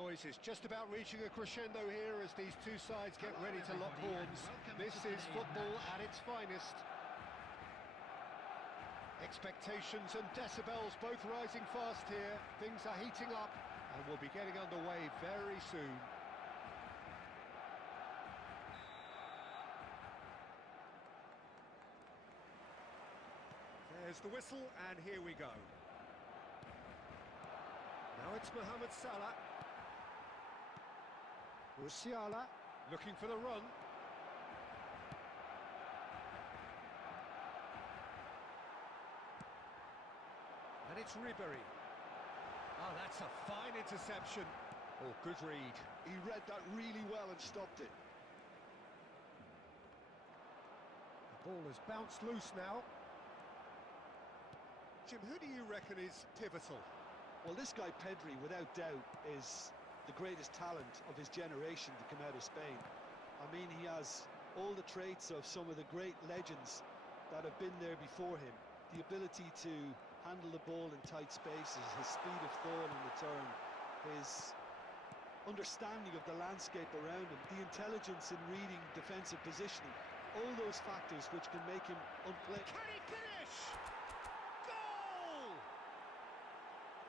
noise is just about reaching a crescendo here as these two sides get ready to lock horns. This is football at its finest. Expectations and decibels both rising fast here. Things are heating up and we'll be getting underway very soon. There's the whistle and here we go. Now it's Mohamed Salah. Musiala looking for the run. And it's Ribery. Oh, that's a fine interception. Oh, good read. He read that really well and stopped it. The ball has bounced loose now. Jim, who do you reckon is pivotal? Well, this guy Pedri, without doubt, is the greatest talent of his generation to come out of Spain. I mean, he has all the traits of some of the great legends that have been there before him. The ability to handle the ball in tight spaces, his speed of thought on the turn, his understanding of the landscape around him, the intelligence in reading defensive positioning, all those factors which can make him unplayable. Can he finish? Goal!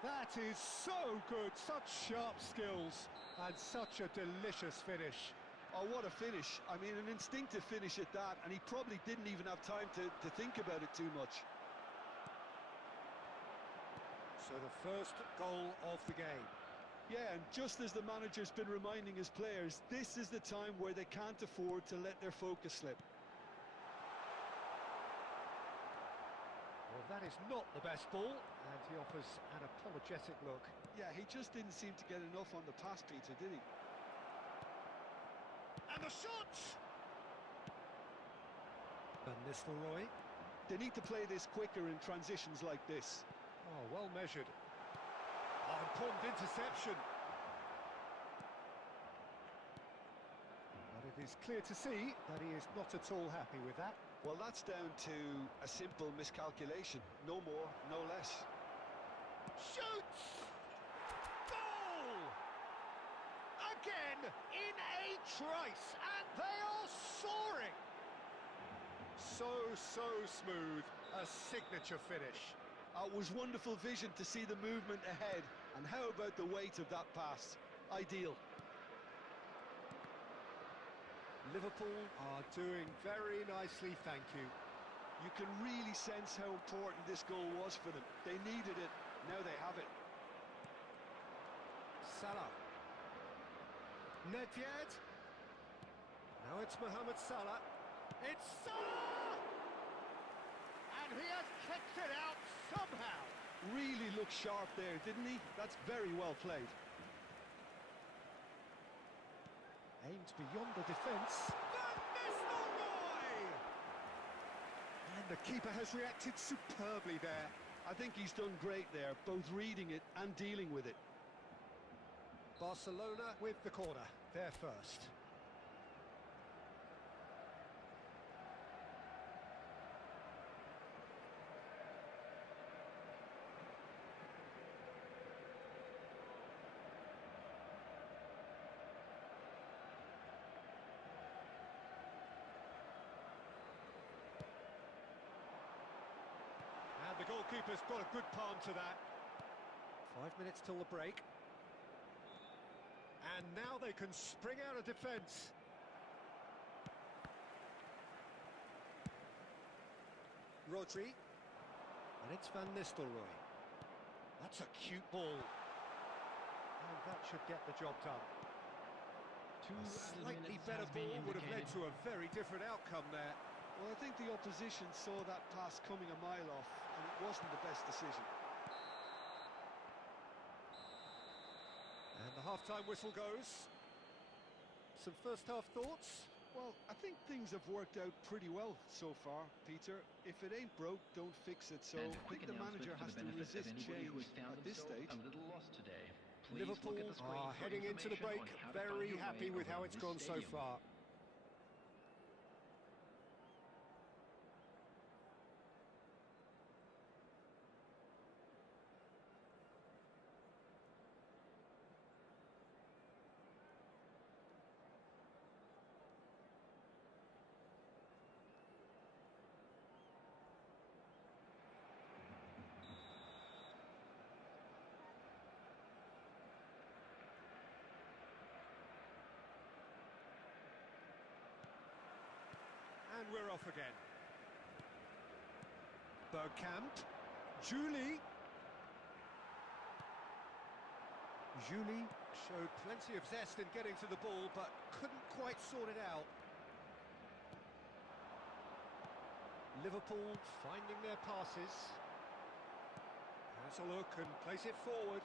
That is so good, such sharp skills, and such a delicious finish. Oh, what a finish. I mean, an instinctive finish at that, and he probably didn't even have time to think about it too much. So the first goal of the game. Yeah, and just as the manager's been reminding his players, this is the time where they can't afford to let their focus slip. Well, that is not the best ball, and he offers an apologetic look. Yeah, he just didn't seem to get enough on the pass, Peter, did he? And the shot! Van Nistelrooy. They need to play this quicker in transitions like this. Oh, well measured. Oh, important interception. But it is clear to see that he is not at all happy with that. Well, that's down to a simple miscalculation. No more, no less. Shoots! Goal! Again, in a trice, and they are soaring! So smooth, a signature finish. It was wonderful vision to see the movement ahead, and how about the weight of that pass? Ideal. Liverpool are doing very nicely, thank you. You can really sense how important this goal was for them. They needed it, now they have it. Salah. Nedved. Now it's Mohamed Salah. It's Salah! And he has kicked it out somehow. Really looked sharp there, didn't he? That's very well played. Aimed beyond the defence. Van Nistelrooy! And the keeper has reacted superbly there. I think he's done great there, both reading it and dealing with it. Barcelona with the corner, they're first. And the goalkeeper's got a good palm to that. 5 minutes till the break. And now they can spring out of defence. Rodri. And it's Van Nistelrooy. That's a cute ball. And that should get the job done. A slightly better ball would have led to a very different outcome there. Well, I think the opposition saw that pass coming a mile off, and it wasn't the best decision. And the half-time whistle goes. Some first-half thoughts? Well, I think things have worked out pretty well so far, Peter. If it ain't broke, don't fix it. So I think the manager has to resist change at this stage. A little lost today. Liverpool are heading into the break, very happy with how it's gone so far. And we're off again. Bergkamp. Julie showed plenty of zest in getting to the ball, but couldn't quite sort it out. Liverpool finding their passes. Has a look and plays it forward.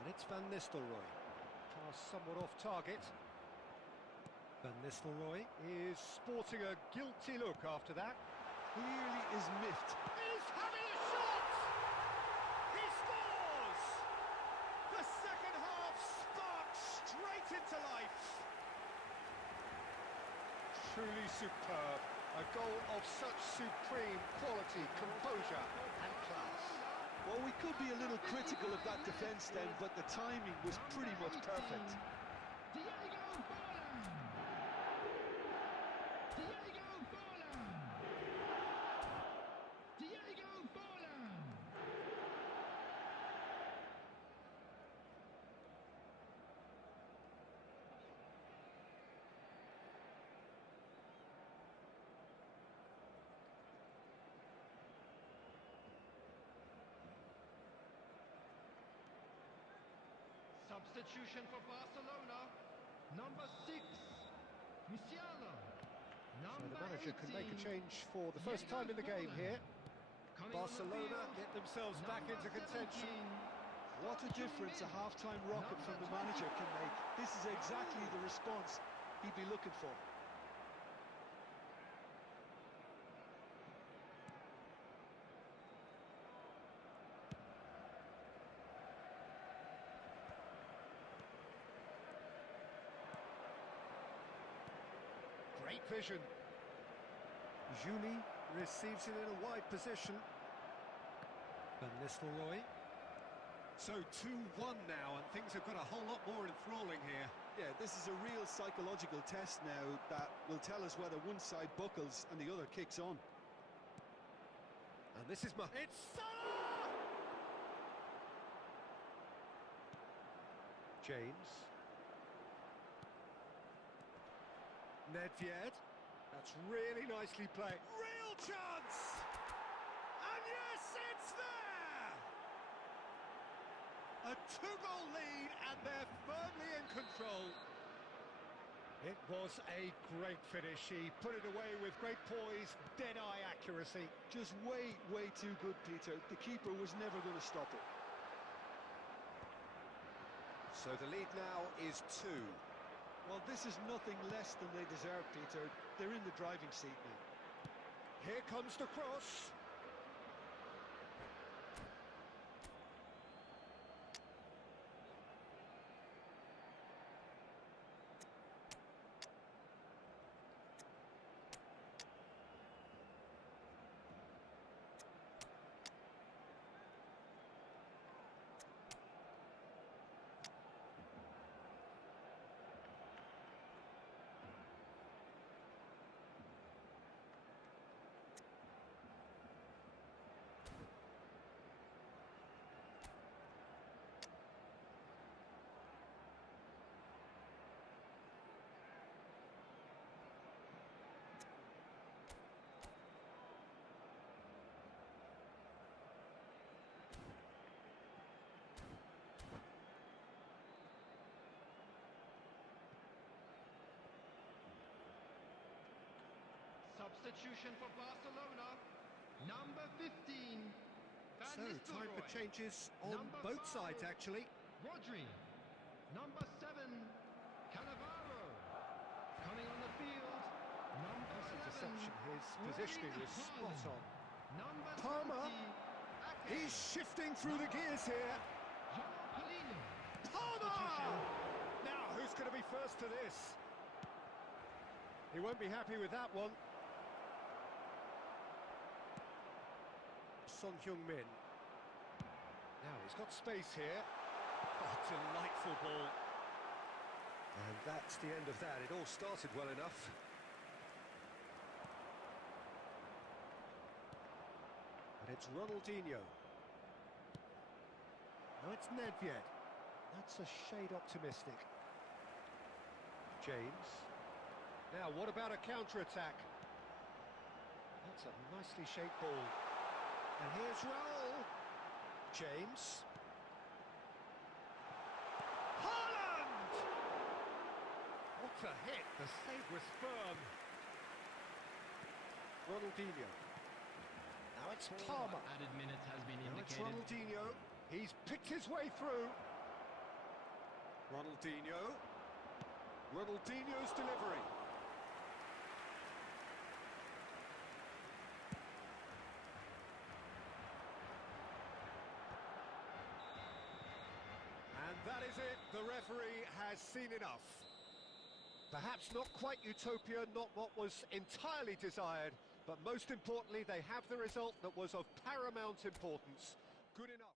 And it's Van Nistelrooy. Pass somewhat off target. Van Nistelrooy is sporting a guilty look after that. Clearly is miffed. He's having a shot! He scores! The second half sparks straight into life. Truly superb. A goal of such supreme quality, composure and class. Well, we could be a little critical of that defence then, but the timing was pretty much perfect. Substitution for Barcelona, number 6, Musiala. So the manager can make a change for the first time in the game here. Barcelona get themselves back into contention. What a difference a half-time rocket from the manager can make. This is exactly the response he'd be looking for. Great vision. Julie receives it in a wide position. Van Nistelrooy. So 2-1 now, and things have got a whole lot more enthralling here. Yeah, this is a real psychological test now that will tell us whether one side buckles and the other kicks on. And this is it's Salah! James. Nedved. That's really nicely played. Real chance! And yes, it's there! A 2-goal lead, and they're firmly in control. It was a great finish. He put it away with great poise, dead-eye accuracy. Just way too good, Peter. The keeper was never going to stop it. So the lead now is 2. Well, this is nothing less than they deserve, Peter. They're in the driving seat now. Here comes the cross. Substitution for Barcelona, number 15, Van So, time for Nistelrooy. changes on Number both 5, sides, actually. Rodri, number 7, Cannavaro, coming on the field, number Pass 11, interception, his positioning was spot on. number Palmer, 20, Ake. he's shifting through the gears here. Joao Polino. Palmer! Now, who's going to be first to this? He won't be happy with that one. Son Heung-min. Now, he's got space here. Oh, delightful ball. And that's the end of that. It all started well enough. And it's Ronaldinho. Now it's Nedved. That's a shade optimistic. James. Now, what about a counter-attack? That's a nicely shaped ball. And here's Raul. James. Haaland! What a hit! The save was firm. Ronaldinho. Now it's Palmer. Added minutes has been Now it's indicated. Ronaldinho. He's picked his way through. Ronaldinho. Ronaldinho's delivery. And that is it. The referee has seen enough. Perhaps not quite utopia, not what was entirely desired, but most importantly, they have the result that was of paramount importance. Good enough.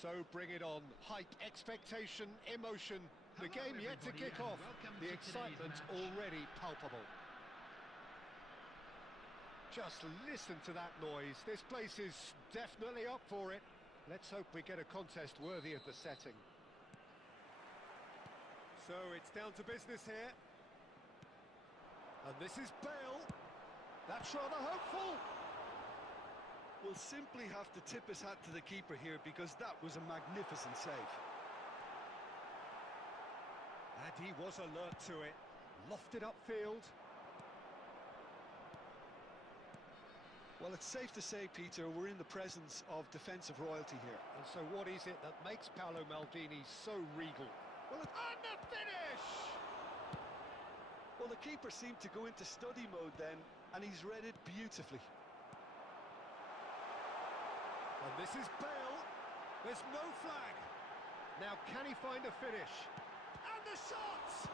So bring it on. Hype, expectation, emotion. The Hello, game yet to everybody, kick and off. welcome The to today's excitement match. already palpable. Just listen to that noise. This place is definitely up for it. Let's hope we get a contest worthy of the setting. So it's down to business here. And this is Bale. That's rather hopeful. We'll simply have to tip his hat to the keeper here because that was a magnificent save. And he was alert to it. Lofted upfield. Well, it's safe to say, Peter, we're in the presence of defensive royalty here. And so what is it that makes Paolo Maldini so regal? Well, And the finish! well, the keeper seemed to go into study mode then, and he's read it beautifully. And this is Bale. There's no flag. Now can he find a finish? And the shots!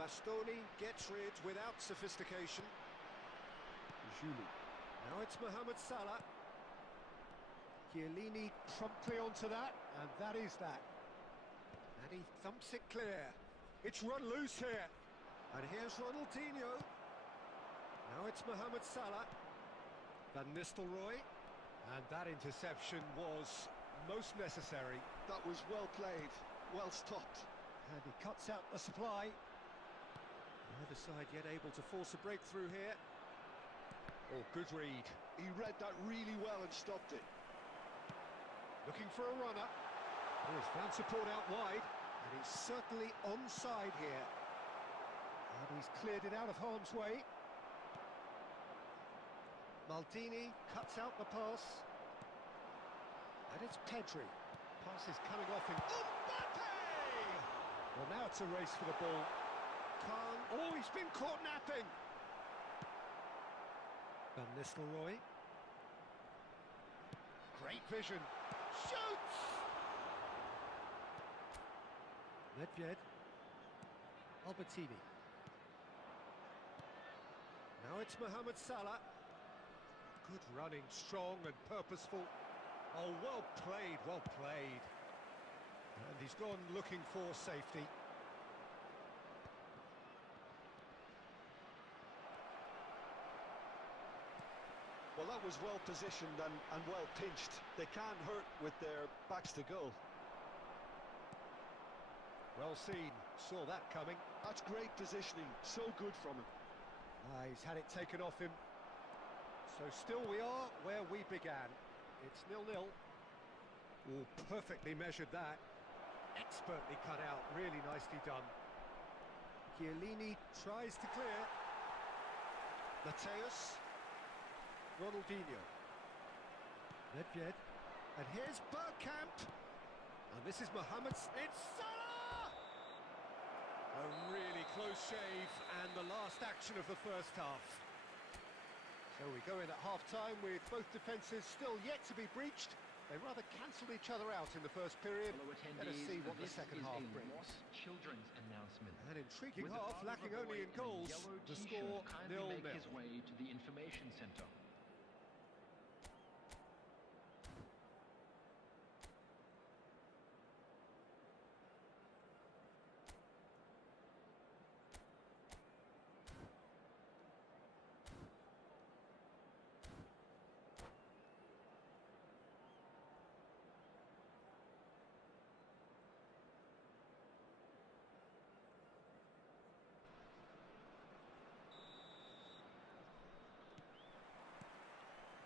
Bastoni gets rid without sophistication. Julie. Now it's Mohamed Salah. Chiellini promptly onto that, and that is that. And he thumps it clear. It's run loose here. And here's Ronaldinho. Now it's Mohamed Salah. Van Nistelrooy. And that interception was most necessary. That was well played, well stopped. And he cuts out the supply. Neither side yet able to force a breakthrough here. Oh, good read. He read that really well and stopped it. Looking for a runner. Oh, he's found support out wide. And he's certainly onside here. And he's cleared it out of harm's way. Maldini cuts out the pass. And it's Pedri. Pass is coming off in... Mbappe! Well, now it's a race for the ball. Khan... Oh, he's been caught napping! Van Nistelrooy. Great vision. Shoots! Nedved. Albertini. Now it's Mohamed Salah. Good running, strong and purposeful. Oh, well played, well played. And he's gone looking for safety. Well, that was well positioned and well pinched. They can't hurt with their backs to goal. Well seen, saw that coming. That's great positioning, so good from him. He's had it taken off him. So still we are where we began. It's 0-0. Oh, perfectly measured that. Expertly cut out, really nicely done. Chiellini tries to clear. Mateus. Ronaldinho. Nedved. And here's Bergkamp. And this is Mohamed... It's Salah! A really close shave and the last action of the first half. So we go in at half-time with both defences still yet to be breached. They rather cancelled each other out in the first period. Let us see what the second half brings. Children's announcement. An intriguing With the half, father lacking of the only boy in goals. a yellow The t-shirt, score kindly 0-0. make his way to the information centre.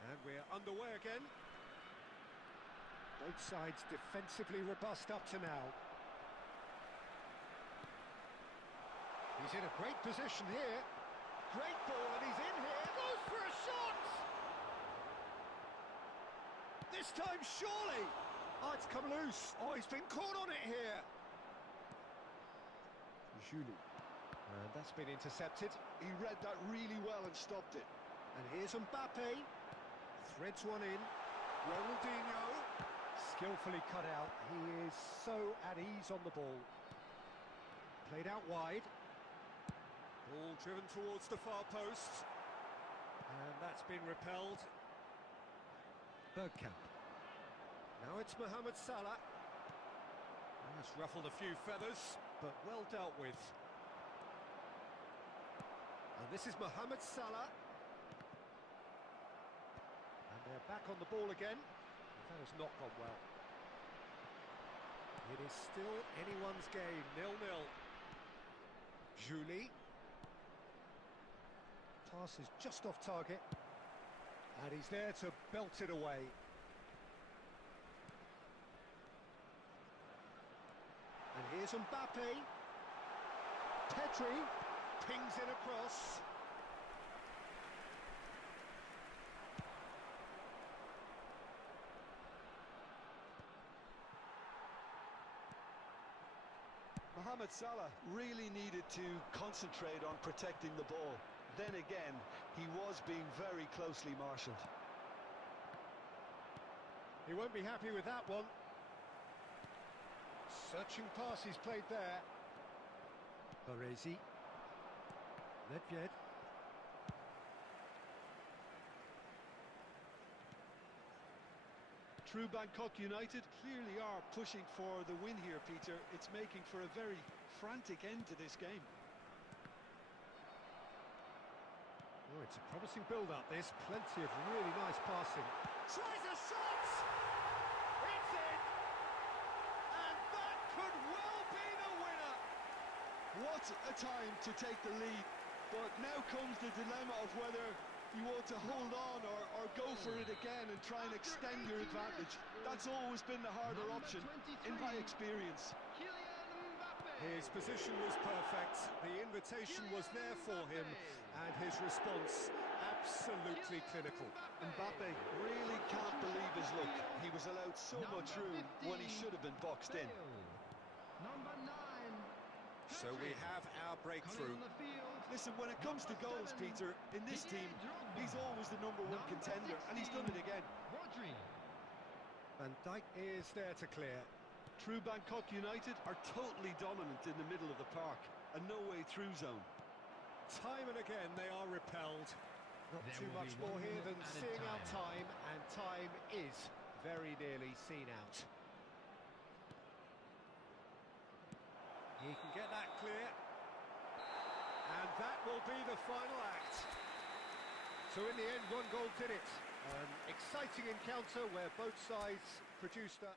And we're underway again. Both sides defensively robust up to now. He's in a great position here. Great ball, and he's in here. Goes for a shot! This time, surely! Oh, it's come loose. Oh, he's been caught on it here. Julie. And that's been intercepted. He read that really well and stopped it. And here's Mbappe. Threads one in. Ronaldinho. Skillfully cut out. He is so at ease on the ball. Played out wide. Ball driven towards the far post. And that's been repelled. Bergkamp. Now it's Mohamed Salah. That's ruffled a few feathers, but well dealt with. And this is Mohamed Salah. And they're back on the ball again. That has not gone well. It is still anyone's game, 0-0. Julie. Pass is just off target. And he's there to belt it away. And here's Mbappe. Pedri pings it across. Mohamed Salah really needed to concentrate on protecting the ball. Then again, he was being very closely marshalled. He won't be happy with that one. Searching pass he's played there. Baresi. Nedved. True Bangkok United clearly are pushing for the win here, Peter. It's making for a very frantic end to this game. Oh, it's a promising build-up, this. Plenty of really nice passing. Tries a shot! It's in! And that could well be the winner! What a time to take the lead. But now comes the dilemma of whether you want to hold on or go for it again and try and extend your advantage. That's always been the harder option, in my experience. His position was perfect, the invitation was there for him, and his response absolutely clinical. Mbappe really can't believe his luck. He was allowed so much room when he should have been boxed in. Number 9. So we have our breakthrough. Listen, when it comes to goals, Peter, in this team, he's always the #1 contender, and he's done it again. Rodri. Van Dijk is there to clear. True Bangkok United are totally dominant in the middle of the park, a no-way-through zone. Time and again they are repelled. Not There too will much be more 1 here minute than added seeing out time. time, and time is very nearly seen out. He can get that clear. And that will be the final act. So in the end, 1 goal did it. An exciting encounter where both sides produced a...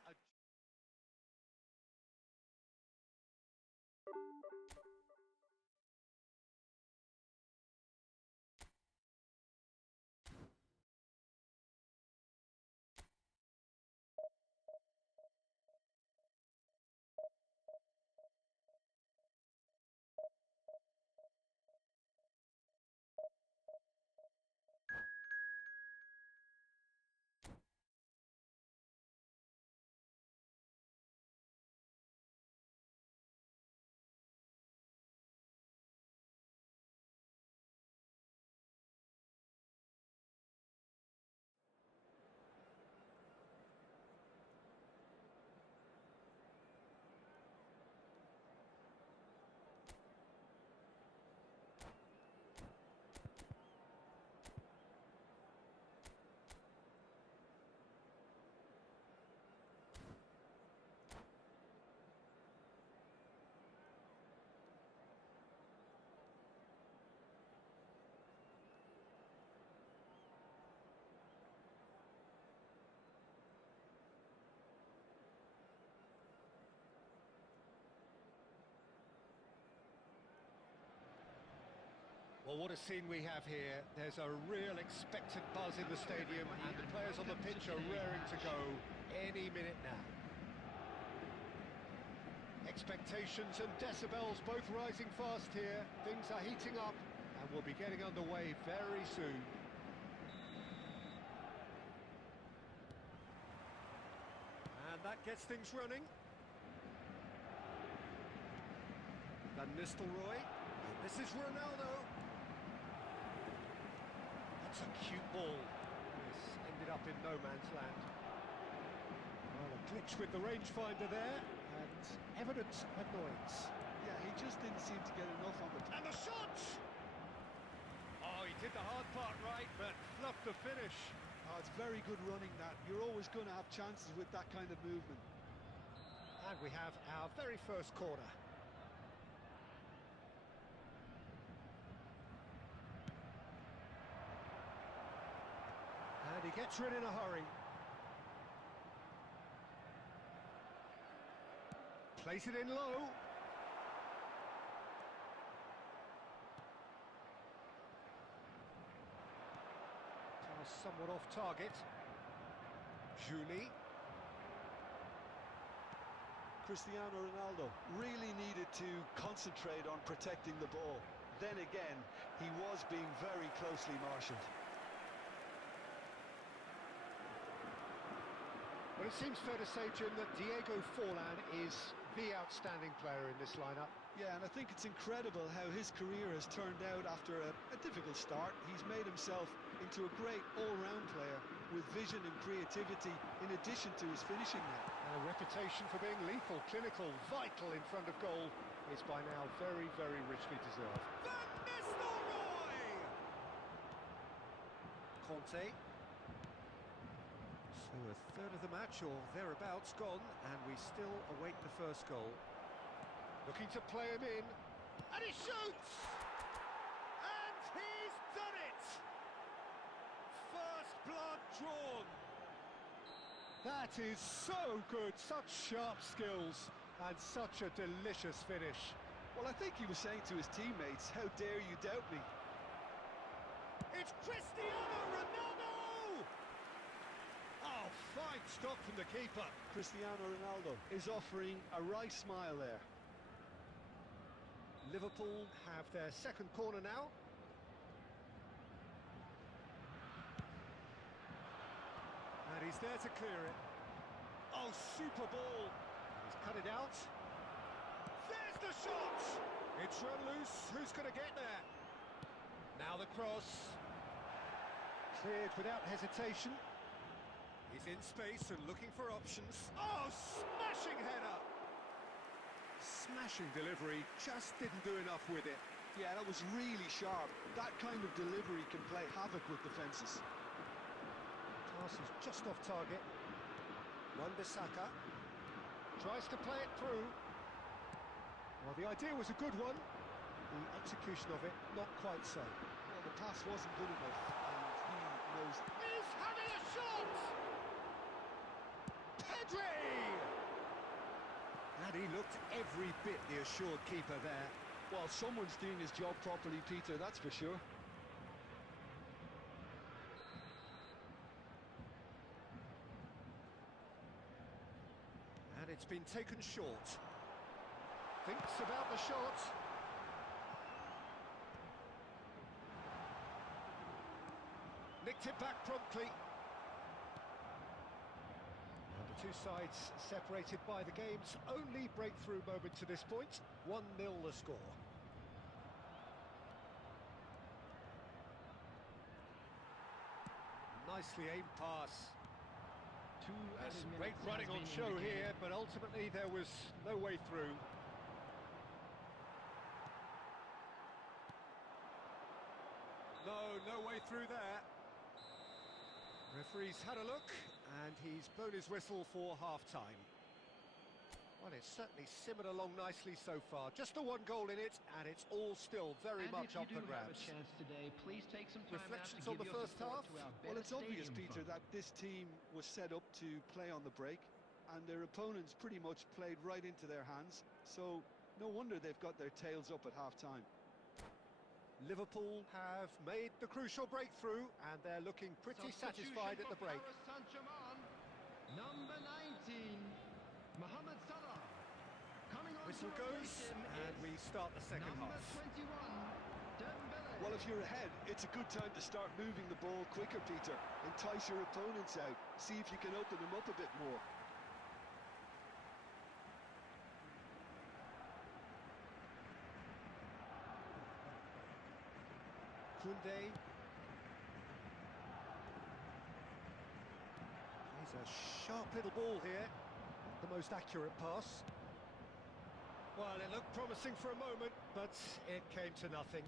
Well, what a scene we have here. There's a real expectant buzz in the stadium, and the players on the pitch are raring to go any minute now. Expectations and decibels both rising fast here. Things are heating up, and we'll be getting underway very soon. And that gets things running. Van Nistelrooy. And this is Ronaldo. That's a cute ball. This ended up in no man's land. Well, a glitch with the rangefinder there, and evidence of annoyance. Yeah, he just didn't seem to get enough on the... And the shot! Oh, he did the hard part right, but fluffed the finish. Oh, it's very good running that. You're always going to have chances with that kind of movement. And we have our very first corner. And he gets rid in a hurry. Place it in low. Pass somewhat off target. Julie. Cristiano Ronaldo really needed to concentrate on protecting the ball. Then again, he was being very closely marshalled. Well, it seems fair to say, Jim, that Diego Forlan is the outstanding player in this lineup. Yeah, and I think it's incredible how his career has turned out after a difficult start. He's made himself into a great all-round player with vision and creativity in addition to his finishing now. And a reputation for being lethal, clinical, vital in front of goal is by now very, very richly deserved. Van Nistelrooy! Conte. So a third of the match or thereabouts gone, and we still await the first goal. Looking to play him in, and he shoots! And he's done it! First blood drawn! That is so good, such sharp skills, and such a delicious finish. Well, I think he was saying to his teammates, how dare you doubt me? It's Cristiano Ronaldo! Oh, fine stop from the keeper. Cristiano Ronaldo is offering a wry smile there. Liverpool have their second corner now. And he's there to clear it. Oh, super ball. He's cut it out. There's the shot! It's run loose. Who's going to get there? Now the cross. Cleared without hesitation. He's in space and looking for options. Oh, smashing header! Smashing delivery, just didn't do enough with it. Yeah, that was really sharp. That kind of delivery can play havoc with defences. Pass is just off target. Wan-Bissaka tries to play it through. Well, the idea was a good one. The execution of it, not quite so. Well, the pass wasn't good enough, and he knows it. He's having a shot! Pedri! And he looked every bit the assured keeper there. Well, someone's doing his job properly, Peter, that's for sure. And it's been taken short. Thinks about the shot. Nicked it back promptly. And the two sides separated by the game's only breakthrough moment to this point. 1-0 the score. Nicely aimed pass. Yes, great running on show here, but ultimately there was no way through. No way through there. Referee's had a look, and he's blown his whistle for half-time. Well, it's certainly simmered along nicely so far. Just the one goal in it, and it's all still very much up for grabs. Have a chance today, please take some time Reflections out to on give the your first support half? to our Well, Bennett it's obvious, Stadium Peter, Fund. that this team was set up to play on the break, and their opponents pretty much played right into their hands, so no wonder they've got their tails up at half-time. Liverpool have made the crucial breakthrough, and they're looking pretty satisfied at the break. Paris Saint-Germain, number 19, Mohamed Salah. Coming on Whistle to goes, replace him and is we start the second number half. 21, Dembele. Well, if you're ahead, it's a good time to start moving the ball quicker, Peter. Entice your opponents out. See if you can open them up a bit more. Koundé. He's a sharp little ball here. Not the most accurate pass. Well, it looked promising for a moment, but it came to nothing.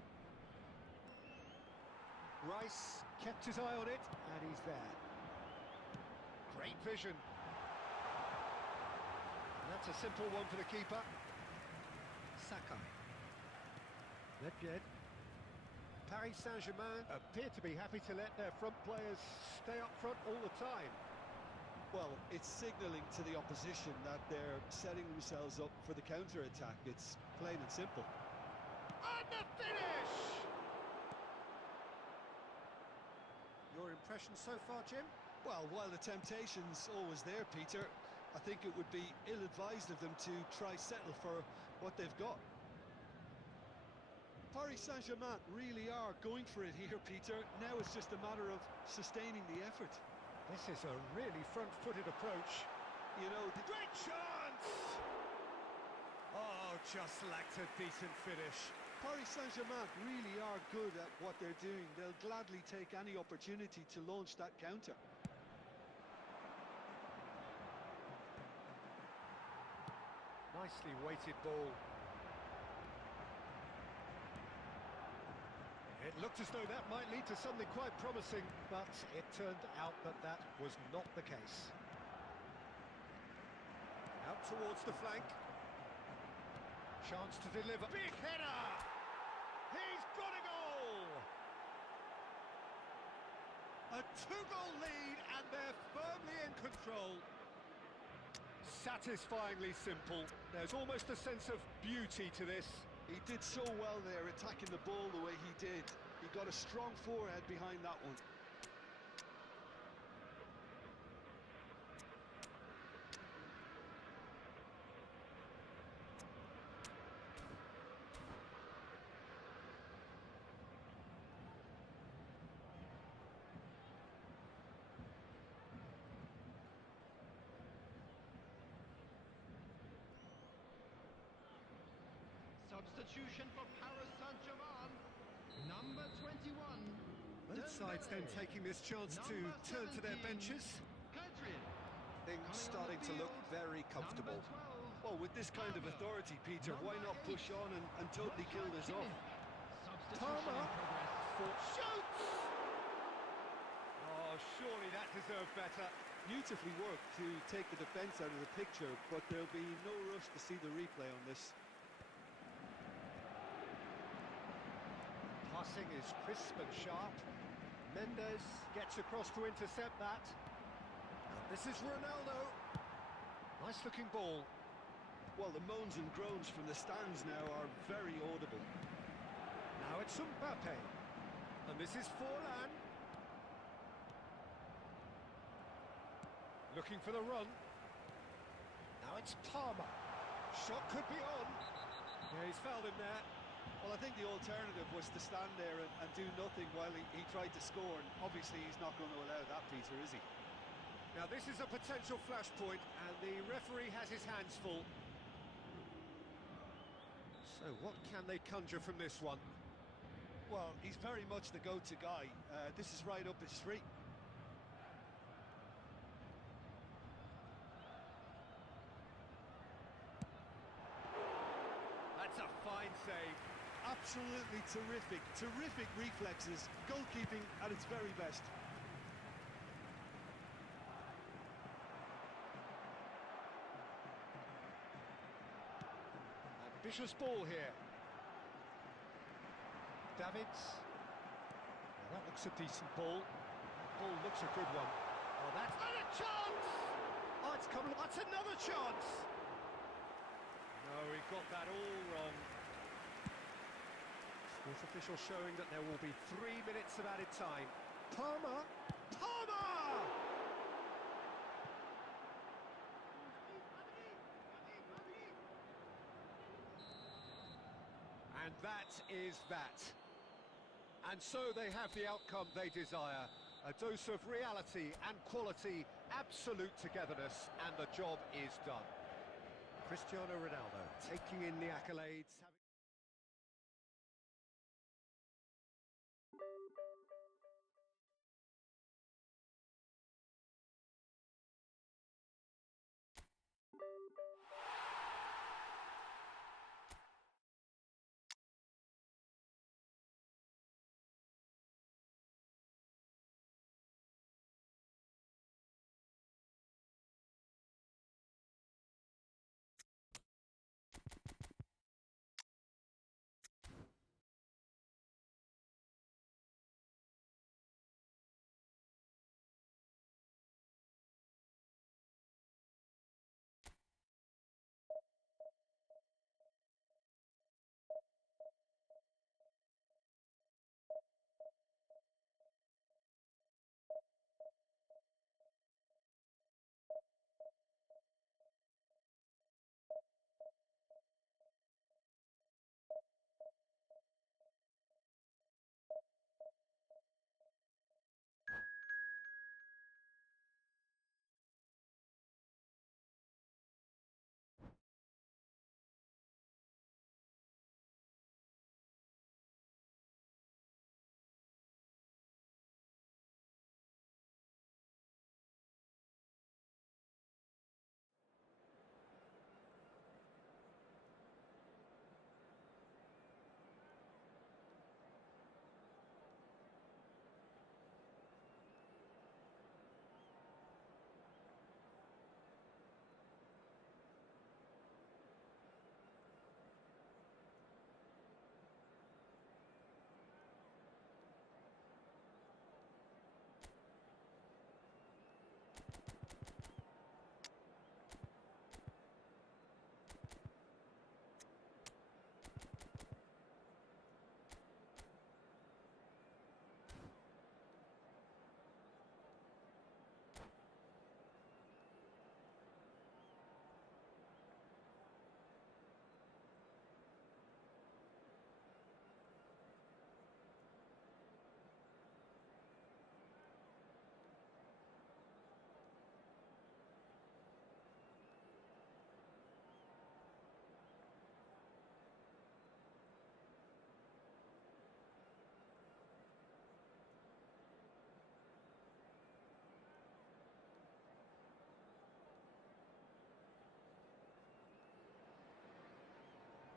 Rice kept his eye on it, and he's there. Great vision. And that's a simple one for the keeper. Sakai. Nedved. Paris Saint-Germain appear to be happy to let their front players stay up front all the time. Well, it's signalling to the opposition that they're setting themselves up for the counter-attack. It's plain and simple. And the finish! Your impression so far, Jim? Well, while the temptation's always there, Peter, I think it would be ill-advised of them to try settle for what they've got. Paris Saint-Germain really are going for it here, Peter. Now it's just a matter of sustaining the effort. This is a really front-footed approach. You know, Great chance! Oh, just lacked a decent finish. Paris Saint-Germain really are good at what they're doing. They'll gladly take any opportunity to launch that counter. Nicely weighted ball. It looked as though that might lead to something quite promising, but it turned out that that was not the case. Out towards the flank. Chance to deliver. Big header! He's got a goal! A two-goal lead, and they're firmly in control. Satisfyingly simple. There's almost a sense of beauty to this. He did so well there, attacking the ball the way he did. He got a strong forehead behind that one. Substitution for Paris Saint-Germain. Number 21. Both sides then taking this chance to turn to their benches. Things starting to look very comfortable. Well, with this kind of authority, Peter, why not push on and totally kill this off? Palmer shoots! Oh, surely that deserved better. Beautifully worked to take the defence out of the picture, but there'll be no rush to see the replay on this. Passing is crisp and sharp. Mendes gets across to intercept that. And this is Ronaldo. Nice looking ball. Well, the moans and groans from the stands now are very audible. Now it's Mbappe. And this is Forlan. Looking for the run. Now it's Palmer. Shot could be on. Yeah, he's fouled him there. Well, I think the alternative was to stand there and do nothing while he tried to score, and obviously he's not going to allow that, Peter, is he? Now this is a potential flashpoint, and the referee has his hands full. So what can they conjure from this one? Well, he's very much the go-to guy. This is right up his street. That's a fine save. Absolutely terrific, terrific reflexes. Goalkeeping at its very best. Ambitious ball here. Davids. Well, that looks a decent ball. That ball looks a good one. Oh, that's and a chance! Oh, it's coming. That's another chance! No, he got that all wrong. Fourth official showing that there will be 3 minutes of added time. Palmer! Palmer! And that is that. And so they have the outcome they desire. A dose of reality and quality, absolute togetherness, and the job is done. Cristiano Ronaldo taking in the accolades.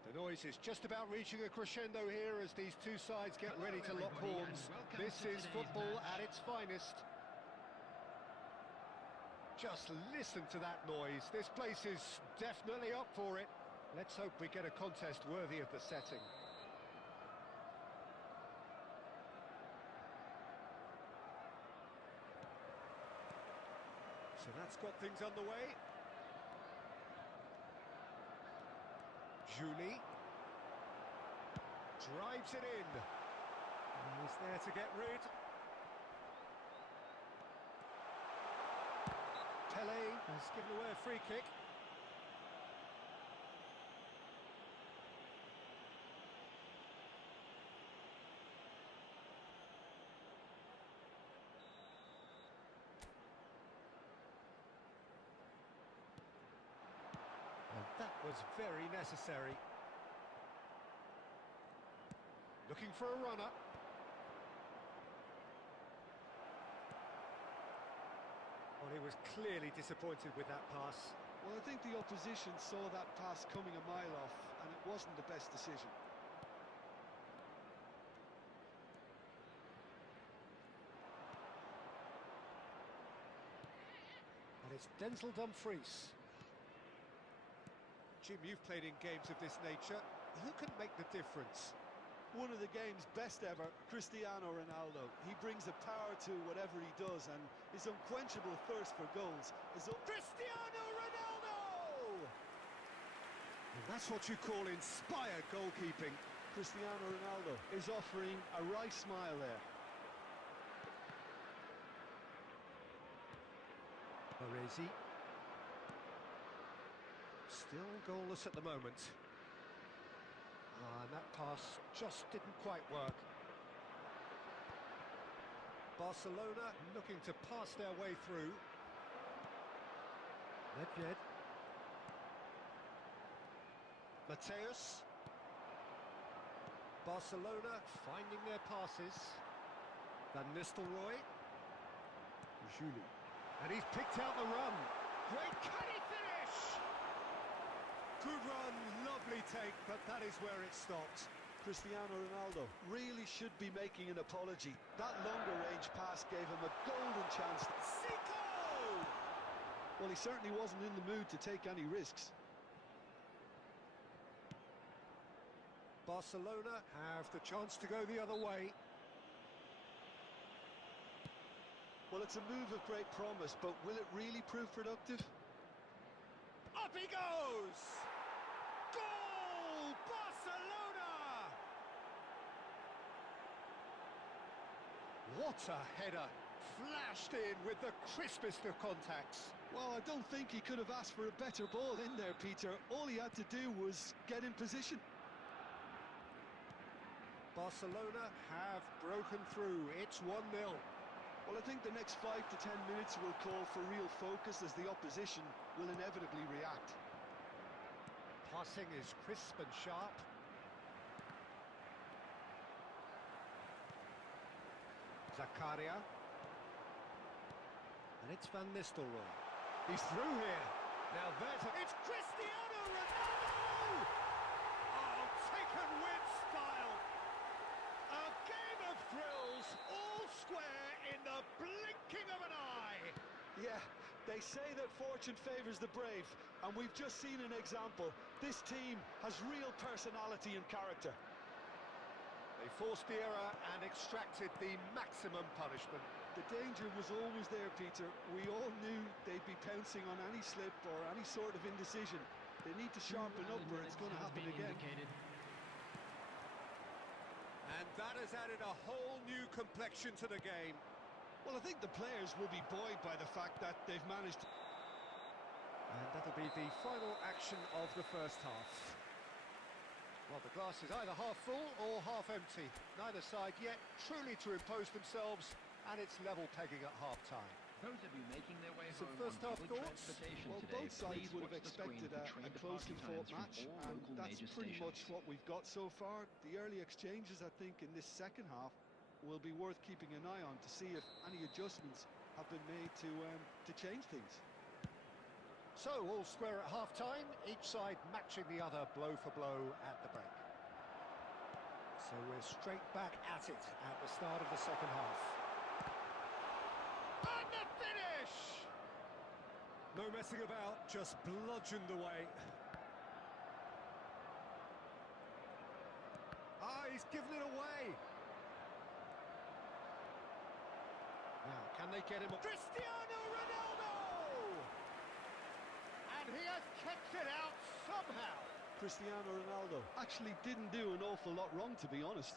The noise is just about reaching a crescendo here as these two sides get ready to lock horns. This is football at its finest. Just listen to that noise. This place is definitely up for it. Let's hope we get a contest worthy of the setting. So that's got things underway. Julie drives it in. He's there to get rid. Pele has given away a free kick. And that was very necessary. Looking for a runner. Well, he was clearly disappointed with that pass. Well, I think the opposition saw that pass coming a mile off, and it wasn't the best decision. And it's Denzel Dumfries. Jim, you've played in games of this nature. Who can make the difference? One of the game's best ever, Cristiano Ronaldo. He brings a power to whatever he does, and his unquenchable thirst for goals is... Cristiano Ronaldo! And that's what you call inspired goalkeeping. Cristiano Ronaldo is offering a wry smile there. Baresi. Still goalless at the moment. And that pass just didn't quite work. Barcelona looking to pass their way through. Nedved. Mateus. Barcelona finding their passes. Van Nistelrooy. Julie. And he's picked out the run. Great, can he finish? Good run, lovely take, but that is where it stopped. Cristiano Ronaldo really should be making an apology. That longer range pass gave him a golden chance. Zico! Well, he certainly wasn't in the mood to take any risks. Barcelona have the chance to go the other way. Well, it's a move of great promise, but will it really prove productive? Up he goes! Goal! Barcelona! What a header! Flashed in with the crispest of contacts. Well, I don't think he could have asked for a better ball in there, Peter. All he had to do was get in position. Barcelona have broken through. It's 1-0. Well, I think the next 5 to 10 minutes will call for real focus as the opposition will inevitably react. Passing is crisp and sharp. Zakaria. And it's Van Nistelrooy. He's through here. Now there's a... It's Cristiano Ronaldo! Oh, taken with style. A game of thrills, all square in the blinking of an eye. Yeah, they say that fortune favours the brave, and we've just seen an example. This team has real personality and character. They forced the error and extracted the maximum punishment. The danger was always there, Peter. We all knew they'd be pouncing on any slip or any sort of indecision. They need to sharpen up or it's going to happen again. And that has added a whole new complexion to the game. Well, I think the players will be buoyed by the fact that they've managed... And that'll be the final action of the first half. Well, the glass is either half full or half empty. Neither side yet truly to impose themselves, and it's level pegging at half-time. Those of you making their way Some home first on half public thoughts? transportation Well, today, both sides please would have watch the screen expected for a train closely departure fought times match, from all and local that's major pretty much stations. what we've got so far. The early exchanges, I think, in this second half will be worth keeping an eye on to see if any adjustments have been made to change things. So, all square at half-time, each side matching the other blow for blow at the break. So we're straight back at it at the start of the second half. And the finish! No messing about, just bludgeoned away. Ah, he's given it away. Now, can they get him? Cristiano Ronaldo! And he has kept it out somehow. Cristiano Ronaldo actually didn't do an awful lot wrong, to be honest.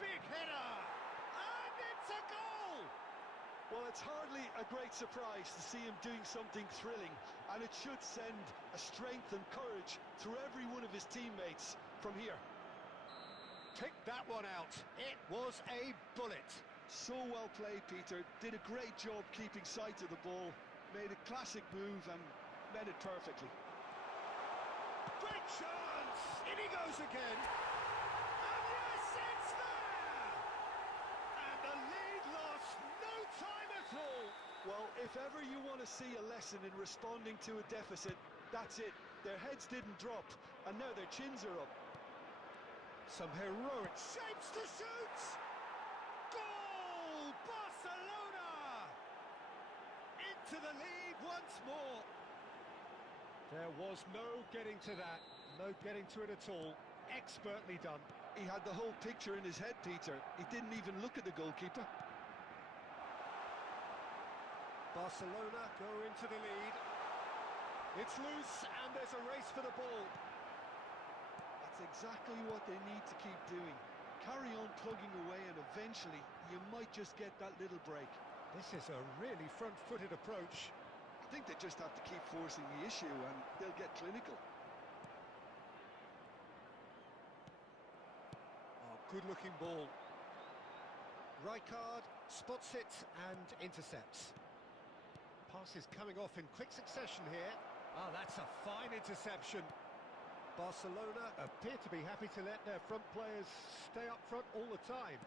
Big header! And it's a goal! Well, it's hardly a great surprise to see him doing something thrilling, and it should send a strength and courage through every one of his teammates from here. Picked that one out. It was a bullet. So well played, Peter. Did a great job keeping sight of the ball, made a classic move and met it perfectly. Great chance! In he goes again. And yes, it's there! And the lead lost no time at all. Well, if ever you want to see a lesson in responding to a deficit, that's it. Their heads didn't drop, and now their chins are up. Some heroic shapes to shoot! Goal! Barcelona! Into the lead once more. There was no getting to that, no getting to it at all. Expertly done. He had the whole picture in his head, Peter. He didn't even look at the goalkeeper. Barcelona go into the lead. It's loose and there's a race for the ball. That's exactly what they need to keep doing. Carry on plugging away and eventually you might just get that little break. This is a really front-footed approach. I think they just have to keep forcing the issue and they'll get clinical. Oh, good-looking ball. Rijkaard spots it and intercepts. Pass is coming off in quick succession here. Oh, that's a fine interception. Barcelona appear to be happy to let their front players stay up front all the time.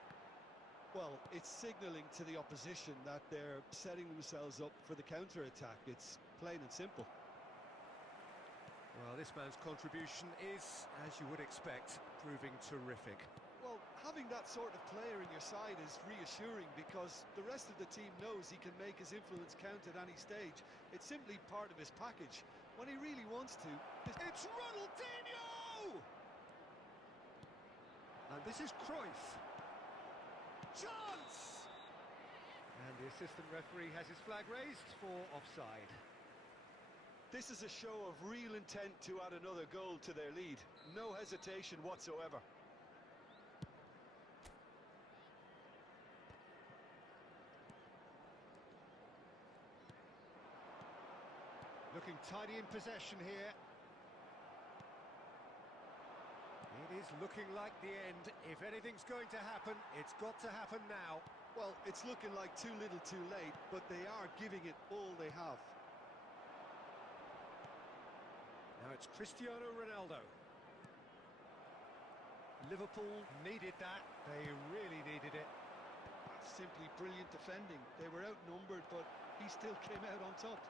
Well, it's signalling to the opposition that they're setting themselves up for the counter-attack. It's plain and simple. Well, this man's contribution is, as you would expect, proving terrific. Well, having that sort of player in your side is reassuring because the rest of the team knows he can make his influence count at any stage. It's simply part of his package. When he really wants to... It's Ronaldinho! And this is Cruyff. Chance! And the assistant referee has his flag raised for offside. This is a show of real intent to add another goal to their lead. No hesitation whatsoever. Looking tidy in possession here. It is looking like the end. If anything's going to happen, it's got to happen now. Well, it's looking like too little too late, but they are giving it all they have. Now it's Cristiano Ronaldo. Liverpool needed that. They really needed it. That's simply brilliant defending. They were outnumbered, but he still came out on top.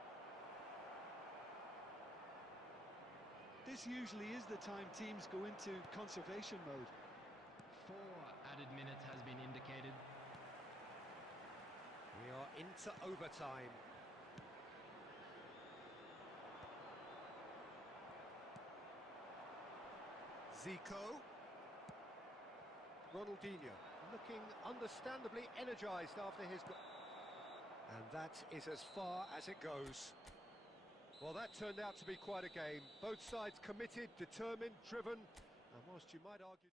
This usually is the time teams go into conservation mode. 4 added minutes has been indicated. We are into overtime. Zico. Ronaldinho looking understandably energised after his goal. And that is as far as it goes. Well, that turned out to be quite a game. Both sides committed, determined, driven, and whilst you might argue...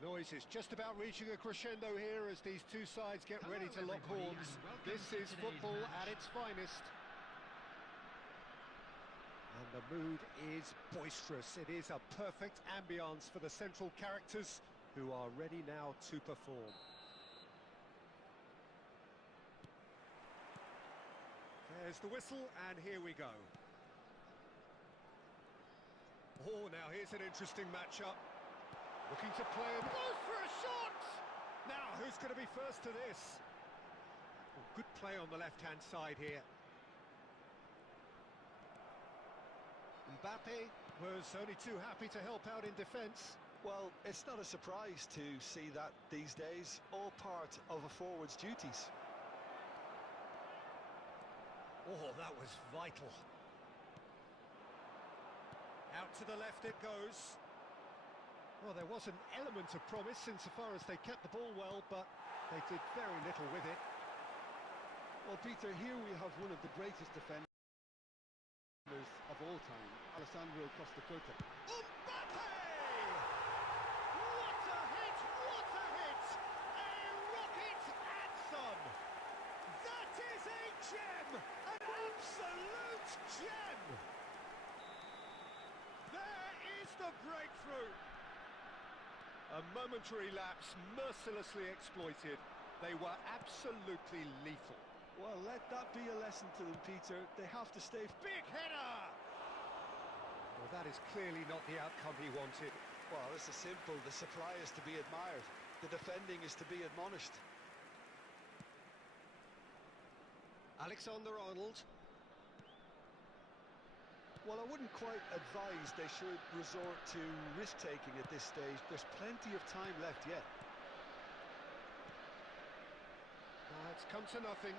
The noise is just about reaching a crescendo here as these two sides get ready to lock horns. This is football at its finest. And the mood is boisterous. It is a perfect ambience for the central characters who are ready now to perform. There's the whistle, and here we go. Oh, now here's an interesting matchup. Looking to play and goes for a shot! Now, who's going to be first to this? Oh, good play on the left-hand side here. Mbappe was only too happy to help out in defence. Well, it's not a surprise to see that these days, all part of a forward's duties. Oh, that was vital. Out to the left it goes. Well, there was an element of promise insofar as they kept the ball well, but they did very little with it. Well, Peter, here we have one of the greatest defenders of all time, Alessandro Costa Curta. Mbappe! What a hit! What a hit! A rocket anthem! That is a gem! An absolute gem! There is the breakthrough! A momentary lapse, mercilessly exploited. They were absolutely lethal. Well, let that be a lesson to them, Peter. They have to stay... Big header! Well, that is clearly not the outcome he wanted. Well, this is simple. The supply is to be admired. The defending is to be admonished. Alexander-Arnold. Well, I wouldn't quite advise they should resort to risk-taking at this stage. There's plenty of time left yet. It's come to nothing.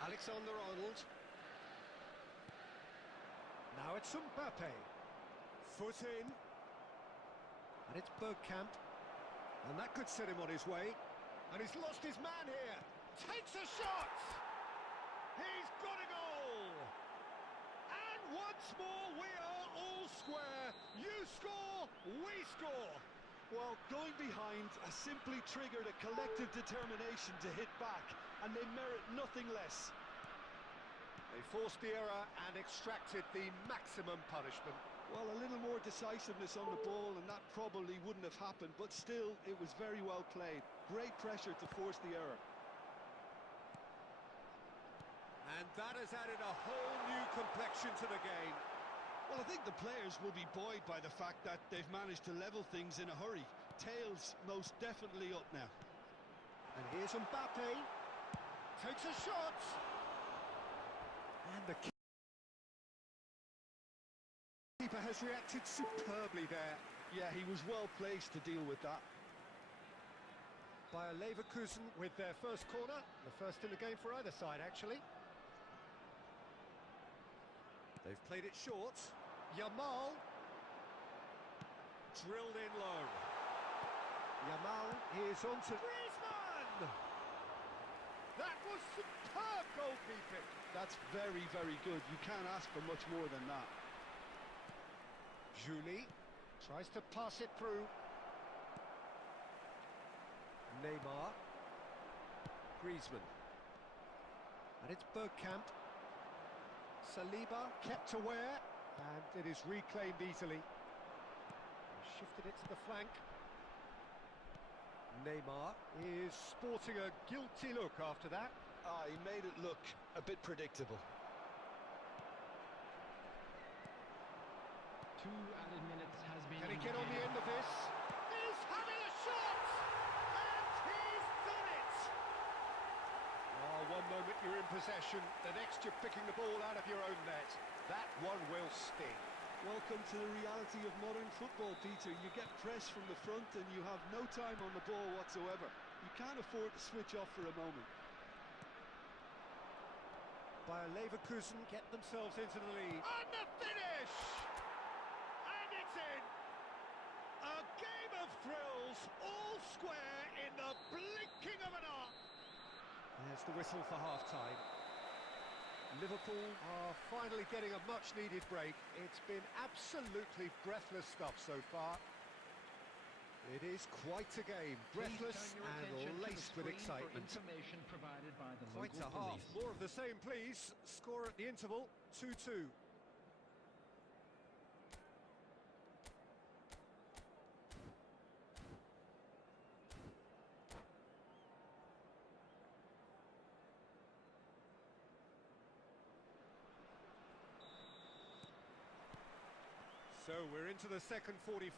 Alexander-Arnold. Now it's Mbappe. Foot in. And it's Bergkamp. And that could set him on his way. And he's lost his man here. Takes a shot! He's got a goal! And once more we are all square. You score, we score. Well, going behind has simply triggered a collective determination to hit back, and they merit nothing less. They forced the error and extracted the maximum punishment. Well, a little more decisiveness on the ball, and that probably wouldn't have happened, but still, it was very well played. Great pressure to force the error. And that has added a whole new complexion to the game. Well, I think the players will be buoyed by the fact that they've managed to level things in a hurry. Tails most definitely up now. And here's Mbappe. Takes a shot. And the keeper has reacted superbly there. Yeah, he was well placed to deal with that. Bayer Leverkusen with their first corner. The first in the game for either side, actually. They've played it short. Yamal. Drilled in low. Yamal is on to Griezmann! That was superb goalkeeping. That's very, very good. You can't ask for much more than that. Julie tries to pass it through. Neymar. Griezmann. And it's Bergkamp. Saliba kept aware, and it is reclaimed easily. He shifted it to the flank. Neymar is sporting a guilty look after that. He made it look a bit predictable. 2 added minutes has been... Can he get on the end of this? He's having a shot! And he's done it! Oh, one moment you're in possession, the next you're picking the ball out of your own net. That one will sting. Welcome to the reality of modern football, Peter. You get pressed from the front and you have no time on the ball whatsoever. You can't afford to switch off for a moment. Bayer Leverkusen get themselves into the lead. And the finish! And it's in! A game of thrills, all square in the blinking of an eye. There's the whistle for half-time. Liverpool are finally getting a much-needed break. It's been absolutely breathless stuff so far. It is quite a game, breathless and laced with excitement. Information provided by the Quite a local half. police. More of the same, please. Score at the interval, 2-2. So we're into the second 45.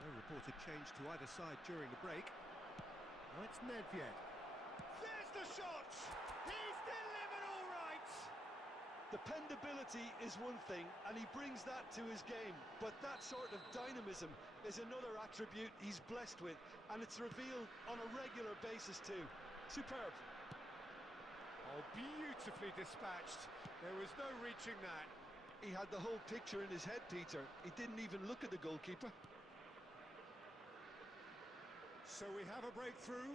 No reported change to either side during the break. Now it's Nedved. There's the shot! He's delivered all right! Dependability is one thing, and he brings that to his game, but that sort of dynamism is another attribute he's blessed with, and it's revealed on a regular basis too. Superb. Oh, beautifully dispatched. There was no reaching that. He had the whole picture in his head, Peter. He didn't even look at the goalkeeper. So we have a breakthrough.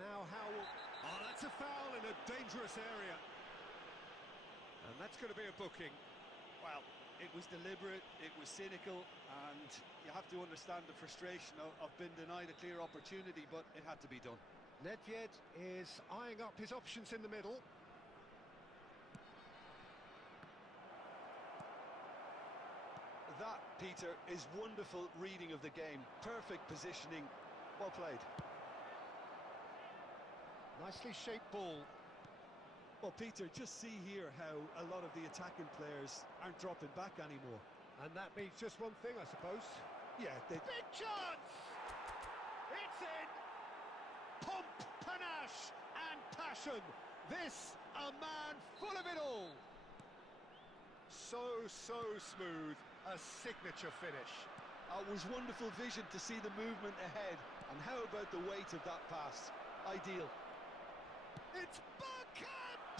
Now Howell. Oh, that's a foul in a dangerous area. And that's going to be a booking. Well, it was deliberate, it was cynical, and you have to understand the frustration of being denied a clear opportunity, but it had to be done. Nedved is eyeing up his options in the middle. That, Peter, is wonderful reading of the game. Perfect positioning. Well played. Nicely shaped ball. Well, Peter, just see here how a lot of the attacking players aren't dropping back anymore. And that means just one thing, I suppose. Yeah, they... Big chance! It's in! Pomp, panache and passion. This, a man full of it all. So smooth. A signature finish. It was wonderful vision to see the movement ahead. And how about the weight of that pass? Ideal. It's Bergkamp!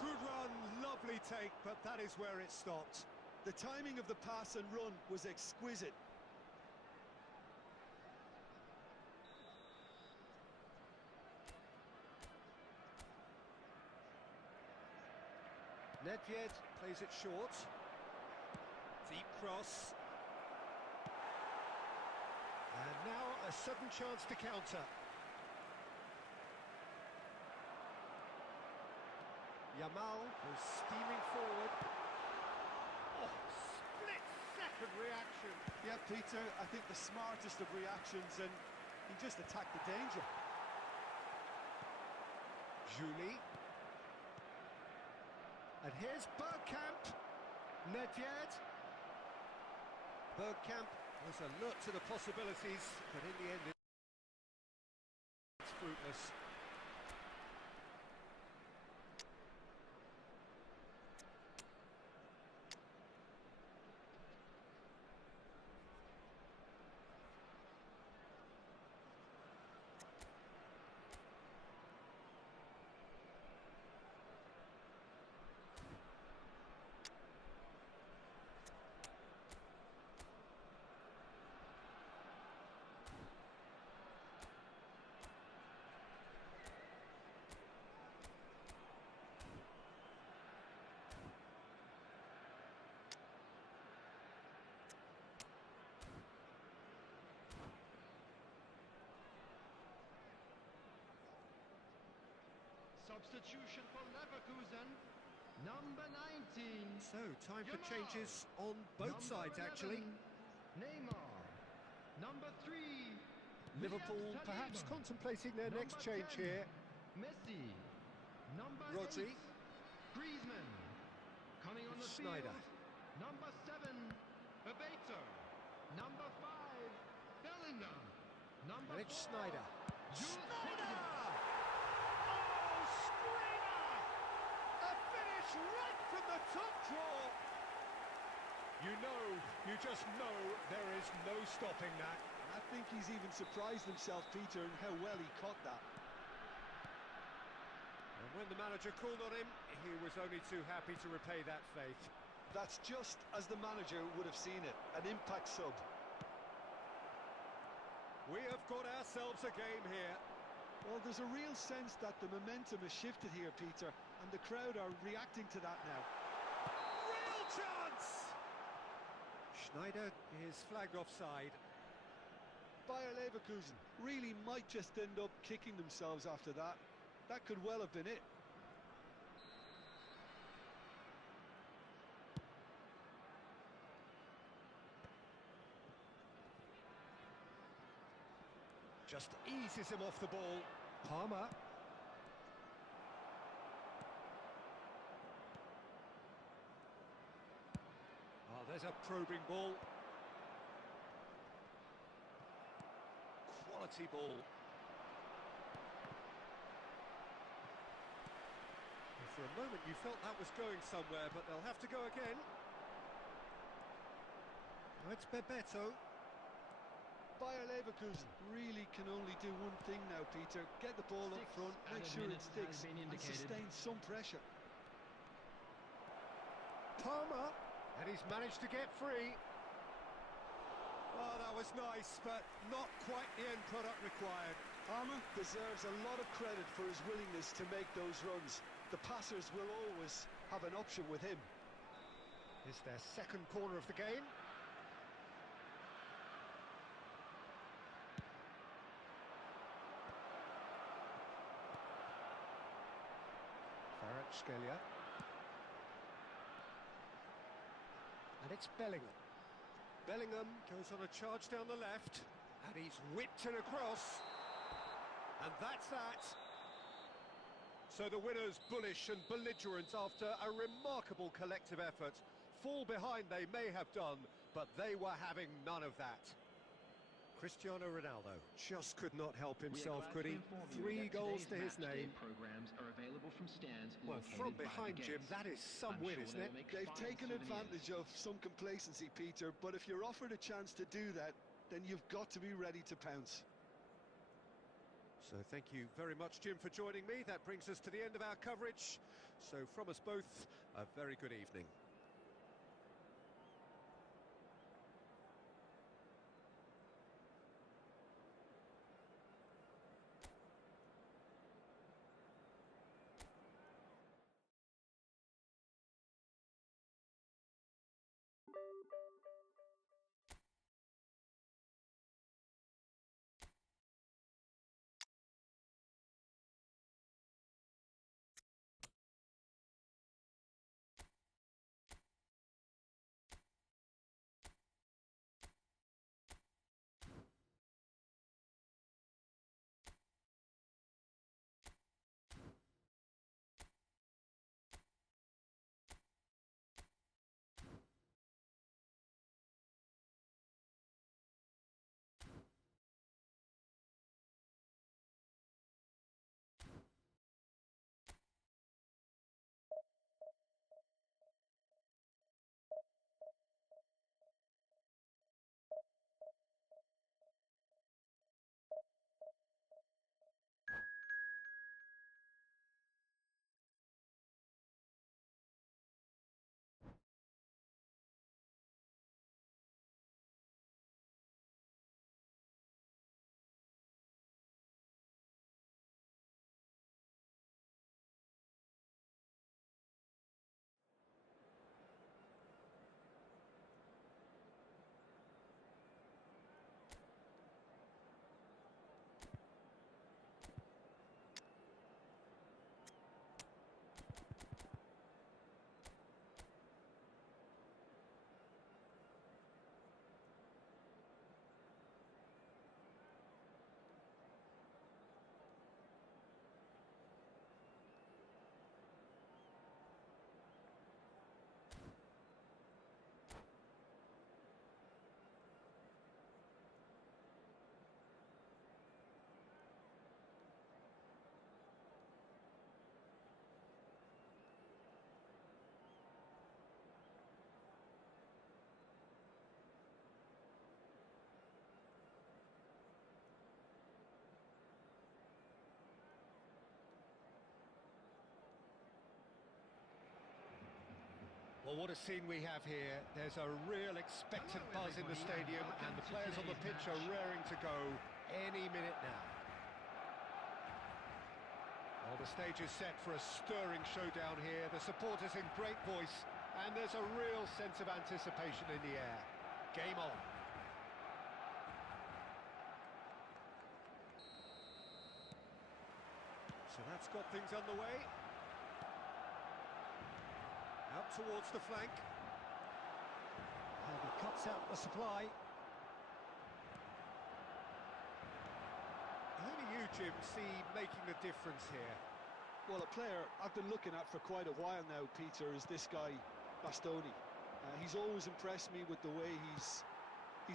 Good run, lovely take, but that is where it stopped. The timing of the pass and run was exquisite. Nedved plays it short. Deep cross. And now a sudden chance to counter. Yamal was steaming forward. Oh, split-second reaction. Yeah, Peter, I think the smartest of reactions, and he just attacked the danger. Julie. And here's Bergkamp. Nedved. Bergkamp was alert to the possibilities, but in the end it's fruitless. Substitution for Leverkusen, number 19. So, time for Yamal. changes on both Number sides, 11, actually. Neymar. Number 3. Liverpool William perhaps Saliba. contemplating their Number next change 10, here. Messi. Number Rodri. 8. Griezmann. Coming on the It's Schneider. field. Number 7. Bebeto. Number 5. Bellingham. Number And it's 4. Schneider. Jules Schneider! Koundé. Oh, screamer! A finish right from the top draw. You just know there is no stopping that. I think he's even surprised himself, Peter, in how well he caught that. And when the manager called on him, he was only too happy to repay that faith. That's just as the manager would have seen it, an impact sub. We have got ourselves a game here. Well, there's a real sense that the momentum has shifted here, Peter, and the crowd are reacting to that now. Real chance! Schneider is flagged offside. Bayer Leverkusen really might just end up kicking themselves after that. That could well have been it. Just eases him off the ball. Palmer. Oh, there's a probing ball. Quality ball. And for a moment you felt that was going somewhere, but they'll have to go again. Now it's Bebeto. Bayer Leverkusen really can only do one thing now, Peter. Get the ball up front, make sure it sticks, and sustain some pressure. Palmer, and he's managed to get free. Oh, that was nice, but not quite the end product required. Palmer deserves a lot of credit for his willingness to make those runs. The passers will always have an option with him. It's their second corner of the game. Scalia. And it's Bellingham. Bellingham goes on a charge down the left, and he's whipped it across. And that's that. So the winners bullish and belligerent after a remarkable collective effort. Fall behind they may have done, but they were having none of that. Cristiano Ronaldo just could not help himself, could he? 3 goals to his name. Programs are available from stands well, from behind, Jim, that is some win, isn't it? They've taken advantage of some complacency, Peter, but if you're offered a chance to do that, then you've got to be ready to pounce. So thank you very much, Jim, for joining me. That brings us to the end of our coverage. So from us both, a very good evening. Well, what a scene we have here. There's a real expectant buzz in the stadium, and the players on the pitch are raring to go any minute now. Well, the stage is set for a stirring showdown here. The supporters in great voice, and there's a real sense of anticipation in the air. Game on. So that's got things underway. Out towards the flank. And he cuts out the supply. Who do you, Jim, see making the difference here? Well, a player I've been looking at for quite a while now, Peter, is this guy, Bastoni. He's always impressed me with the way he's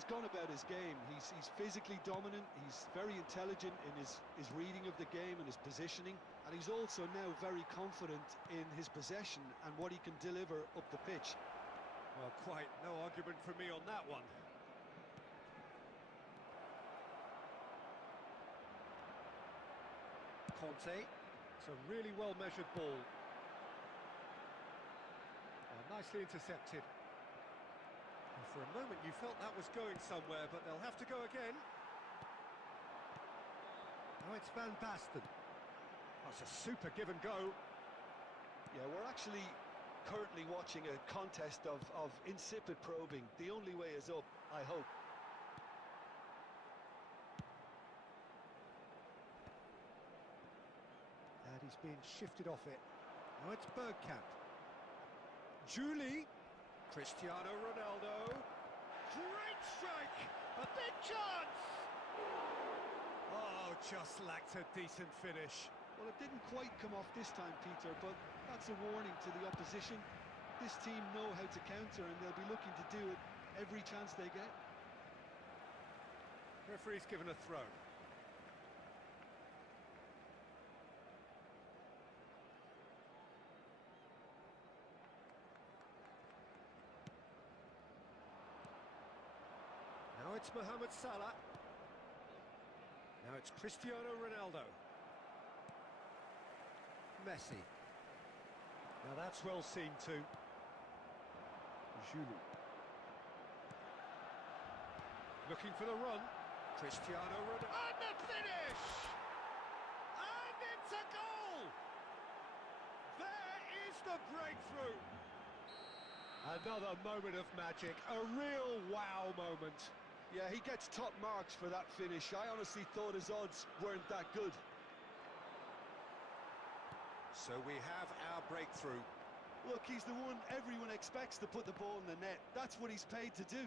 gone about his game. He's physically dominant, he's very intelligent in his reading of the game and his positioning, and he's also now very confident in his possession and what he can deliver up the pitch. Well, quite no argument from me on that one. Conte, it's a really well-measured ball. Nicely intercepted. And for a moment you felt that was going somewhere, but they'll have to go again. Now it's Van Basten. That's a super give and go. Yeah, we're actually currently watching a contest of insipid probing. The only way is up, I hope. And he's being shifted off it. Now it's Bergkamp. Julie. Cristiano Ronaldo. Great strike! A big chance! Oh, just lacked a decent finish. Well, it didn't quite come off this time, Peter, but that's a warning to the opposition. This team know how to counter, and they'll be looking to do it every chance they get. Referee's given a throw. Now it's Mohamed Salah. Now it's Cristiano Ronaldo. Messi. Now that's well seen too. Julie. Looking for the run. Cristiano Ronaldo. And the finish! And it's a goal! There is the breakthrough. Another moment of magic. A real wow moment. Yeah, he gets top marks for that finish. I honestly thought his odds weren't that good. So we have our breakthrough. Look, he's the one everyone expects to put the ball in the net. That's what he's paid to do.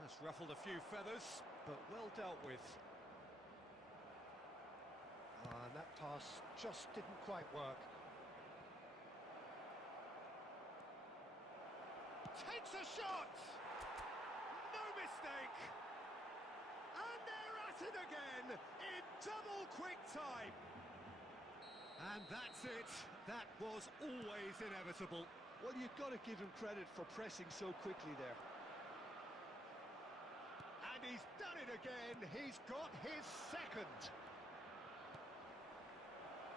That's ruffled a few feathers, but well dealt with. And that pass just didn't quite work. Takes a shot! No mistake! And they're at it again in double quick time. And that's it. That was always inevitable. Well, you've got to give him credit for pressing so quickly there. And he's done it again. He's got his second.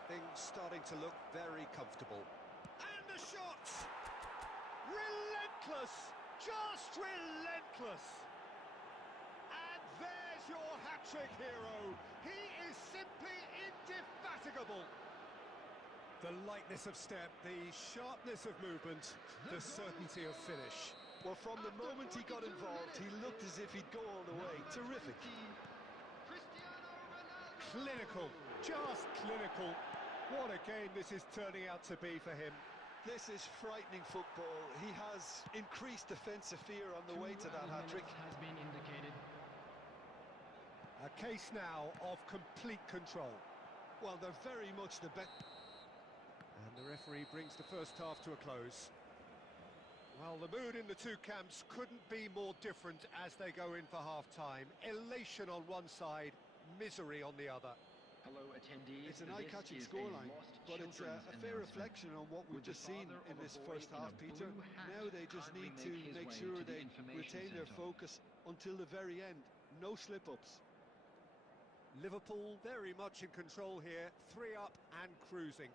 Things starting to look very comfortable. And the shot! Relentless! Just relentless! And there's your hat-trick hero. He is simply indefatigable. The lightness of step, the sharpness of movement, the certainty of finish. Well, from the moment he got involved, he looked as if he'd go all the way. Terrific. Cristiano Ronaldo. Clinical, just clinical. What a game this is turning out to be for him. This is frightening football. He has increased defensive fear on the way to that hat-trick. Has been indicated. A case now of complete control. Well, they're very much the best. And the referee brings the first half to a close. Well, the mood in the two camps couldn't be more different as they go in for half-time. Elation on one side, misery on the other. Hello, attendees. It's an This eye-catching is scoreline, a lost but it's a children's fair announcement. reflection on what we've With just the seen father in of a this boy first in half, a Peter. blue hat Now they just kindly need to make his make way sure to the they information retain their centre. focus until the very end. No slip-ups. Liverpool very much in control here, 3 up and cruising.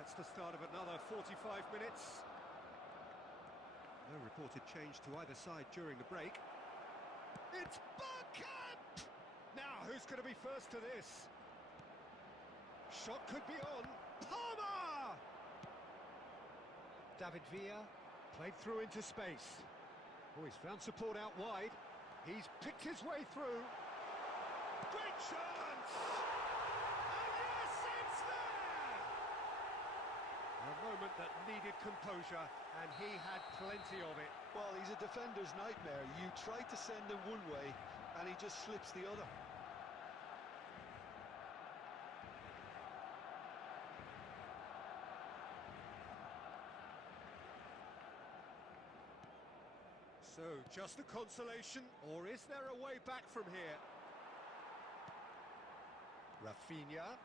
That's the start of another 45 minutes. No reported change to either side during the break. It's Bergkamp! Now, who's going to be first to this? Shot could be on. Palmer! David Villa played through into space. Oh, he's found support out wide. He's picked his way through. Great chance! And yes, it's there! A moment that needed composure, and he had plenty of it. Well, he's a defender's nightmare. You try to send him one way, and he just slips the other. So, just a consolation, or is there a way back from here? Rafinha.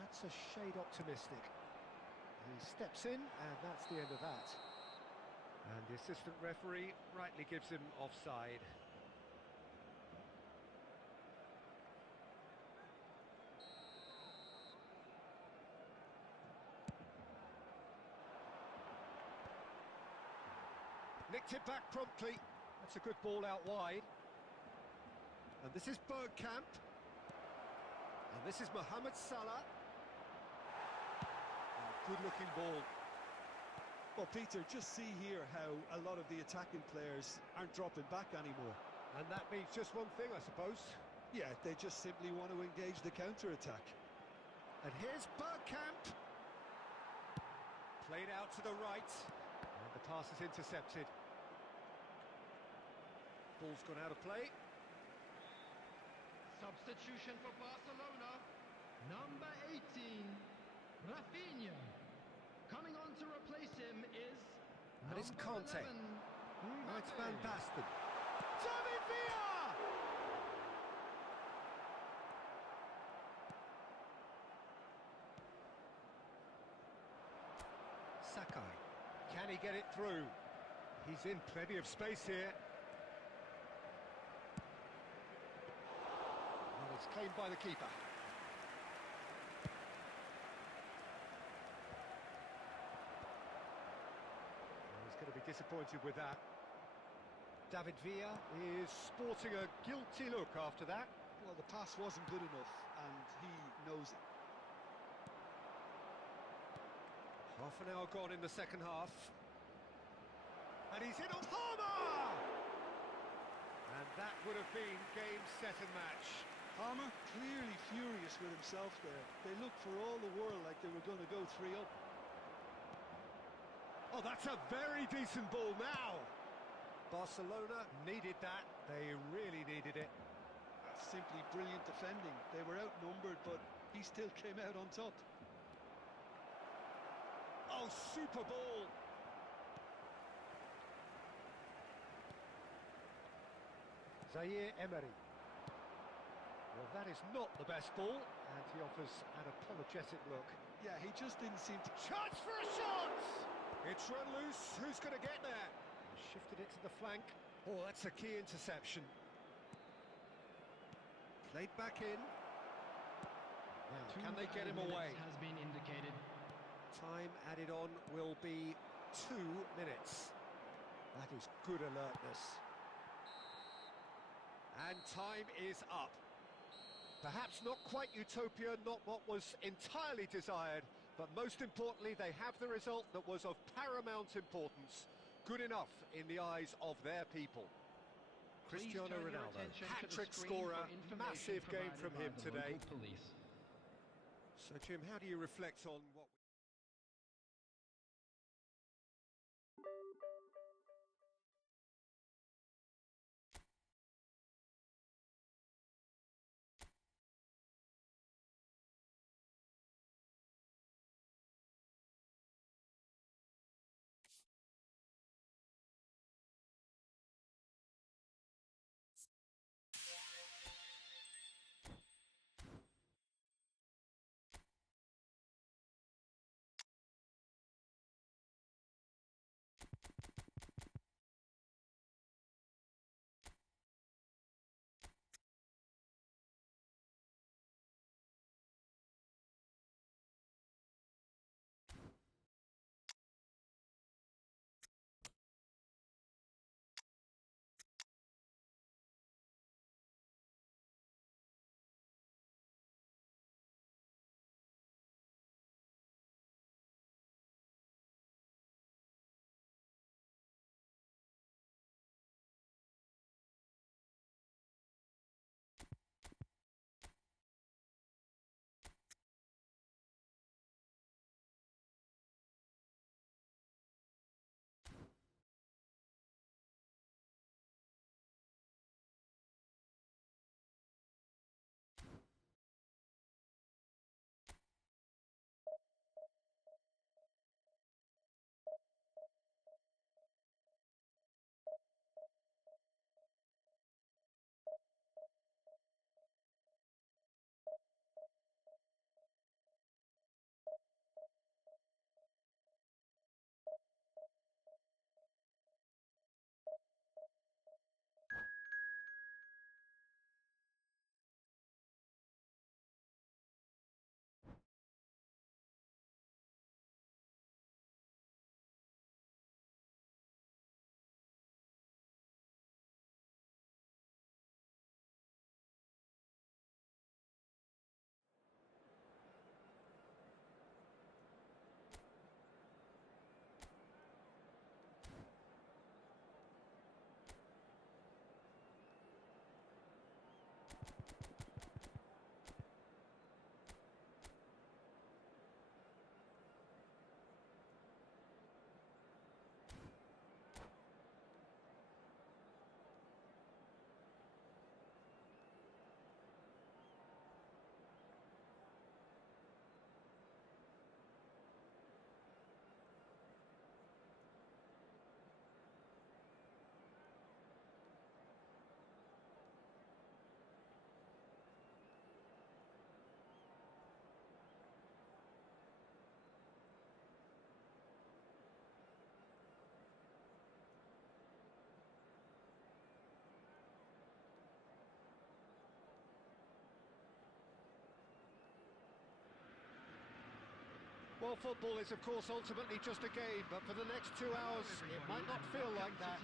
That's a shade optimistic. He steps in, and that's the end of that. And the assistant referee rightly gives him offside. Nicked it back promptly. That's a good ball out wide. And this is Bergkamp. And this is Mohamed Salah. Good-looking ball. Well, Peter, just see here how a lot of the attacking players aren't dropping back anymore. And that means just one thing, I suppose. Yeah, they just simply want to engage the counter-attack. And here's Bergkamp. Played out to the right. And the pass is intercepted. Ball's gone out of play. Substitution for Barcelona. Number 18, Rafinha. Coming on to replace him is And it's number Conte. 11, Oh, it's Van Mbappe. Basten. David Villa! Sakai. Can he get it through? He's in plenty of space here. Well, it's claimed by the keeper. He's going to be disappointed with that. David Villa is sporting a guilty look after that. Well, the pass wasn't good enough, and he knows it. Half an hour gone in the second half. And he's in on Palmer! And that would have been game, set and match. Palmer clearly furious with himself there. They looked for all the world like they were going to go 3 up. Oh, that's a very decent ball now. Barcelona needed that. They really needed it. That's simply brilliant defending. They were outnumbered, but he still came out on top. Oh, super ball. Zaire Emery. Well, that is not the best ball, and he offers an apologetic look. Yeah, he just didn't seem to... Chance for a shot! It's run loose. Who's going to get there? Shifted it to the flank. Oh, that's a key interception. Played back in. Now, can they get him away? Has been indicated. Time added on will be 2 minutes. That is good alertness. And time is up. Perhaps not quite utopia, not what was entirely desired, but most importantly, they have the result that was of paramount importance. Good enough in the eyes of their people. Please Cristiano turn your Ronaldo, attention to the hat-trick screen scorer, for information massive game provided from by him the today. local police. So, Jim, how do you reflect on what... Well, football is, of course, ultimately just a game, but for the next 2 hours, it might not feel like that.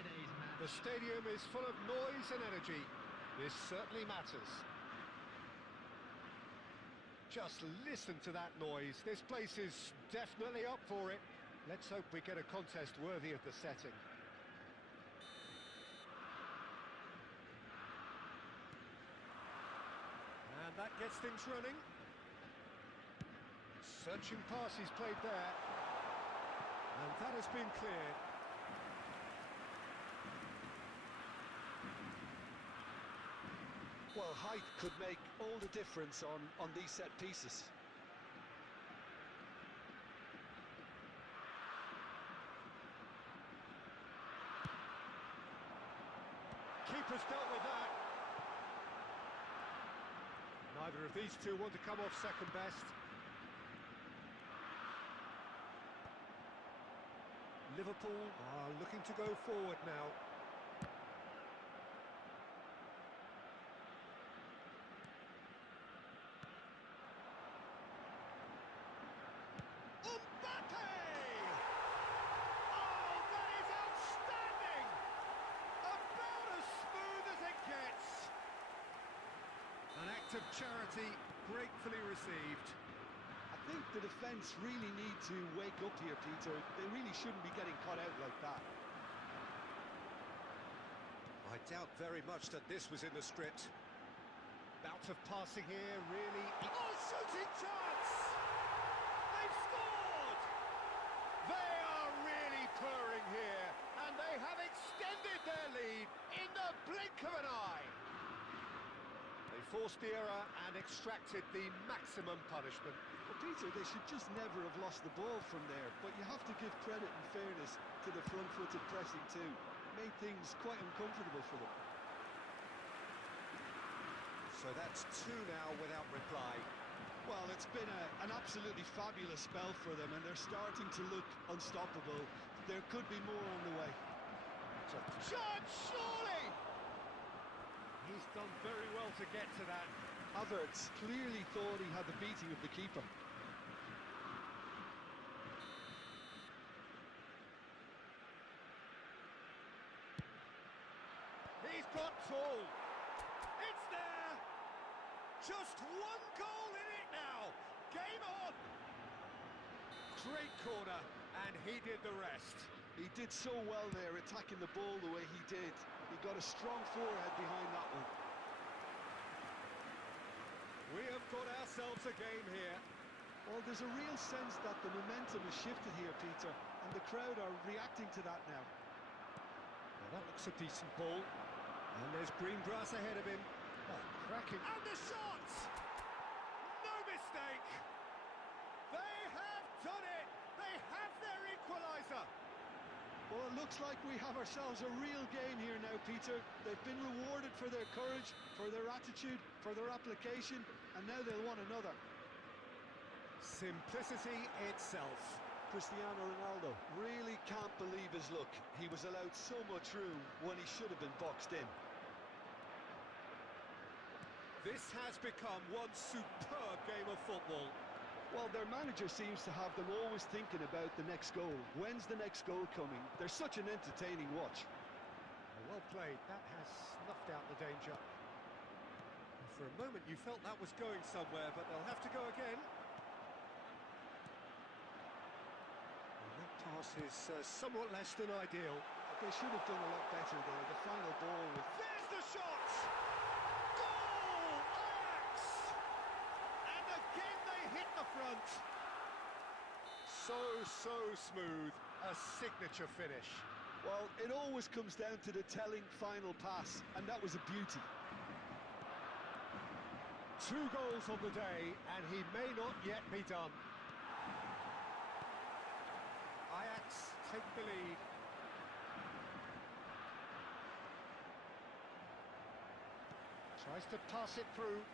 The stadium is full of noise and energy. This certainly matters. Just listen to that noise. This place is definitely up for it. Let's hope we get a contest worthy of the setting. And that gets things running. Searching pass he's played there. And that has been cleared. Well, height could make all the difference on these set pieces. Keeper's dealt with that. Neither of these two want to come off second best. Liverpool are looking to go forward now. Mbappe! Oh, that is outstanding! About as smooth as it gets. An act of charity gratefully received. I think the defence really need to wake up here, Peter. They really shouldn't be getting caught out like that. I doubt very much that this was in the script. Bout of passing here, really. Oh, shooting chance! They've scored! They are really purring here, and they have extended their lead in the blink of an eye. They forced the error and extracted the maximum punishment. Well, Peter, they should just never have lost the ball from there, but you have to give credit and fairness to the front-footed pressing too. Made things quite uncomfortable for them. So that's two now without reply. Well, it's been an absolutely fabulous spell for them, and they're starting to look unstoppable. There could be more on the way. Chance, surely! He's done very well to get to that. Havertz clearly thought he had the beating of the keeper. He's got tall. It's there. Just one goal in it now. Game on. Great corner, and he did the rest. He did so well there, attacking the ball the way he did. He got a strong forehead behind that one. We have got ourselves a game here. Well, there's a real sense that the momentum has shifted here, Peter, and the crowd are reacting to that now. Well, that looks a decent ball. And there's green grass ahead of him. Oh, cracking. And the shot! No mistake! They have done it! They have their equaliser! Well, it looks like we have ourselves a real game here now, Peter. They've been rewarded for their courage, for their attitude, for their application, and now they'll want another. Simplicity itself. Cristiano Ronaldo really can't believe his luck. He was allowed so much room when he should have been boxed in. This has become one superb game of football. Well, their manager seems to have them always thinking about the next goal. When's the next goal coming? They're such an entertaining watch. Well played. That has snuffed out the danger. And for a moment you felt that was going somewhere, but they'll have to go again. And that pass is somewhat less than ideal. They should have done a lot better there. The final ball with... There's the shot! Goal! Ajax! And again they hit the front. So smooth. A signature finish. Well, it always comes down to the telling final pass, and that was a beauty. 2 goals on the day, and he may not yet be done. Ajax take the lead. Tries to pass it through.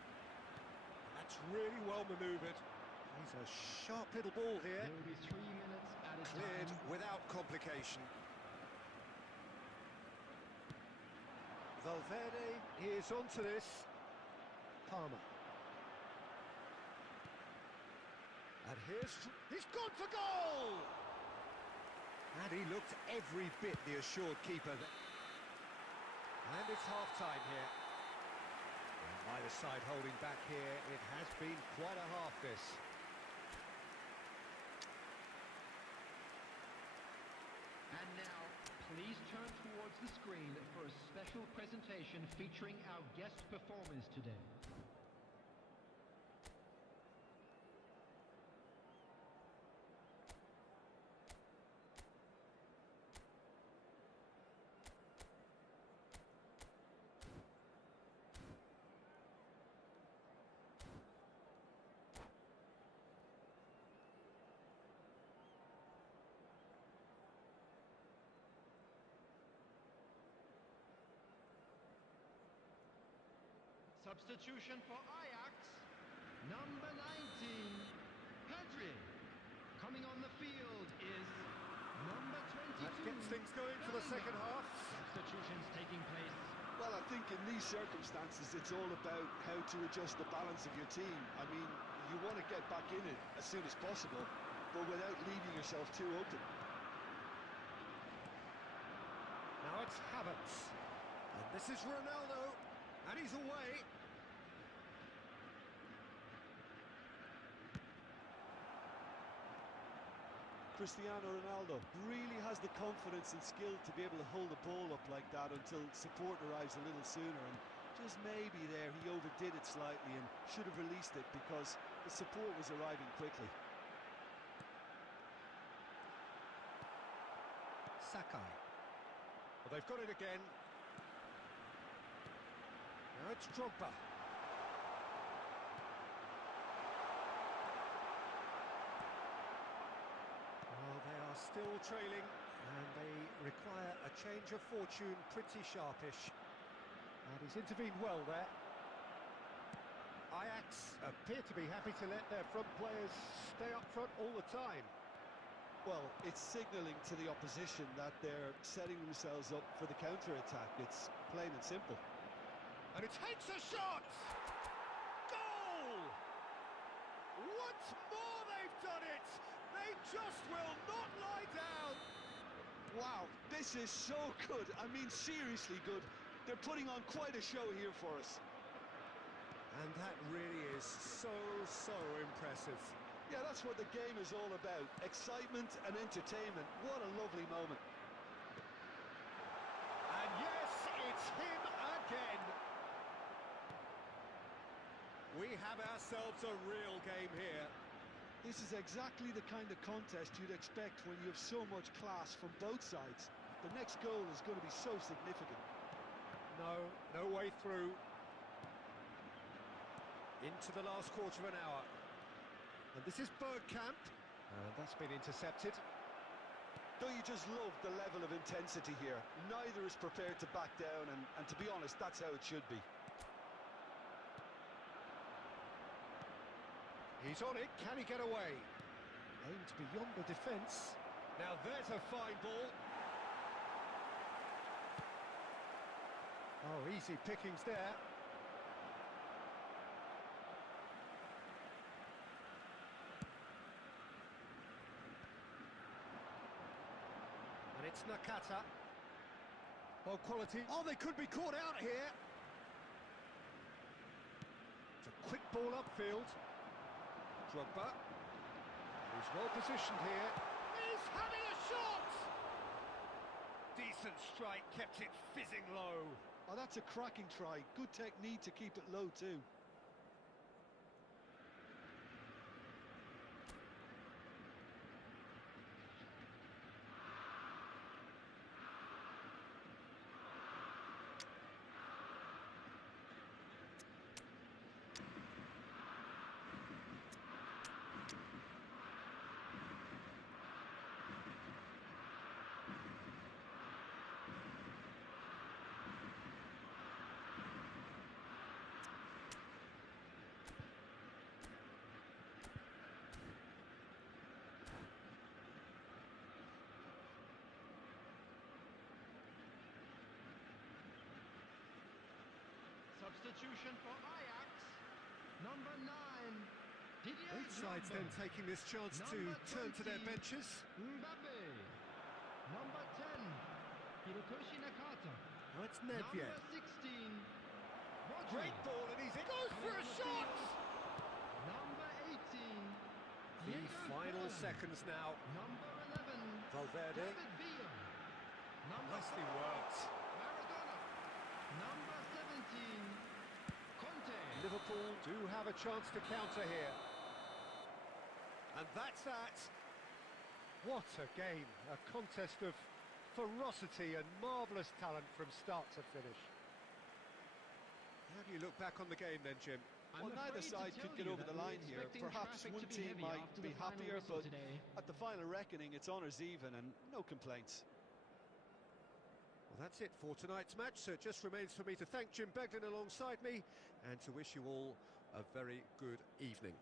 That's really well manoeuvred. He's a sharp little ball here. There will be 3 minutes at a Cleared time. without complication. Valverde is onto this. Palmer. And he's gone for goal! And he looked every bit the assured keeper. And it's half-time here. And neither side holding back here. It has been quite a half, this. And now, please turn towards the screen for a special presentation featuring our guest performers today. Substitution for Ajax, number 19, Pedri. Coming on the field is number 22. That gets things going for the second half. Substitutions taking place. Well, I think in these circumstances, it's all about how to adjust the balance of your team. I mean, you want to get back in it as soon as possible, but without leaving yourself too open. Now it's Havertz. And this is Ronaldo. And he's away. Cristiano Ronaldo really has the confidence and skill to be able to hold the ball up like that until support arrives a little sooner, and just maybe there he overdid it slightly and should have released it because the support was arriving quickly. Sakai. Well, they've got it again. Now it's Drogba. Well, they are still trailing, and they require a change of fortune pretty sharpish. And he's intervened well there. Ajax appear to be happy to let their front players stay up front all the time. Well, it's signalling to the opposition that they're setting themselves up for the counter-attack. It's plain and simple. And it takes a shot! Goal! Once more they've done it! They just will not lie down! Wow, this is so good. I mean, seriously good. They're putting on quite a show here for us. And that really is so impressive. Yeah, that's what the game is all about. Excitement and entertainment. What a lovely moment. And yes, it's him again. We have ourselves a real game here. This is exactly the kind of contest you'd expect when you have so much class from both sides. The next goal is going to be so significant. No way through. Into the last quarter of an hour. And this is Bergkamp. And that's been intercepted. Don't you just love the level of intensity here? Neither is prepared to back down, and to be honest, that's how it should be. He's on it, can he get away? Aimed beyond the defence. Now there's a fine ball. Oh, easy pickings there. And it's Nakata. Well, quality. Oh, they could be caught out here. It's a quick ball upfield. Drogba. He's well positioned here. He's having a shot! Decent strike, kept it fizzing low. Oh, that's a cracking try. Good technique to keep it low too. Substitution for Ajax, number 9, Didier Both sides then Drogba. taking this chance to Number turn to their 20, benches. Mbappe. Number 10, Hirotoshi Nakata. Oh, it's Nedved. Number 16, Rodri. Great ball, and he's... It goes Coming for a on the shot! field, Number 18, The Diego final Forlan. seconds now. Number 11, Valverde. David Villa. Number Nicely 4, worked. Maradona. Number 17, Conte. Liverpool do have a chance to counter here. And that's that. What a game. A contest of ferocity and marvellous talent from start to finish. How do you look back on the game then, Jim? Well, neither side could get over the line here. Perhaps one team might be happier, but at the final reckoning, it's honours even and no complaints. Well, that's it for tonight's match, so it just remains for me to thank Jim Beglin alongside me and to wish you all a very good evening.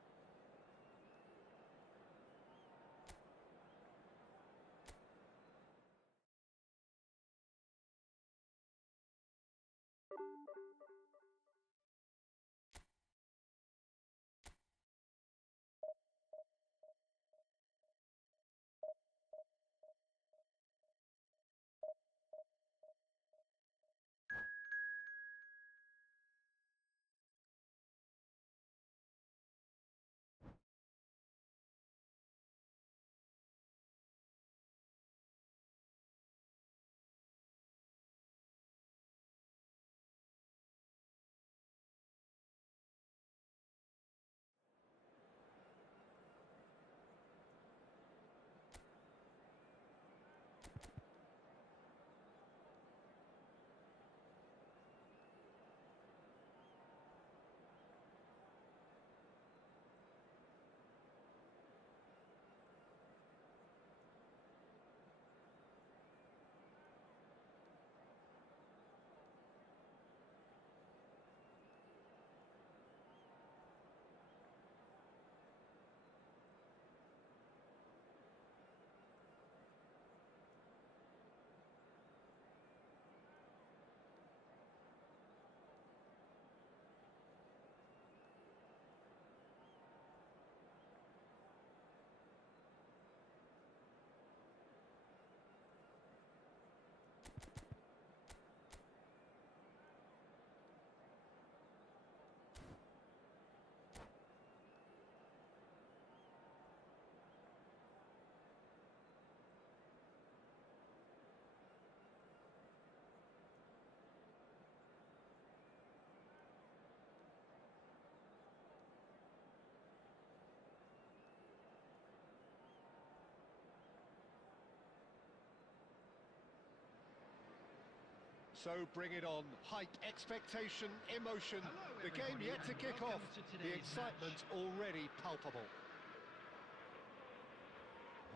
So bring it on. Hype, expectation, emotion. Hello, The game everybody, yet to and kick welcome off. to The today's excitement match. already palpable.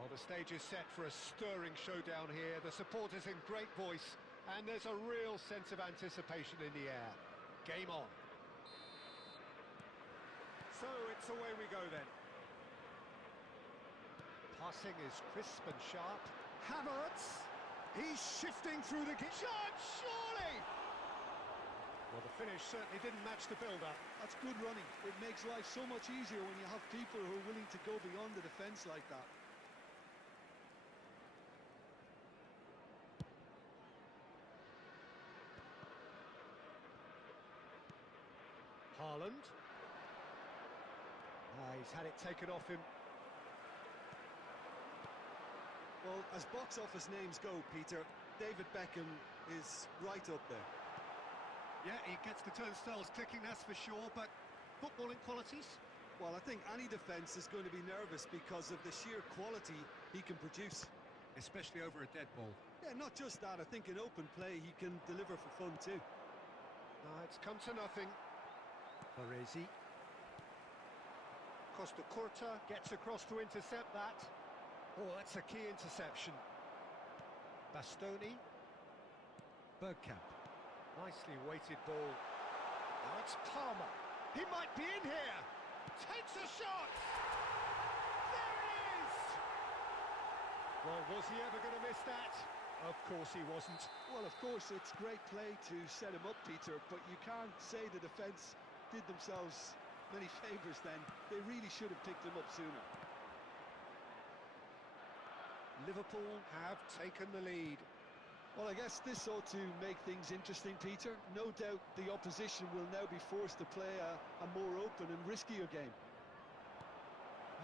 Well, the stage is set for a stirring showdown here. The supporters in great voice, and there's a real sense of anticipation in the air. Game on. So it's away we go then. Passing is crisp and sharp. Havertz. He's shifting through the... Shot, surely! Well, the finish certainly didn't match the build-up. That's good running. It makes life so much easier when you have people who are willing to go beyond the defence like that. Haaland. He's had it taken off him. Well, as box office names go, Peter, David Beckham is right up there. Yeah, he gets the turnstiles clicking, that's for sure, but footballing qualities? Well, I think any defence is going to be nervous because of the sheer quality he can produce. Especially over a dead ball. Yeah, not just that, I think in open play he can deliver for fun too. No, it's come to nothing. Baresi. Costa Curta gets across to intercept that. Oh, that's a key interception. Bastoni. Bergkamp. Nicely weighted ball. Now it's Palmer. He might be in here. Takes a shot. There it is. Well, was he ever going to miss that? Of course he wasn't. Well, of course, it's great play to set him up, Peter, but you can't say the defence did themselves many favours then. They really should have picked him up sooner. Liverpool have taken the lead. Well, I guess this ought to make things interesting, Peter. No doubt the opposition will now be forced to play a more open and riskier game.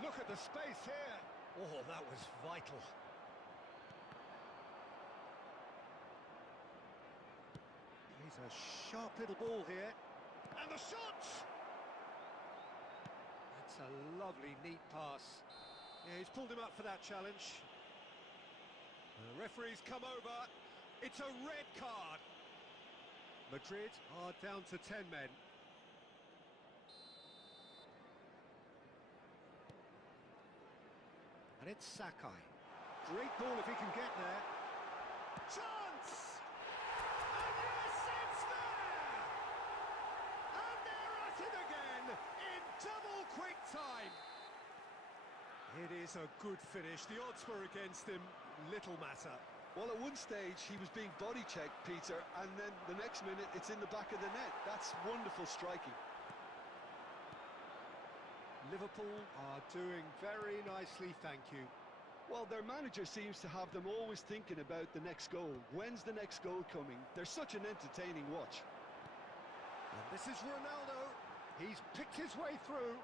Look at the space here. Oh, that was vital. He's a sharp little ball here. And the shot! That's a lovely, neat pass. Yeah, he's pulled him up for that challenge. And the referee's come over. It's a red card. Madrid are down to 10 men. And it's Sakai. Great ball if he can get there. Chance! And yes, it's there! And they're at it again in double quick time. It is a good finish. The odds were against him. Little matter. Well, at one stage he was being body checked, Peter, and then the next minute it's in the back of the net. That's wonderful striking. Liverpool are doing very nicely, thank you. Well, their manager seems to have them always thinking about the next goal. When's the next goal coming? They're such an entertaining watch. And this is Ronaldo. He's picked his way through.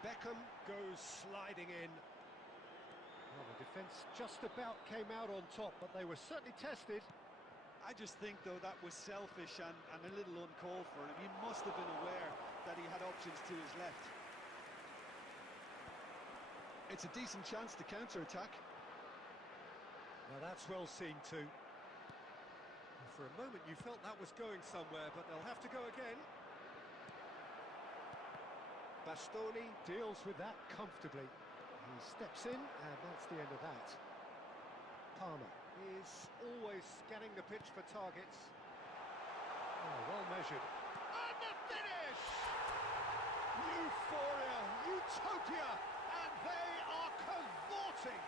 Beckham goes sliding in. Well, the defence just about came out on top, but they were certainly tested. I just think, though, that was selfish and a little uncalled for him. He must have been aware that he had options to his left. It's a decent chance to counter-attack. Well, that's well seen too. And for a moment you felt that was going somewhere, but they'll have to go again. Bastoni deals with that comfortably. He steps in, and that's the end of that. Palmer is always scanning the pitch for targets. Oh, well measured. And the finish! Euphoria, utopia, and they are cavorting.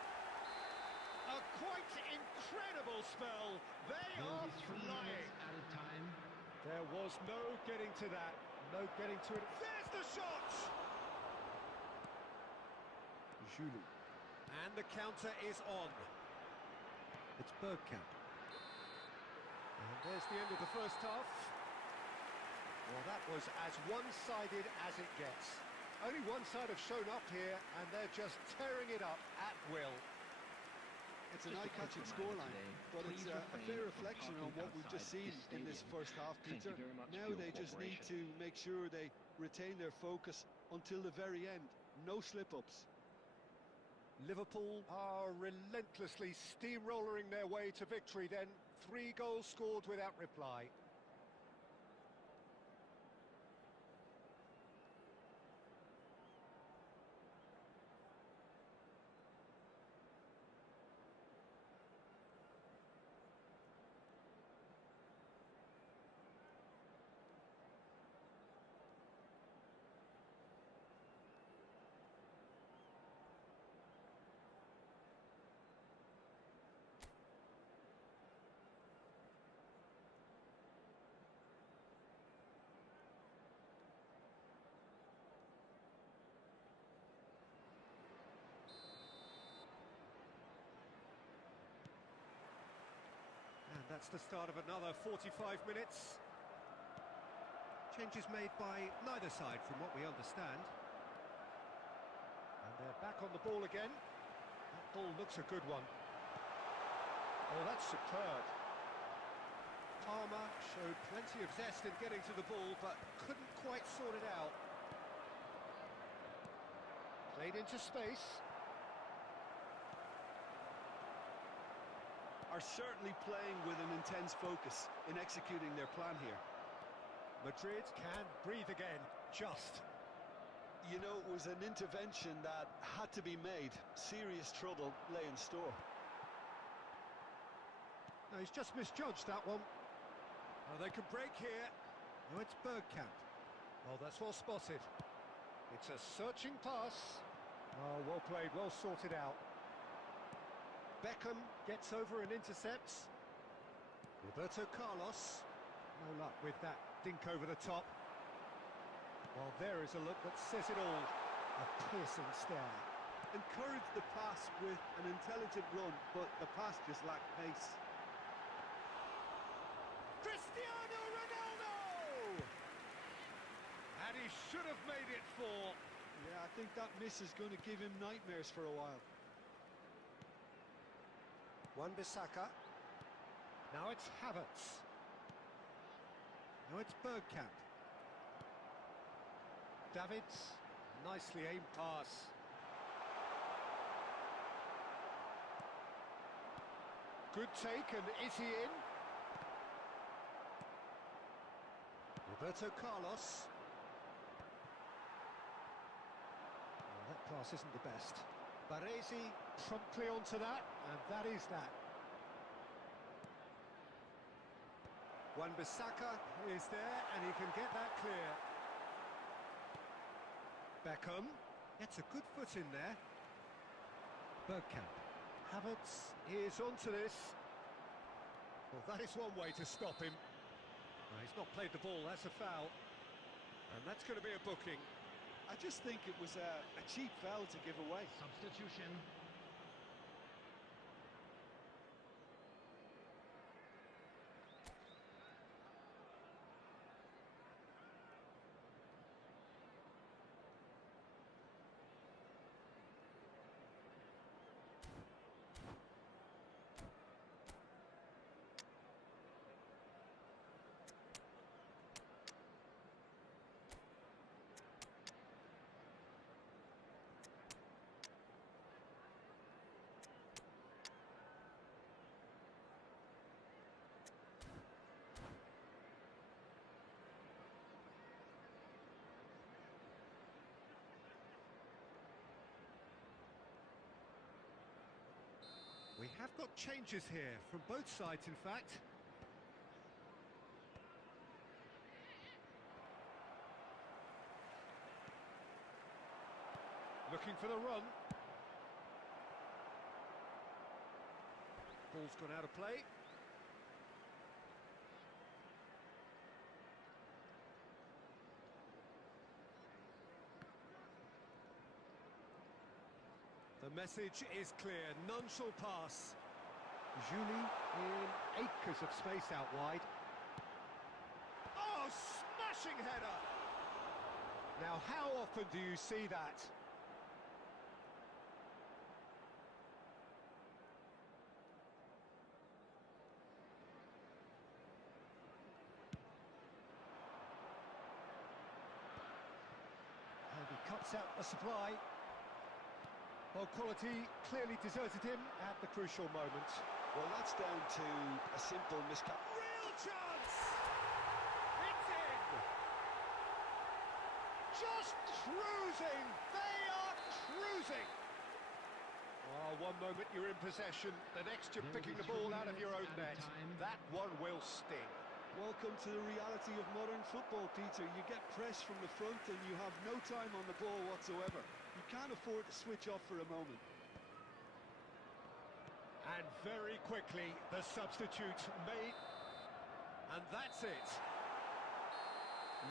A quite incredible spell. They are Will be 3 flying. minutes at a time. There was no getting to that. No getting to it. There's the shot! Julie. And the counter is on. It's Bergkamp. And there's the end of the first half. Well, that was as one-sided as it gets. Only one side have shown up here, and they're just tearing it up at will. It's an Just a quick eye-catching reminder scoreline, today, but it's please a refrain fair from reflection on parking what we've just outside seen this in this stadium. first half, Thank Peter. you very much Now for your they just need cooperation. to make sure they retain their focus until the very end. No slip-ups. Liverpool are relentlessly steamrolling their way to victory then. 3 goals scored without reply. And that's the start of another 45 minutes. Changes made by neither side from what we understand. And they're back on the ball again. That ball looks a good one. Oh, that's superb. Palmer showed plenty of zest in getting to the ball, but couldn't quite sort it out. Played into space. Are certainly playing with an intense focus in executing their plan here. Madrid can breathe again, just. You know, it was an intervention that had to be made. Serious trouble lay in store. No, he's just misjudged that one. Oh, they could break here. No, it's Bergkamp. Oh, that's well spotted. It's a searching pass. Oh, well played, well sorted out. Beckham gets over and intercepts. Roberto Carlos. No luck with that dink over the top. Well, there is a look that says it all. A piercing stare. Encouraged the pass with an intelligent run, but the pass just lacked pace. Cristiano Ronaldo! And he should have made it 4. Yeah, I think that miss is going to give him nightmares for a while. Wan-Bissaka. Now it's Havertz. Now it's Bergkamp. Davids. Nicely aimed pass. Good take, and is he in? Roberto Carlos. Well, that pass isn't the best. Baresi promptly onto that, and that is that. Wan-Bissaka is there, and he can get that clear. Beckham gets a good foot in there. Bergkamp. Havertz is onto this. Well, that is one way to stop him. Well, he's not played the ball, that's a foul. And that's going to be a booking. I just think it was a cheap foul to give away. Substitution. We have got changes here, from both sides in fact. Looking for the run. Ball's gone out of play. The message is clear, none shall pass. Julie in acres of space out wide. Oh, smashing header! Now, how often do you see that? And he cuts out the supply. Well, quality clearly deserted him at the crucial moment. Well, that's down to a simple miscap. Real chance! It's in! Just cruising! They are cruising! Oh, one moment you're in possession, the next you're There will picking be the ball 3 out of your own minutes net. added time. That one will sting. Welcome to the reality of modern football, Peter. You get pressed from the front and you have no time on the ball whatsoever. You can't afford to switch off for a moment. And very quickly, the substitute made... And that's it.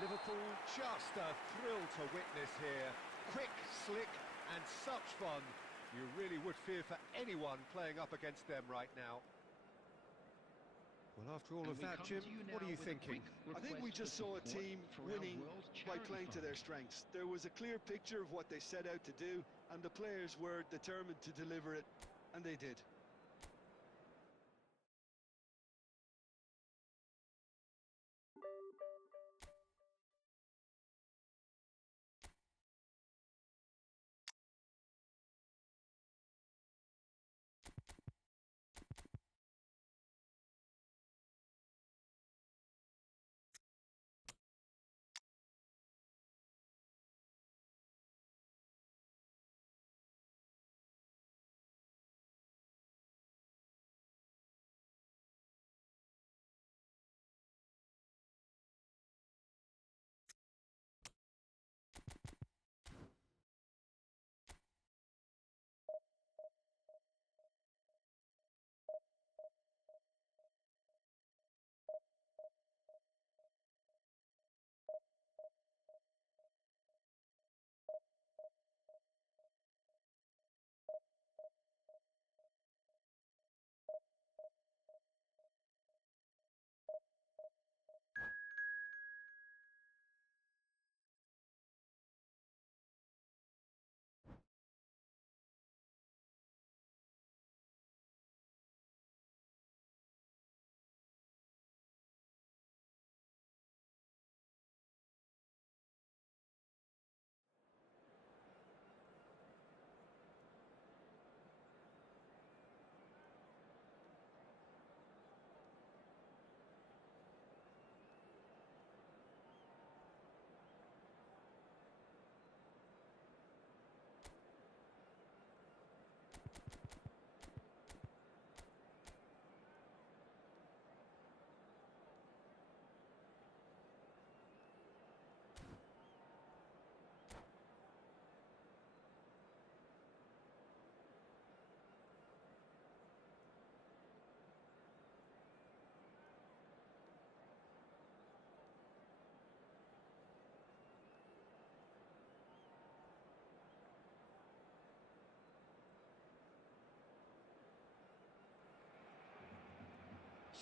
Liverpool, just a thrill to witness here. Quick, slick, and such fun. You really would fear for anyone playing up against them right now. Well, after all And of we that, come Jim, to you what are now you with a thinking? quick I think we request just for saw a support team for our winning World by Charity playing to their Fund. strengths. There was a clear picture of what they set out to do, and the players were determined to deliver it, and they did.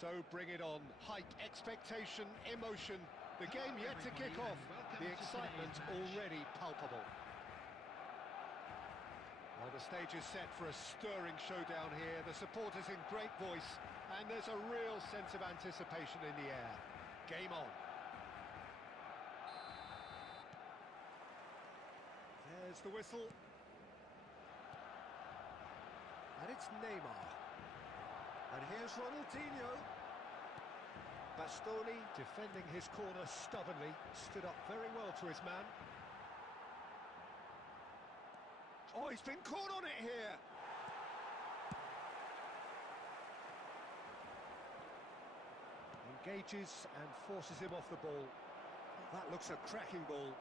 So bring it on. Hype, expectation, emotion. The game yet to kick off. The excitement already palpable. Well, the stage is set for a stirring showdown here. The supporters in great voice, and there's a real sense of anticipation in the air. Game on. There's the whistle. And it's Neymar. And here's Ronaldinho. Bastoni defending his corner stubbornly, stood up very well to his man. Oh, he's been caught on it here. Engages and forces him off the ball. That looks a cracking ball.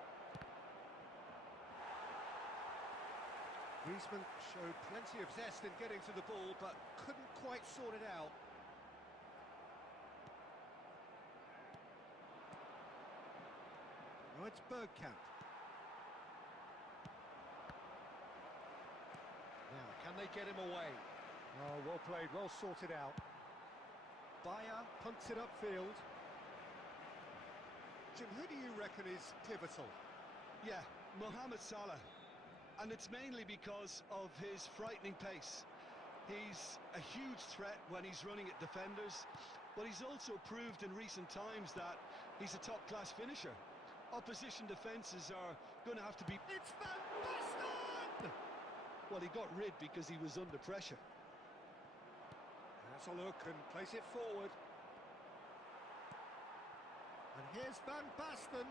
Griezmann showed plenty of zest in getting to the ball, but couldn't quite sort it out. Now it's Bergkamp. Now, can they get him away? Oh, well played, well sorted out. Bayer punts it upfield. Jim, who do you reckon is pivotal? Yeah, Mohamed Salah. And it's mainly because of his frightening pace. He's a huge threat when he's running at defenders, but he's also proved in recent times that he's a top-class finisher. Opposition defences are going to have to be... It's Van Basten! Well, he got rid because he was under pressure. Has a look and plays it forward. And here's Van Basten.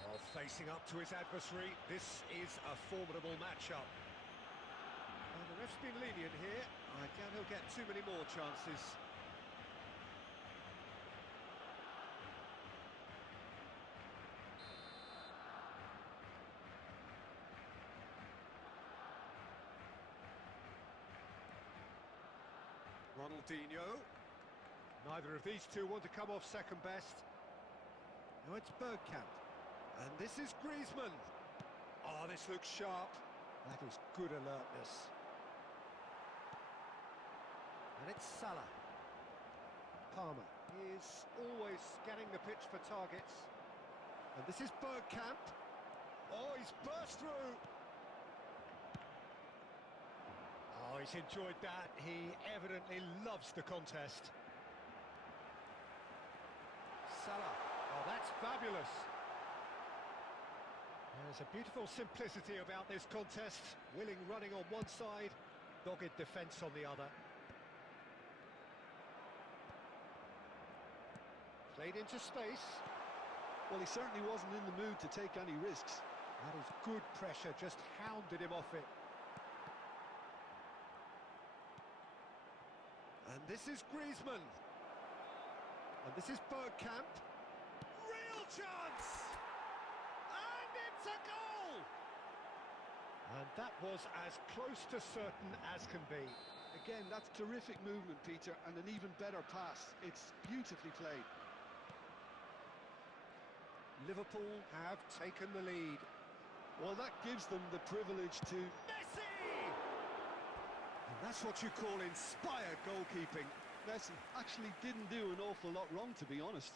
Oh, facing up to his adversary. This is a formidable matchup. Well, the ref's been lenient here. I doubt he'll get too many more chances. Ronaldinho. Neither of these two want to come off second best. Now it's Bergkamp. And this is Griezmann. Oh, this looks sharp. That is good alertness. And it's Salah. Palmer is always scanning the pitch for targets. And this is Bergkamp. Oh, he's burst through. Oh, he's enjoyed that. He evidently loves the contest. Salah. Oh, that's fabulous. There's a beautiful simplicity about this contest. Willing running on one side, dogged defence on the other. Played into space. Well, he certainly wasn't in the mood to take any risks. That is good pressure, just hounded him off it. And this is Griezmann. And this is Bergkamp. Real chance! And it's a goal! And that was as close to certain as can be. Again, that's terrific movement, Peter, and an even better pass. It's beautifully played. Liverpool have taken the lead. Well, that gives them the privilege to... Messi! And that's what you call inspired goalkeeping. Messi actually didn't do an awful lot wrong, to be honest.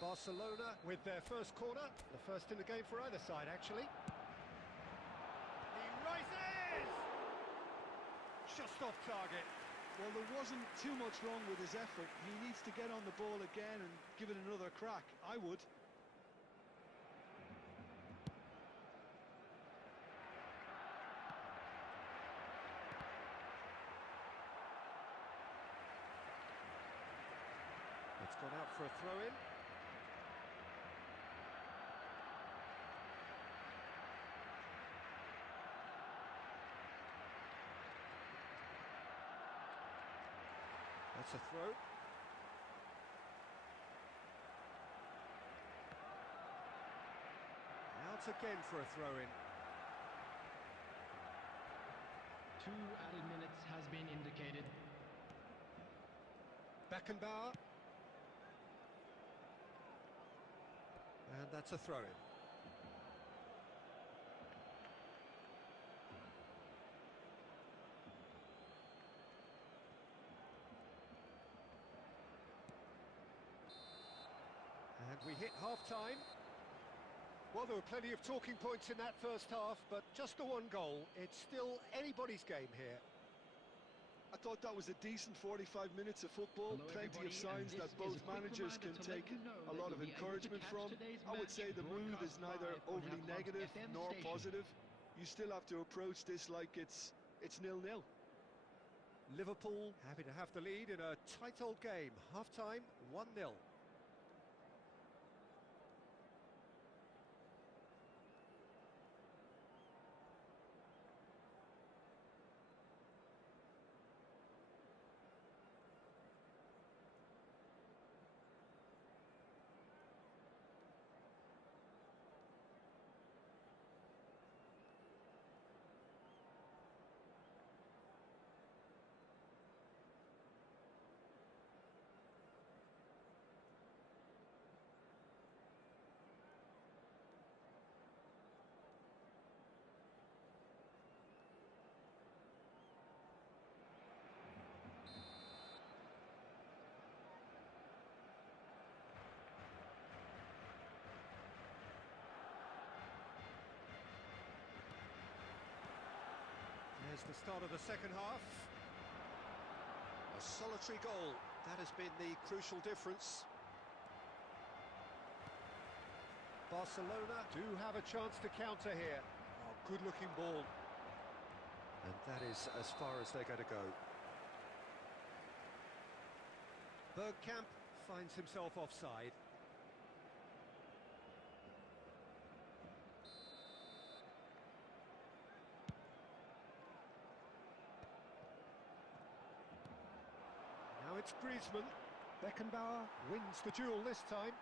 Barcelona with their first corner, the first in the game for either side, actually. He rises! Just off target. Well, there wasn't too much wrong with his effort. He needs to get on the ball again and give it another crack. I would. It's gone out for a throw-in. That's a throw. Out again for a throw-in. 2 added minutes has been indicated. Beckenbauer. And that's a throw-in. We hit half-time. Well, there were plenty of talking points in that first half, but just the one goal. It's still anybody's game here. I thought that was a decent 45 minutes of football. Hello Plenty of everybody, signs and that this both is a quick managers reminder can to take let you know a that lot of you'll be able to encouragement catch from. today's I would match say the mood is broadcast neither live on overly Efootball's negative FM nor station. positive. You still have to approach this like it's 0-0. Liverpool happy to have the lead in a tight old game. Half-time, 1-0. There's the start of the second half. A solitary goal. That has been the crucial difference. Barcelona do have a chance to counter here. Oh, good-looking ball. And that is as far as they're going to go. Bergkamp finds himself offside. Now it's Griezmann. Beckenbauer wins the duel this time.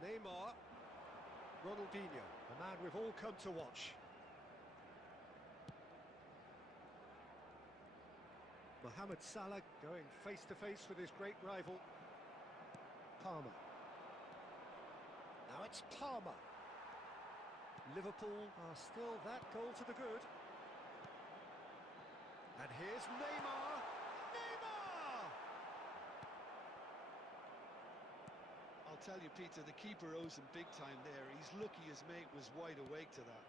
Neymar. Ronaldinho, the man we've all come to watch. Mohamed Salah going face-to-face with his great rival. Palmer. Now it's Palmer. Liverpool are still that goal to the good. And here's Neymar! Neymar! I'll tell you, Peter, the keeper owes him big time there. He's lucky his mate was wide awake to that.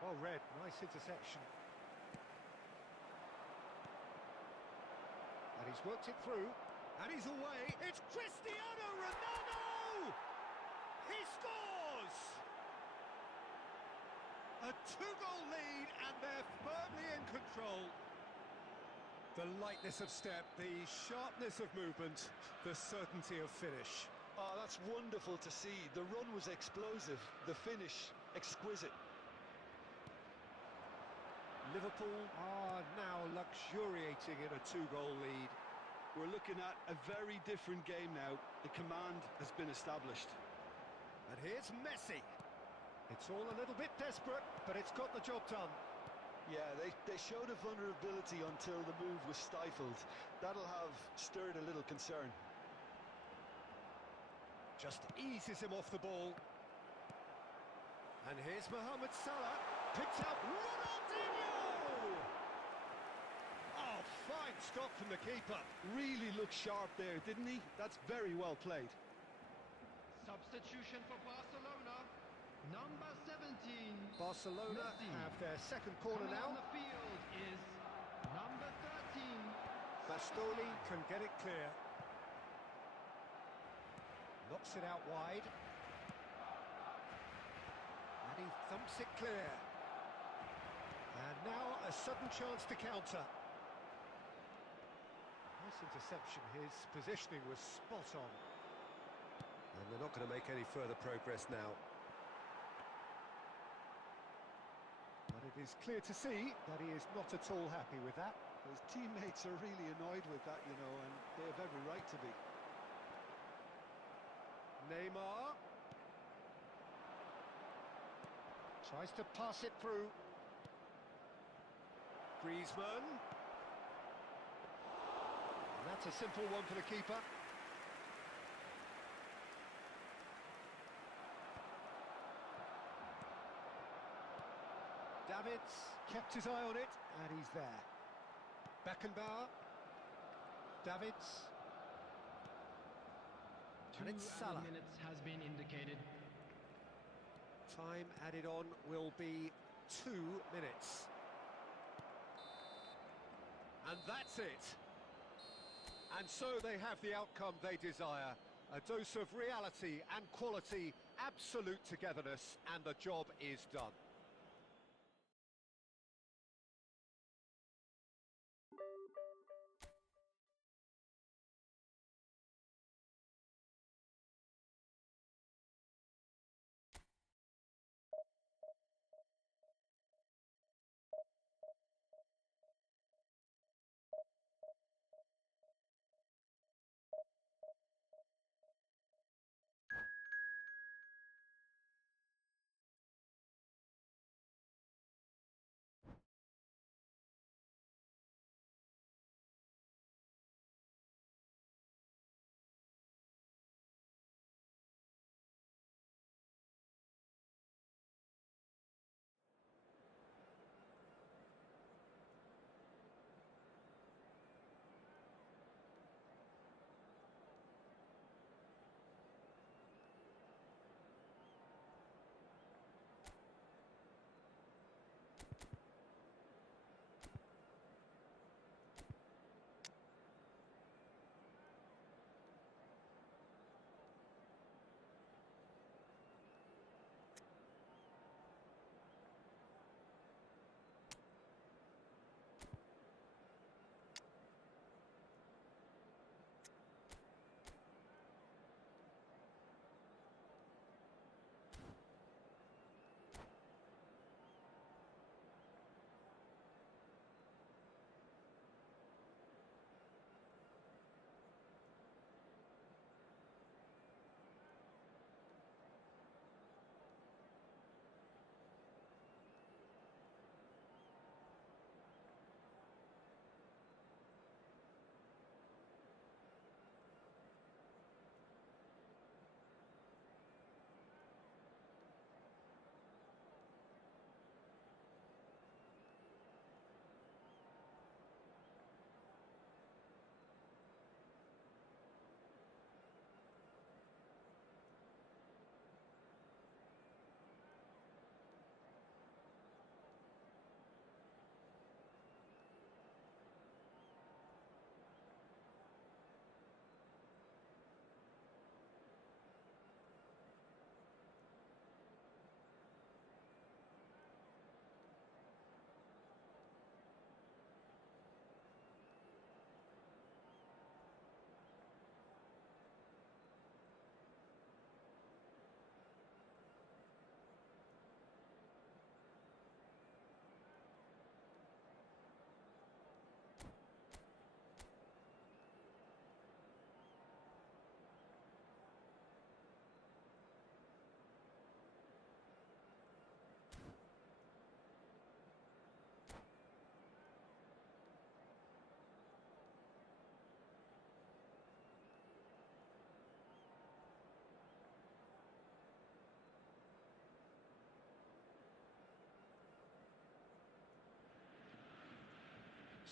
Well read, nice interception. And he's worked it through, and he's away. It's Cristiano Ronaldo! He scores! A two-goal lead, and they're firmly in control. The lightness of step, the sharpness of movement, the certainty of finish. Oh, that's wonderful to see. The run was explosive, the finish exquisite. Liverpool are now luxuriating in a two-goal lead. We're looking at a very different game now. The command has been established. And here's Messi. It's all a little bit desperate, but it's got the job done. Yeah, they showed a vulnerability until the move was stifled. That'll have stirred a little concern. Just eases him off the ball. And here's Mohamed Salah. Picked out Ronaldinho! Oh, fine stop from the keeper. Really looked sharp there, didn't he? That's very well played. Substitution for Barcelona. Number 17. Barcelona Messi. have their second corner Coming now. on the field is number 13. Bastoni can get it clear. Knocks it out wide. And he thumps it clear. And now a sudden chance to counter. Nice interception. His positioning was spot on. And they're not going to make any further progress now. But it is clear to see that he is not at all happy with that. His teammates are really annoyed with that, you know, and they have every right to be. Neymar. Tries to pass it through. Griezmann. And that's a simple one for the keeper. Davids kept his eye on it, and he's there. Beckenbauer. Davids. And it's Salah. minutes has been indicated. Time added on will be 2 minutes. And that's it. And so they have the outcome they desire. A dose of reality and quality, absolute togetherness, and the job is done.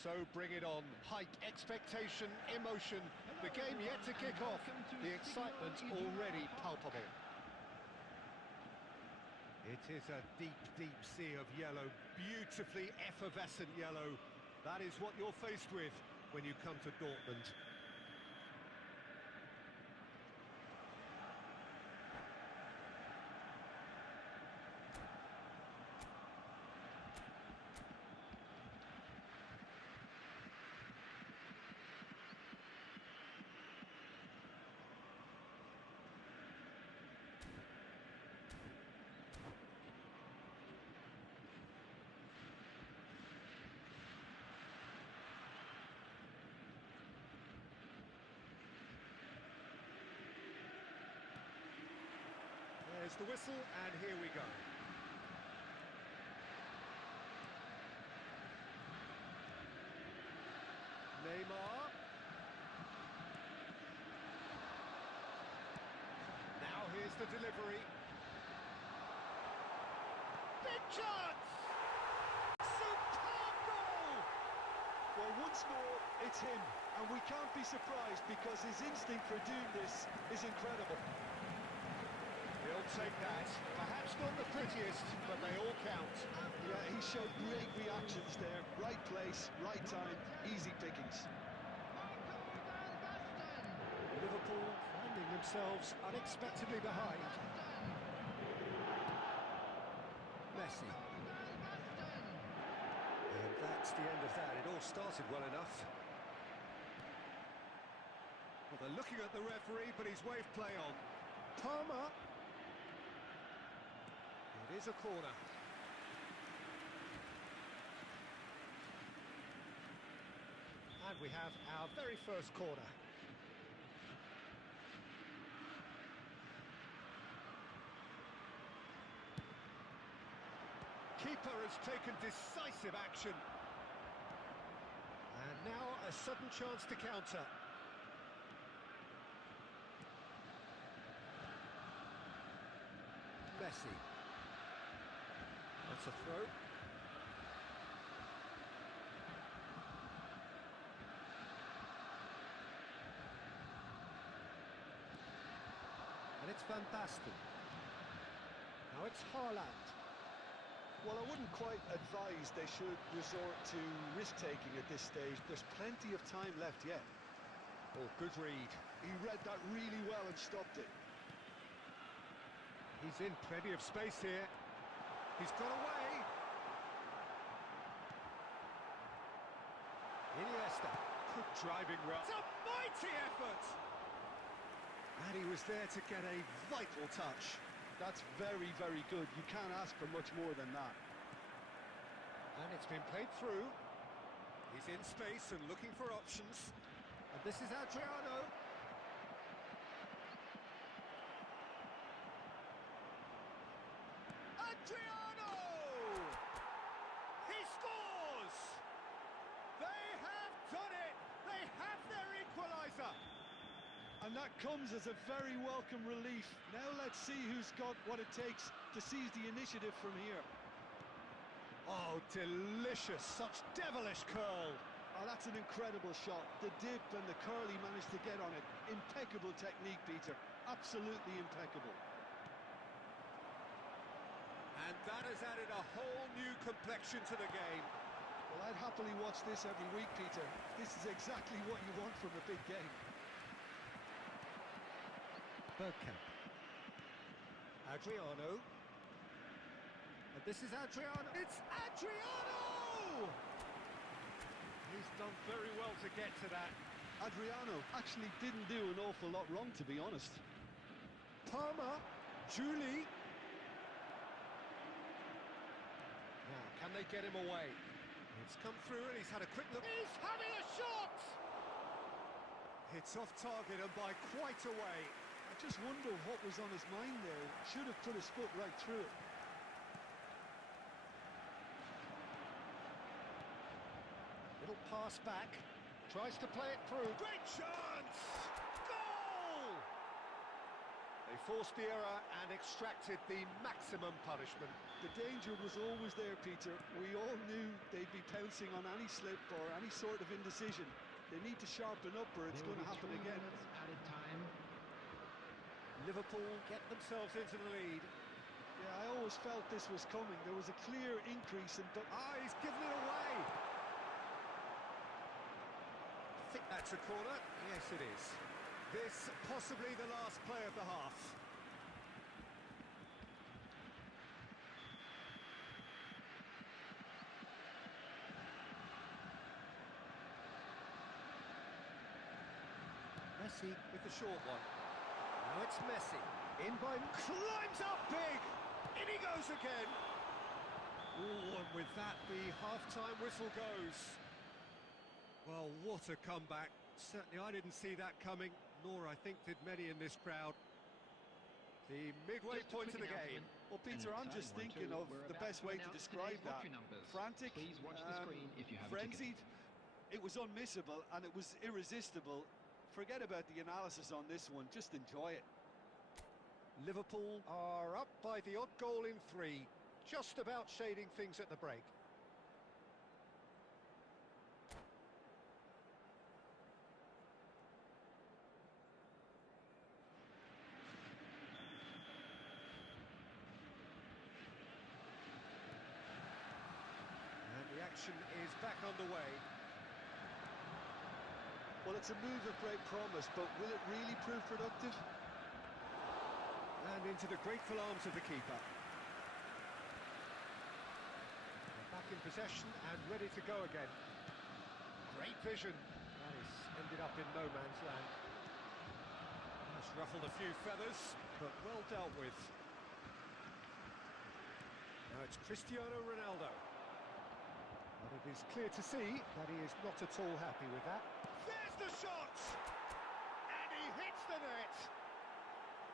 So bring it on. Hike expectation, emotion. The game yet to kick off. The excitement already palpable. It is a deep, deep sea of yellow. Beautifully effervescent yellow. That is what you're faced with when you come to Dortmund. There's the whistle, and here we go. Neymar. Now here's the delivery. Big chance! Superb goal! Well, Well, once more, it's him, and we can't be surprised because his instinct for doing this is incredible. He'll take that. Perhaps not the prettiest, but they all count. Yeah, he showed great reactions there. Right place, right time, easy pickings. Liverpool finding themselves unexpectedly behind. Messi. And that's the end of that. It all started well enough. Well, they're looking at the referee, but he's waved play on. Palmer. It is a corner. And we have our very first corner. Keeper has taken decisive action. And now a sudden chance to counter. Messi. That's a throw. And it's Van Basten. Now it's Haaland. Well, I wouldn't quite advise they should resort to risk-taking at this stage. There's plenty of time left yet. Oh, good read. He read that really well and stopped it. He's in plenty of space here. He's got away. Iniesta. Good driving run. It's a mighty effort. And he was there to get a vital touch. That's very, very good. You can't ask for much more than that. And it's been played through. He's in space and looking for options. And this is Adriano. Adriano! He scores! They have done it! They have their equaliser! And that comes as a very welcome relief. Now let's see who's got what it takes to seize the initiative from here. Oh, delicious. Such devilish curl. Oh, that's an incredible shot. The dip and the curl he managed to get on it. Impeccable technique, Peter. Absolutely impeccable. And that has added a whole new complexion to the game. Well, I'd happily watch this every week, Peter. This is exactly what you want from a big game. Bergkamp. Adriano. And this is Adriano. It's Adriano! He's done very well to get to that. Adriano actually didn't do an awful lot wrong, to be honest. Palmer. Julie. Now, can they get him away? It's come through and he's had a quick look. He's having a shot! It's off target and by quite a way. I just wonder what was on his mind there. Should have put his foot right through it. Little pass back. Tries to play it through. Great chance! Goal! They forced the error and extracted the maximum punishment. The danger was always there, Peter. We all knew they'd be pouncing on any slip or any sort of indecision. They need to sharpen up or it's going to happen again. Added time. Liverpool get themselves into the lead. Yeah, I always felt this was coming. There was a clear increase in... He's given it away! I think that's a corner. Yes, it is. This possibly the last play of the half. Messi with the short one. Now it's Messi. In by... Climbs up big! In he goes again! Oh, and with that, the half-time whistle goes. Well, what a comeback. Certainly I didn't see that coming, nor I think did many in this crowd. The midway point of the game. Well, Peter, I'm just thinking of the best way to describe that. Frantic, Please watch the screen if you have frenzied. It was unmissable and it was irresistible. Forget about the analysis on this one, just enjoy it. Liverpool are up by the odd goal in 3, just about shading things at the break. reception is back underway. Well, it's a move of great promise, but will it really prove productive? And into the grateful arms of the keeper. They're back in possession and ready to go again. Great vision. That has ended up in no man's land. Has ruffled a few feathers, but well dealt with. Now it's Cristiano Ronaldo. But it is clear to see that he is not at all happy with that. There's the shot! And he hits the net!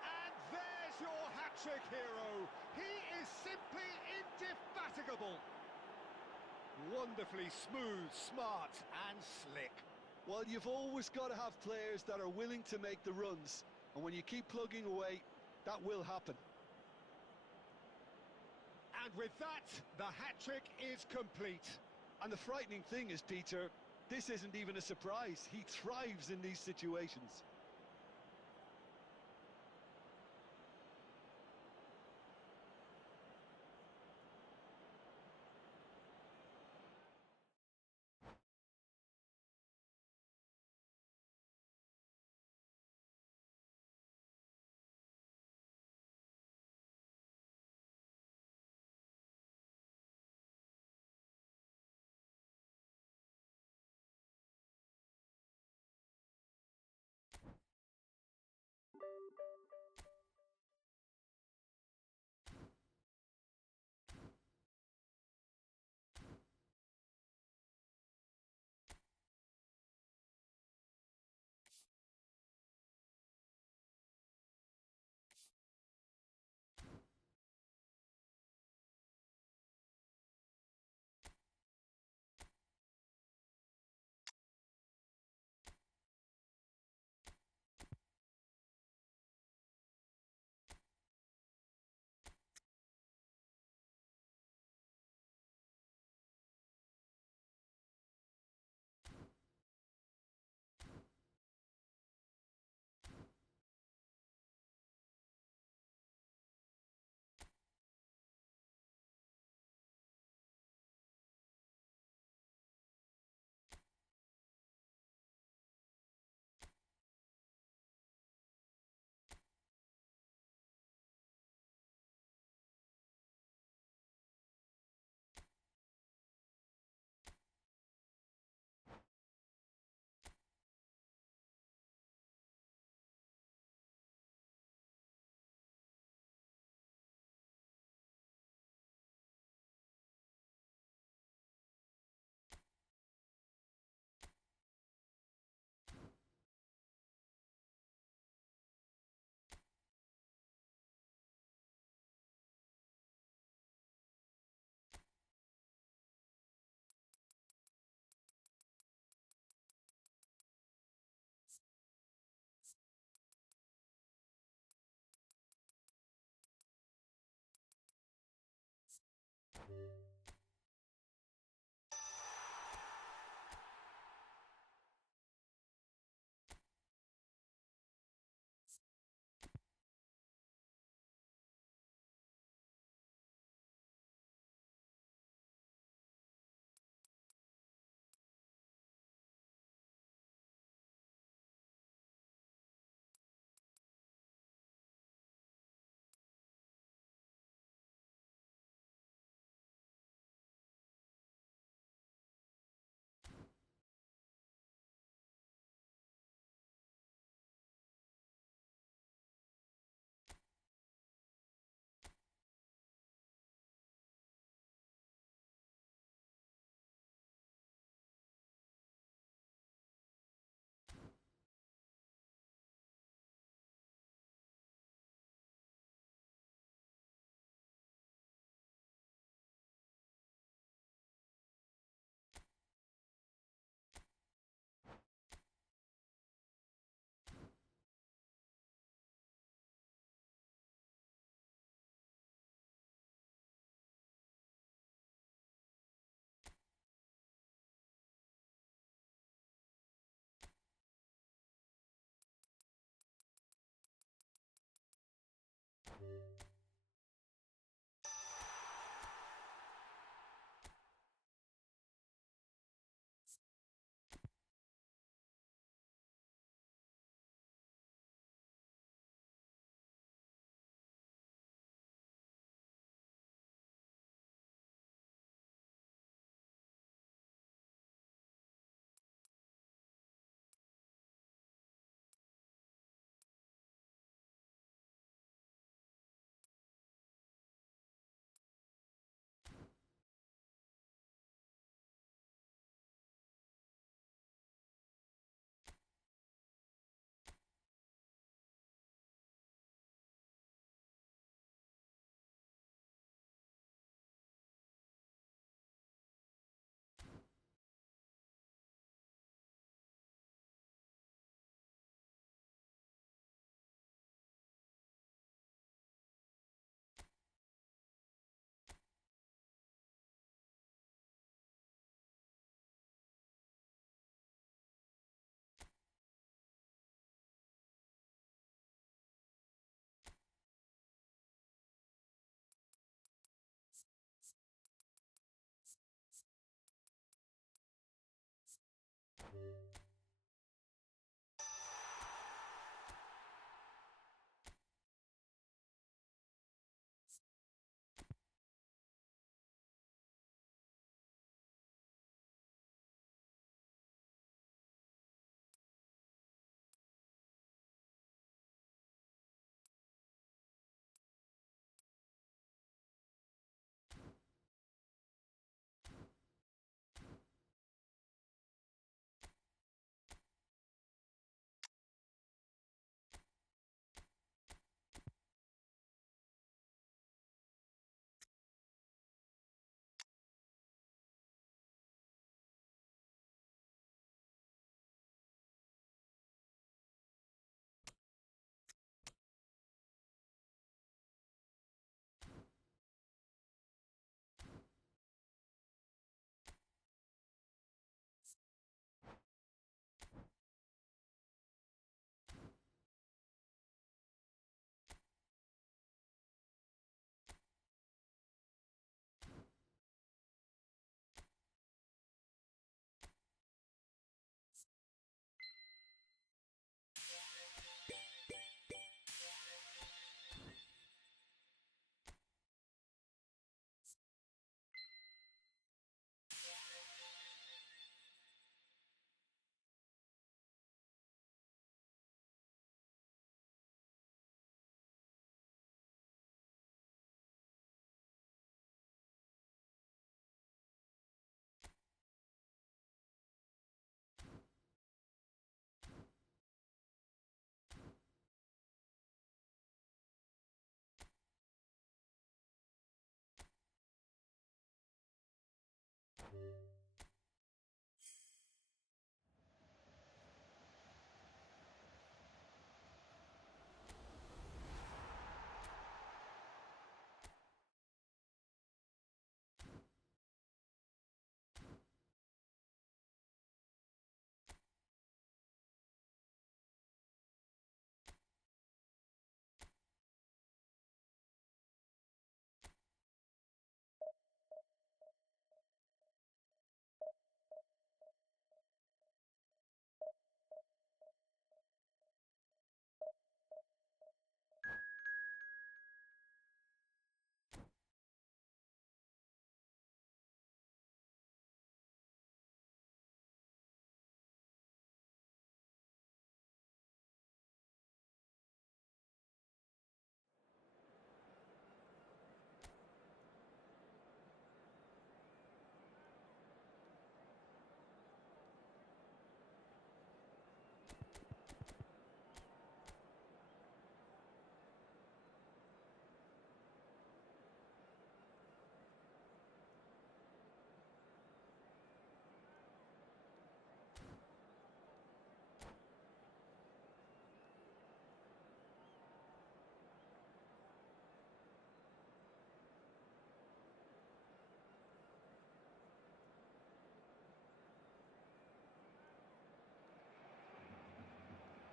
And there's your hat-trick hero! He is simply indefatigable! Wonderfully smooth, smart and slick. Well, you've always got to have players that are willing to make the runs, and when you keep plugging away, that will happen. And with that, the hat-trick is complete. And the frightening thing is, Peter, this isn't even a surprise. He thrives in these situations.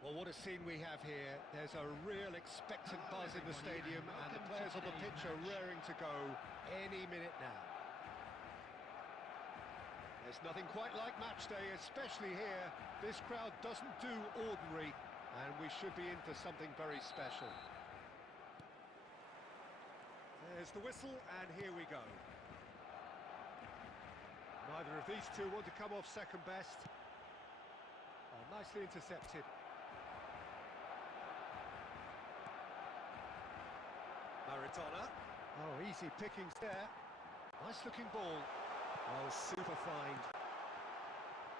Well, what a scene we have here. There's a real expectant buzz in the stadium, and the players on the pitch are raring to go any minute now. There's nothing quite like match day, especially here. This crowd doesn't do ordinary, and we should be in for something very special. There's the whistle, and here we go. Neither of these two want to come off second best. Oh, nicely intercepted. Maradona. Oh, easy pickings there. Nice looking ball. Oh, super find.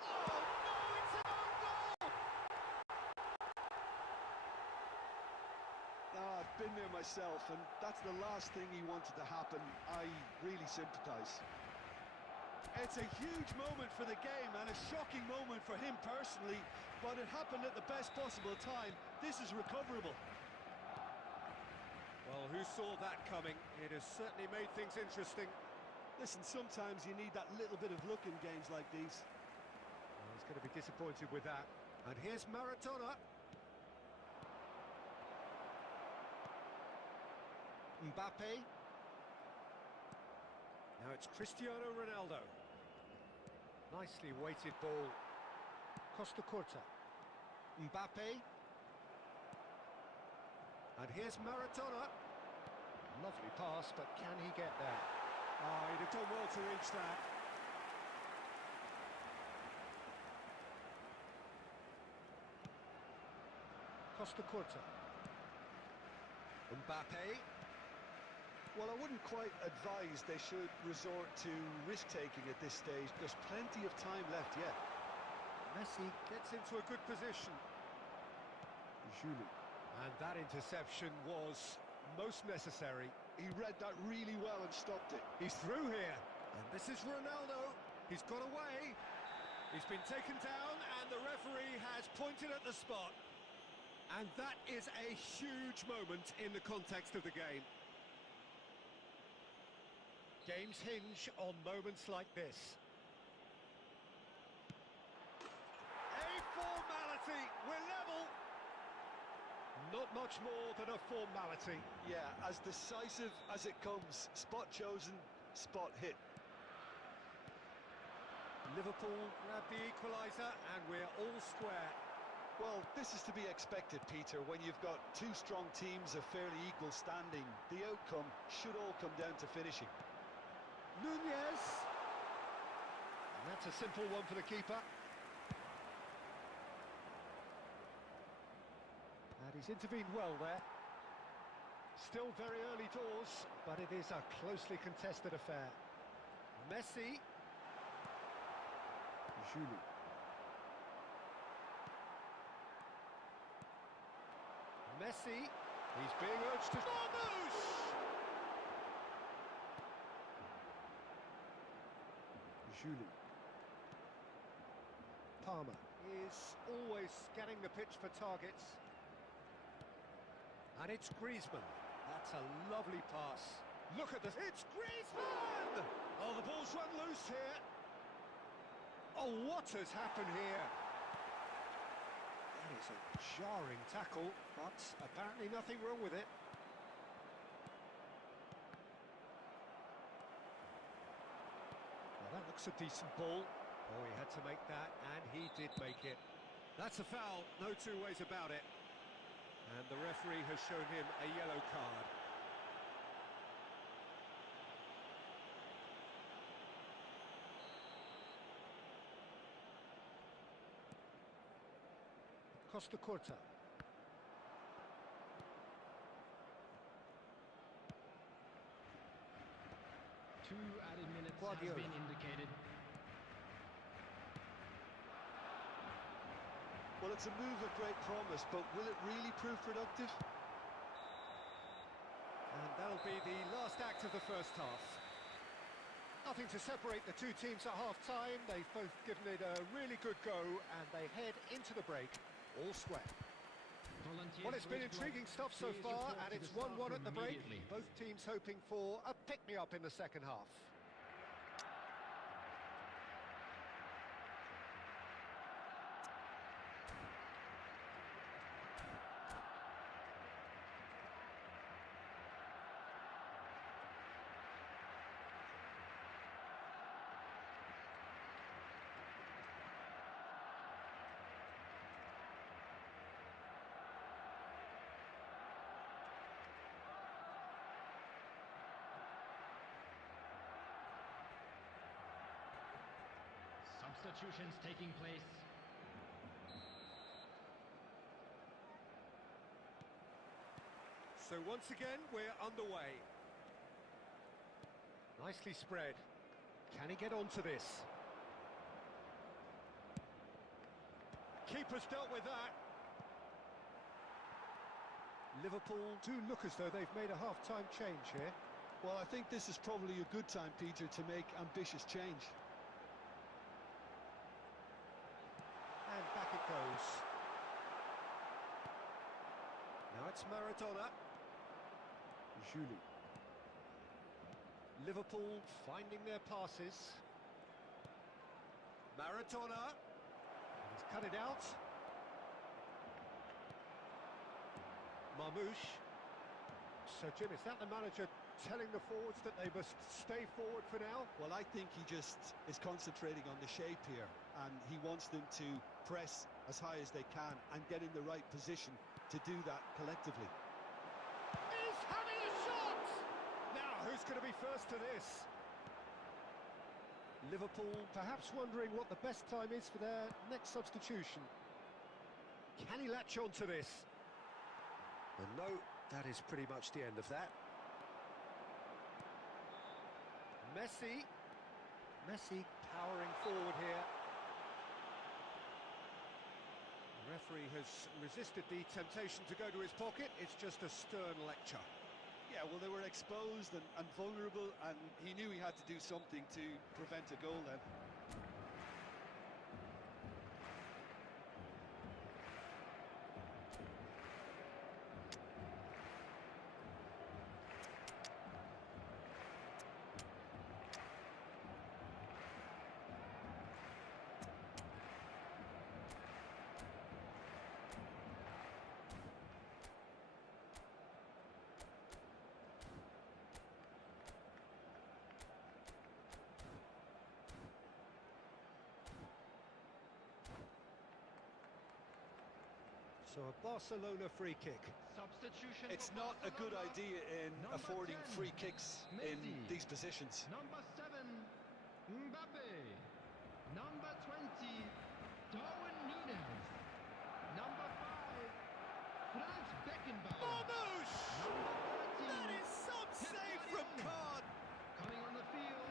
Oh, no, it's an own goal! I've been there myself, and that's the last thing he wanted to happen. I really sympathise. It's a huge moment for the game and a shocking moment for him personally, but it happened at the best possible time. This is recoverable. Well, who saw that coming? It has certainly made things interesting. Listen, sometimes you need that little bit of luck in games like these. Well, he's going to be disappointed with that. And here's Maradona. Mbappe. Now it's Cristiano Ronaldo. Nicely weighted ball. Costa Curta. Mbappe. And here's Maradona. Lovely pass, but can he get there? Oh, he'd have done well to reach that. Costa Curta. Mbappe. Well, I wouldn't quite advise they should resort to risk-taking at this stage. There's plenty of time left yet. Messi Gets into a good position. Julie. And that interception was most necessary. He read that really well and stopped it. He's through here. And this is Ronaldo. He's got away. He's been taken down, and the referee has pointed at the spot. And that is a huge moment in the context of the game. Games hinge on moments like this. A formality. We're level. Not much more than a formality. Yeah, as decisive as it comes. Spot chosen, spot hit. Liverpool grab the equaliser, and we're all square. Well, this is to be expected, Peter. When you've got two strong teams of fairly equal standing, the outcome should all come down to finishing. Nunez. And that's a simple one for the keeper. And he's intervened well there. Still very early doors, but it is a closely contested affair. Messi. Julie. Messi. He's being urged to... Vamos! Julie. Palmer is always scanning the pitch for targets. And it's Griezmann. That's a lovely pass. Look at this. It's Griezmann! Oh, the ball's run loose here. Oh, what has happened here? That is a jarring tackle, but apparently nothing wrong with it. Well, that looks a decent ball. Oh, he had to make that, and he did make it. That's a foul, no two ways about it. And the referee has shown him a yellow card. Costa Curta. Two added minutes Guardiola. has been indicated. Well, it's a move of great promise, but will it really prove productive? And that'll be the last act of the first half. Nothing to separate the two teams at half-time. They've both given it a really good go, and they head into the break all square. Volunteers Well, it's been for each intriguing block. stuff so Please far, report and to it's the staff 1-1 at the break. immediately. Both teams hoping for a pick-me-up in the second half. substitutions taking place. So once again, we're underway. Nicely spread. Can he get onto this? Keeper's dealt with that. Liverpool do look as though they've made a half-time change here. Well, I think this is probably a good time, Peter, to make ambitious change. And back it goes. Now it's Maradona. Julie. Liverpool finding their passes. Maradona. He's cut it out. Marmoush. So, Jim, is that the manager telling the forwards that they must stay forward for now? Well, I think he just is concentrating on the shape here, and he wants them to press as high as they can and get in the right position to do that collectively. He's having a shot! Now, who's going to be first to this? Liverpool perhaps wondering what the best time is for their next substitution. Can he latch on to this? And no, that is pretty much the end of that. Messi powering forward here. The referee has resisted the temptation to go to his pocket. It's just a stern lecture. Yeah, well, they were exposed and vulnerable, and he knew he had to do something to prevent a goal then. So a Barcelona free kick. Substitution. It's for not a good Barcelona. idea in Number affording 10, free kicks in Messi. these positions. Number 7, Mbappe. Number 20, Darwin Núñez. Number 5, Franz Beckenbauer. Marmoush! Number 13, That is some save from Card. coming on the field.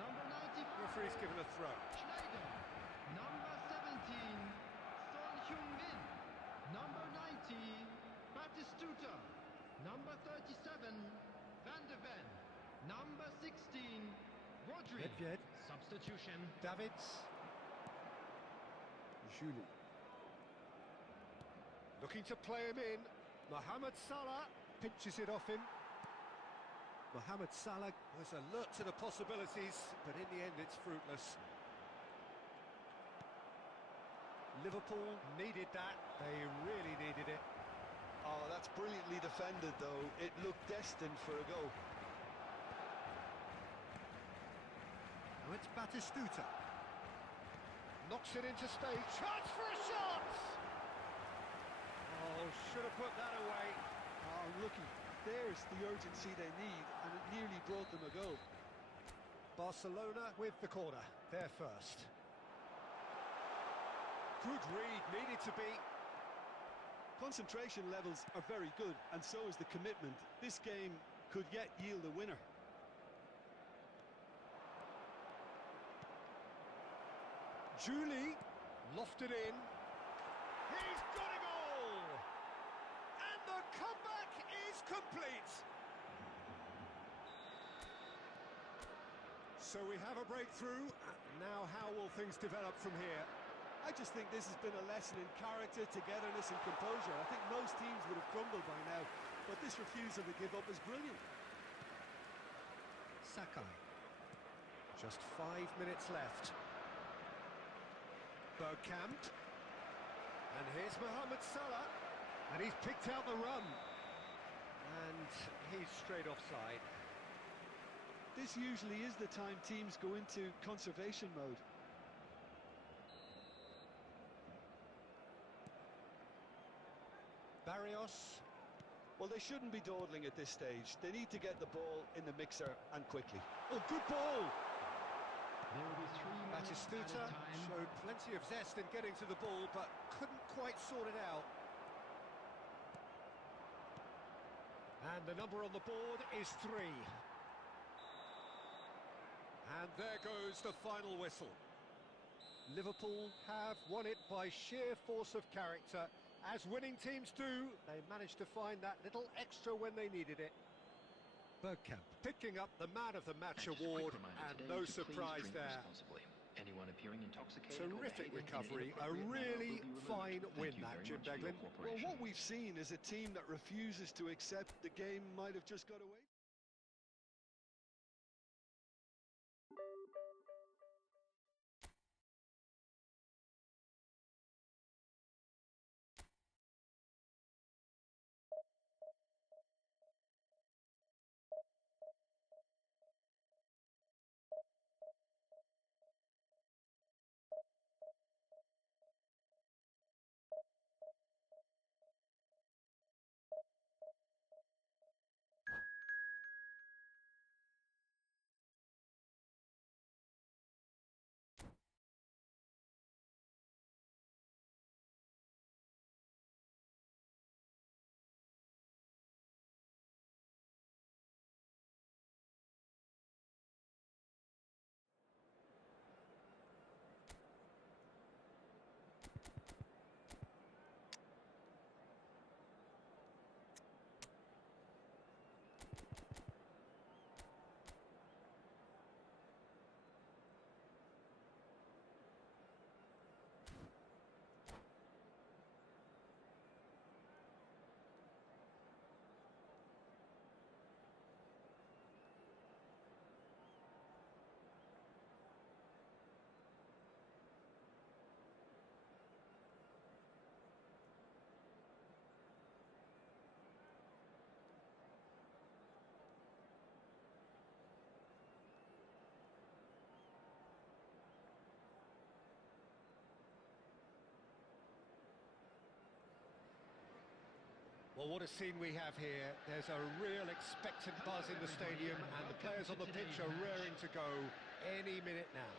Number 94, Referee's given a throw. Schneider. Number 17, Son Heung-min. Number 90, Batistuta. Number 37, Van de Ven. Number 16, Rodri. Nedved. Substitution. Davids. Julie. Looking to play him in. Mohamed Salah pinches it off him. Mohamed Salah was alert to the possibilities, but in the end it's fruitless. Liverpool needed that. They really needed it. Oh, that's brilliantly defended, though. It looked destined for a goal. Now it's Batistuta. Knocks it into space. Chance for a shot! Oh, should have put that away. Oh, looky, there's the urgency they need, and it nearly brought them a goal. Barcelona with the corner. They're first. Good read, needed to be. Concentration levels are very good, and so is the commitment. This game could yet yield a winner. Julie lofted in. He's got a goal! And the comeback is complete. So we have a breakthrough. Now how will things develop from here? I just think this has been a lesson in character, togetherness and composure. I think most teams would have crumbled by now, but this refusal to give up is brilliant. Sakai. Just 5 minutes left. Bergkamp. And here's Mohamed Salah. And he's picked out the run. And he's straight offside. This usually is the time teams go into conservation mode. Barrios. Well, they shouldn't be dawdling at this stage. They need to get the ball in the mixer and quickly. Oh, good ball! There will be 3 minutes Batistuta time. showed plenty of zest in getting to the ball, but couldn't quite sort it out. And the number on the board is 3. And there goes the final whistle. Liverpool have won it by sheer force of character. As winning teams do, they managed to find that little extra when they needed it. Bergkamp picking up the Man of the Match And just a award, quick reminder and today no to please surprise drink there. responsibly. Anyone appearing intoxicated or Terrific behaving in an recovery, a inappropriate manner really will be removed. fine Thank win you that, very Jim much for your Beglin. Well, cooperation. what we've seen is a team that refuses to accept the game might have just got away. Well, what a scene we have here. There's a real expectant buzz in the stadium, and the players on the pitch are raring to go any minute now.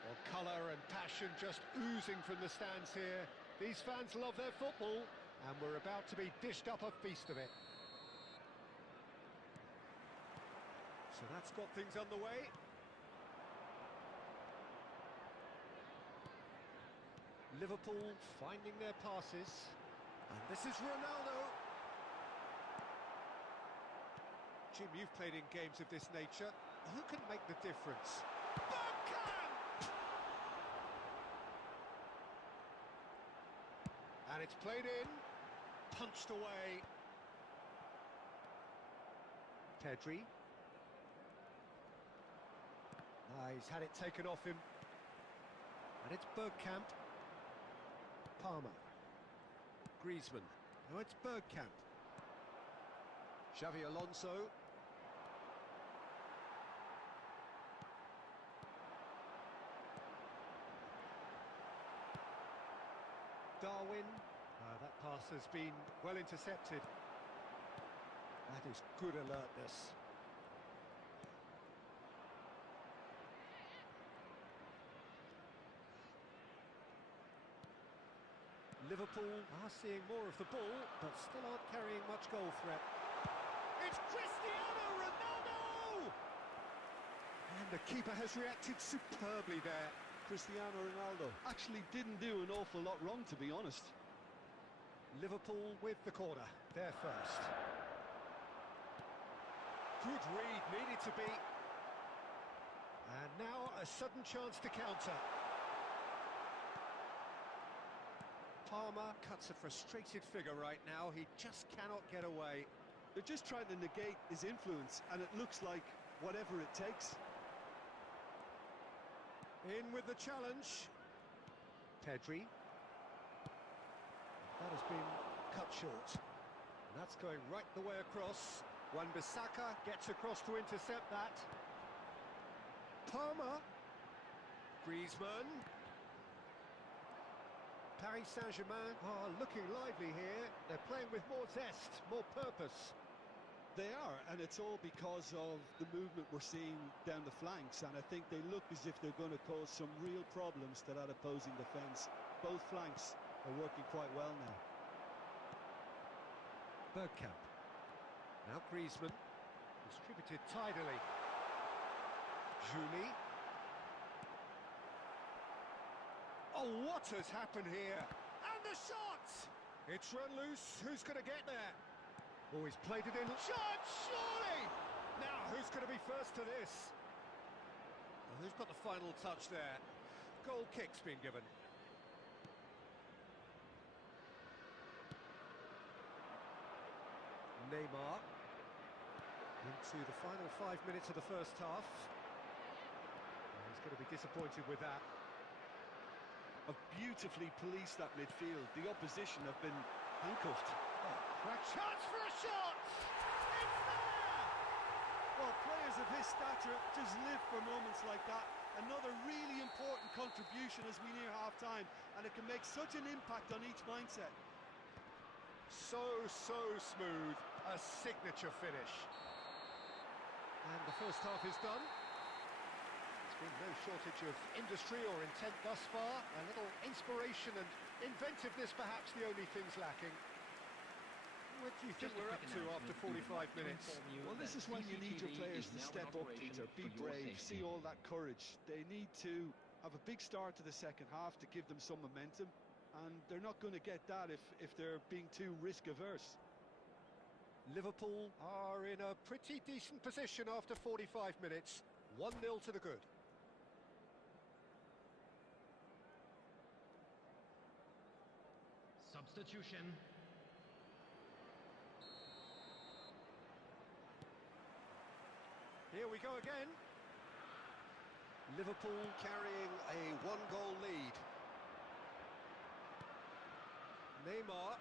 Well, colour and passion just oozing from the stands here. These fans love their football, and we're about to be dished up a feast of it. So that's got things underway. Liverpool finding their passes, and this is Ronaldo. Jim, you've played in games of this nature. Who can make the difference? Bergkamp! And it's played in, punched away. Pedri. He's had it taken off him. And it's Bergkamp. Palmer. Griezmann. Now it's Bergkamp. Xavi Alonso. Darwin. That pass has been well intercepted. That is good alertness. Liverpool are seeing more of the ball, but still aren't carrying much goal threat. It's Cristiano Ronaldo! And the keeper has reacted superbly there. Cristiano Ronaldo actually didn't do an awful lot wrong, to be honest. Liverpool with the corner, their first. Good read, needed to be. And now a sudden chance to counter. Palmer cuts a frustrated figure right now. He just cannot get away. They're just trying to negate his influence, and it looks like whatever it takes. In with the challenge. Pedri. That has been cut short. And that's going right the way across. Wan-Bissaka gets across to intercept that. Palmer. Griezmann. Paris Saint-Germain are looking lively here. They're playing with more zest, more purpose. They are, and it's all because of the movement we're seeing down the flanks, and I think they look as if they're going to cause some real problems to that opposing defence. Both flanks are working quite well now. Bergkamp. Now Griezmann. Distributed tidily. Julie. Oh, what has happened here? And the shot! It's run loose. Who's going to get there? Oh, he's played it in. Shot, surely! Now, who's going to be first to this? Well, who's got the final touch there? Goal kick's been given. Neymar. Into the final 5 minutes of the first half. Well, he's going to be disappointed with that. Have beautifully policed that midfield. The opposition have been handcuffed. Oh, crack chance for a shot! It's there! Well, players of his stature just live for moments like that. Another really important contribution as we near half-time, and it can make such an impact on each mindset. So smooth. A signature finish. And the first half is done. There's been no shortage of industry or intent thus far. A little inspiration and inventiveness, perhaps the only things lacking. What do you think we're up to after 45 minutes? Well, this is when you need your players to step up, Peter. Be brave, see all that courage. They need to have a big start to the second half to give them some momentum, and they're not going to get that if they're being too risk-averse. Liverpool are in a pretty decent position after 45 minutes. 1-0 to the good. Substitution. Here we go again. Liverpool carrying a one-goal lead. Neymar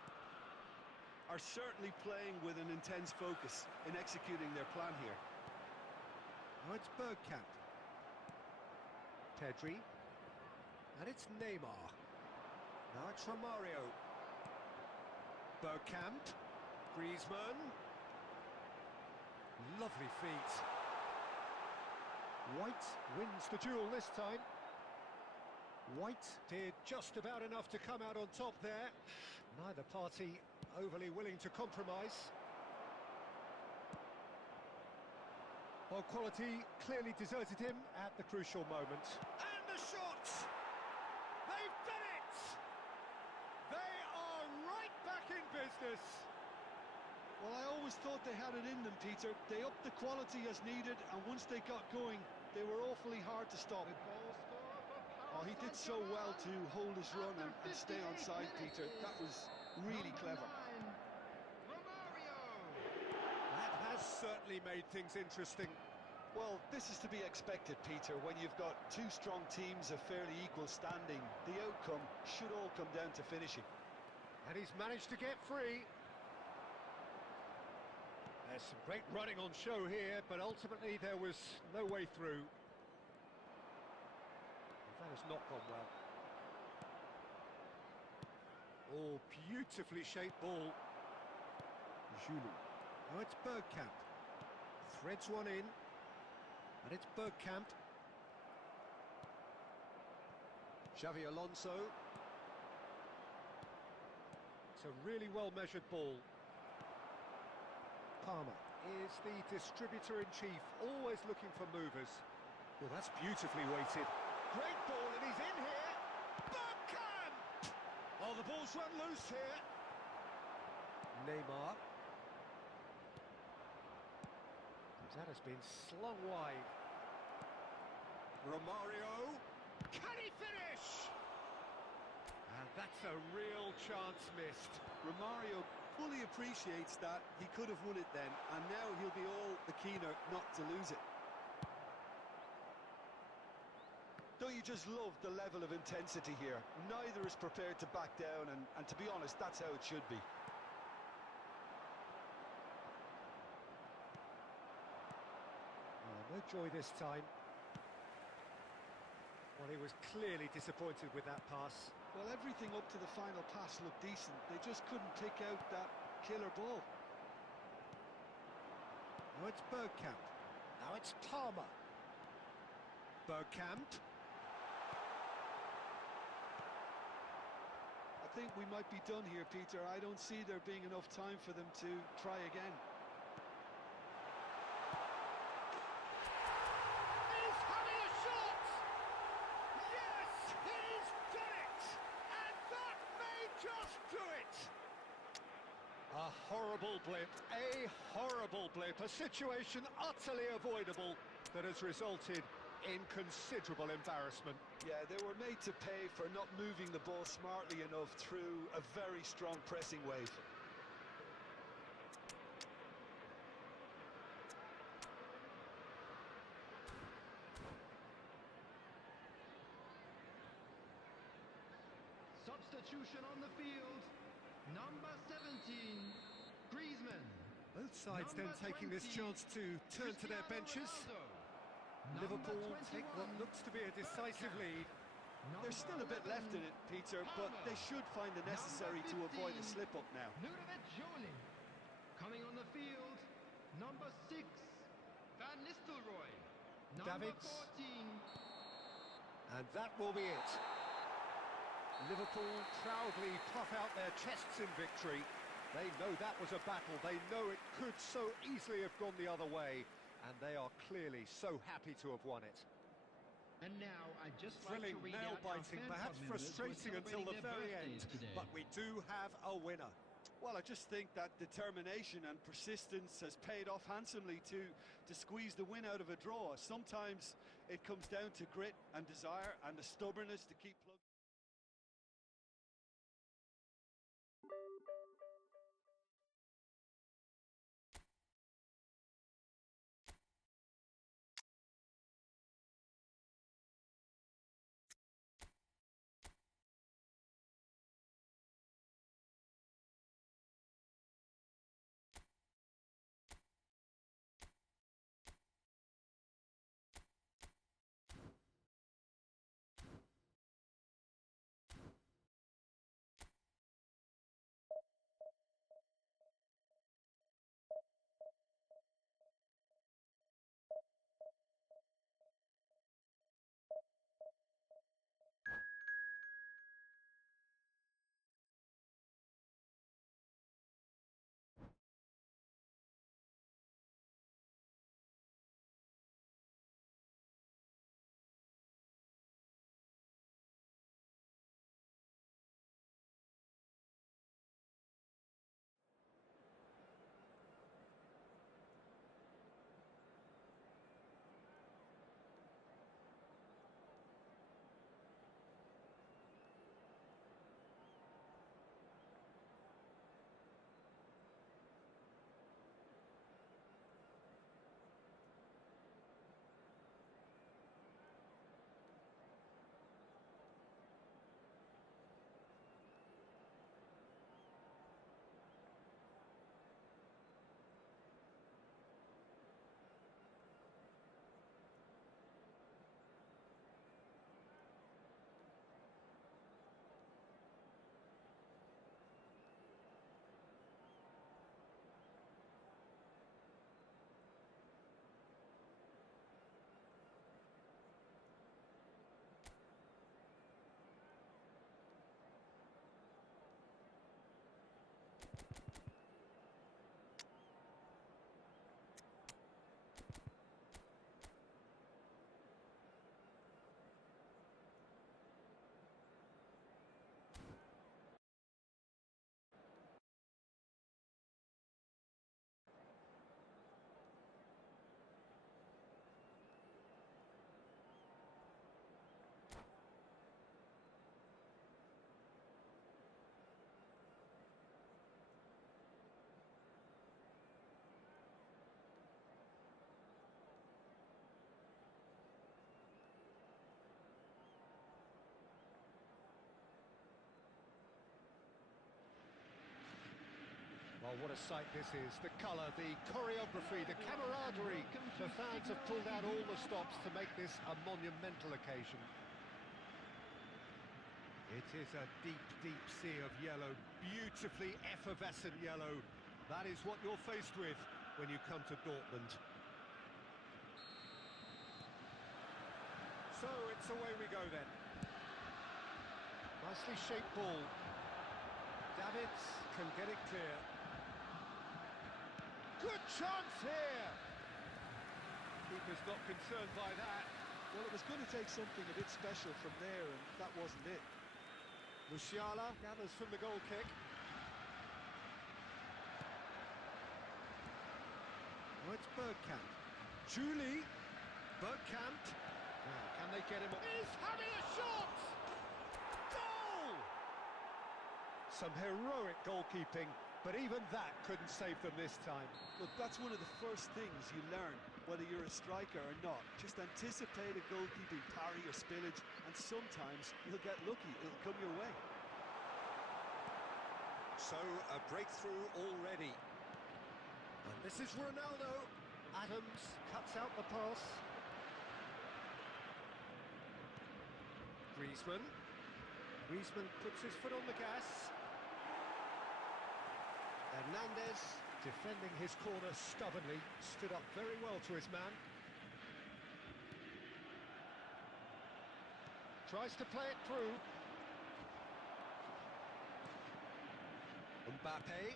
are certainly playing with an intense focus in executing their plan here. Now it's Bergkamp. Pedri. And it's Neymar. Now it's Romario. Bergkamp. Griezmann. Lovely feet. White wins the duel this time. White did just about enough to come out on top there. Neither party overly willing to compromise. Well, quality clearly deserted him at the crucial moment. And the shot! They've done it! They are right back in business. Well, I always thought they had it in them, Peter. They upped the quality as needed, and once they got going, they were awfully hard to stop. Oh, he did so well to hold his run and stay on side, Peter. That was really clever. That has certainly made things interesting. Well, this is to be expected, Peter. When you've got two strong teams of fairly equal standing, the outcome should all come down to finishing. And he's managed to get free. There's some great running on show here, but ultimately there was no way through. That has not gone well. Oh, beautifully shaped ball. Julie. Now it's Bergkamp. Threads one in. And it's Bergkamp. Xavi Alonso. It's a really well-measured ball. Palmer is the distributor-in-chief, always looking for movers. Well, that's beautifully weighted. Great ball, and he's in here. Bergkamp! Oh, the ball's run loose here. Neymar. That has been slung wide. Romario. Can he finish? And that's a real chance missed. Romario fully appreciates that. He could have won it then, and now he'll be all the keener not to lose it. Don't you just love the level of intensity here? Neither is prepared to back down, and to be honest, that's how it should be. No joy this time. Well, he was clearly disappointed with that pass. Well, everything up to the final pass looked decent. They just couldn't pick out that killer ball. Now it's Bergkamp. Now it's Palmer. Bergkamp. I think we might be done here, Peter. I don't see there being enough time for them to try again. He's having a shot! Yes, he's done it! And that may just do it! A horrible blip, a situation utterly avoidable that has resulted in considerable embarrassment. Yeah, they were made to pay for not moving the ball smartly enough through a very strong pressing wave. Substitution on the field. Number 17, Griezmann. Both sides then Number taking this 20, chance to turn to their benches. Ronaldo. Liverpool Number take what 21, looks to be a decisive Bergkamp. lead. There's still a bit left in it, Peter, but they should find the necessary to avoid a slip-up now. Ludovic Jolie. Coming on the field, number 6, Van Nistelrooy. Number Davids. 14, And that will be it. Liverpool proudly puff out their chests in victory. They know that was a battle. They know it could so easily have gone the other way. And they are clearly so happy to have won it. And now I'd just like Thrilling, to read out our nail-biting, fan perhaps club members who are frustrating until the celebrating very their end. birthdays today. But we do have a winner. Well, I just think that determination and persistence has paid off handsomely to squeeze the win out of a draw. Sometimes it comes down to grit and desire and the stubbornness to keep plugging. Well, what a sight this is. The colour, the choreography, the camaraderie. The fans have pulled out all the stops to make this a monumental occasion. It is a deep, deep sea of yellow, beautifully effervescent yellow. That is what you're faced with. when you come to Dortmund. So it's away we go then. Nicely shaped ball. Davids can get it clear. Good chance here! Keeper's not concerned by that. Well, it was going to take something a bit special from there, and that wasn't it. Musiala gathers from the goal kick. Oh, it's Bergkamp. Julie. Bergkamp. Now, can they get him up? He's having a shot! Goal! Some heroic goalkeeping, but even that couldn't save them this time. Look, that's one of the first things you learn, whether you're a striker or not. Just anticipate a goalkeeping parry or spillage, and sometimes you'll get lucky. It'll come your way. So, a breakthrough already. And this is Ronaldo. Adams cuts out the pass. Griezmann. Griezmann puts his foot on the gas. Hernandez, defending his corner stubbornly, stood up very well to his man. Tries to play it through. Mbappe.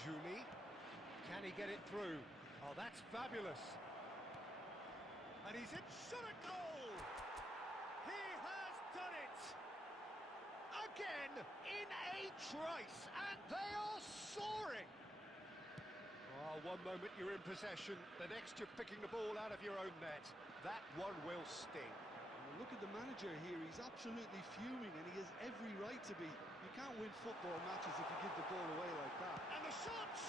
Julie. Can he get it through? Oh, that's fabulous. And he's in, shot a goal! He has done it! Again, in a trice, and they are soaring! Oh, one moment you're in possession, the next you're picking the ball out of your own net. That one will sting. Well, look at the manager here, he's absolutely fuming, and he has every right to be. You can't win football matches if you give the ball away like that. And the shots!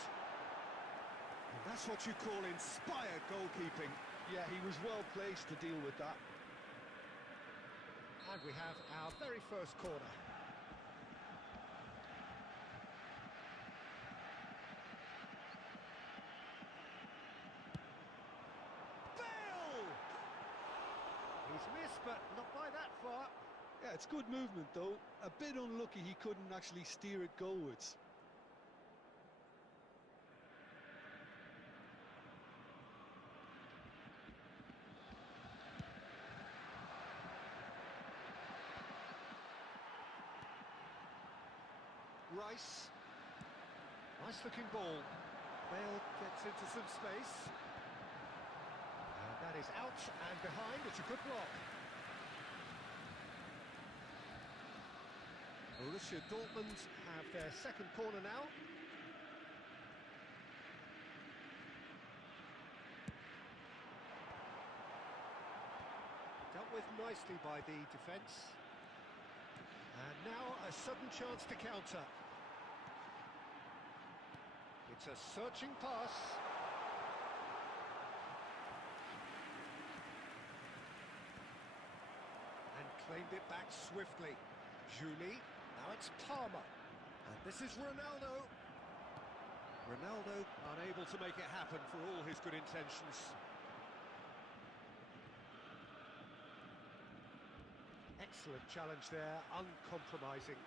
And that's what you call inspired goalkeeping. Yeah, he was well placed to deal with that. And we have our very first corner. Bale! He's missed, but not by that far. Yeah, it's good movement though. A bit unlucky he couldn't actually steer it goalwards. Rice. Nice looking ball. Bale gets into some space. That is out and behind. It's a good block. Borussia Dortmund have their second corner now. Dealt with nicely by the defence. And now a sudden chance to counter. It's a searching pass. And claimed it back swiftly. Julie, now it's Palmer. And this is Ronaldo. Ronaldo unable to make it happen for all his good intentions. Excellent challenge there, uncompromising.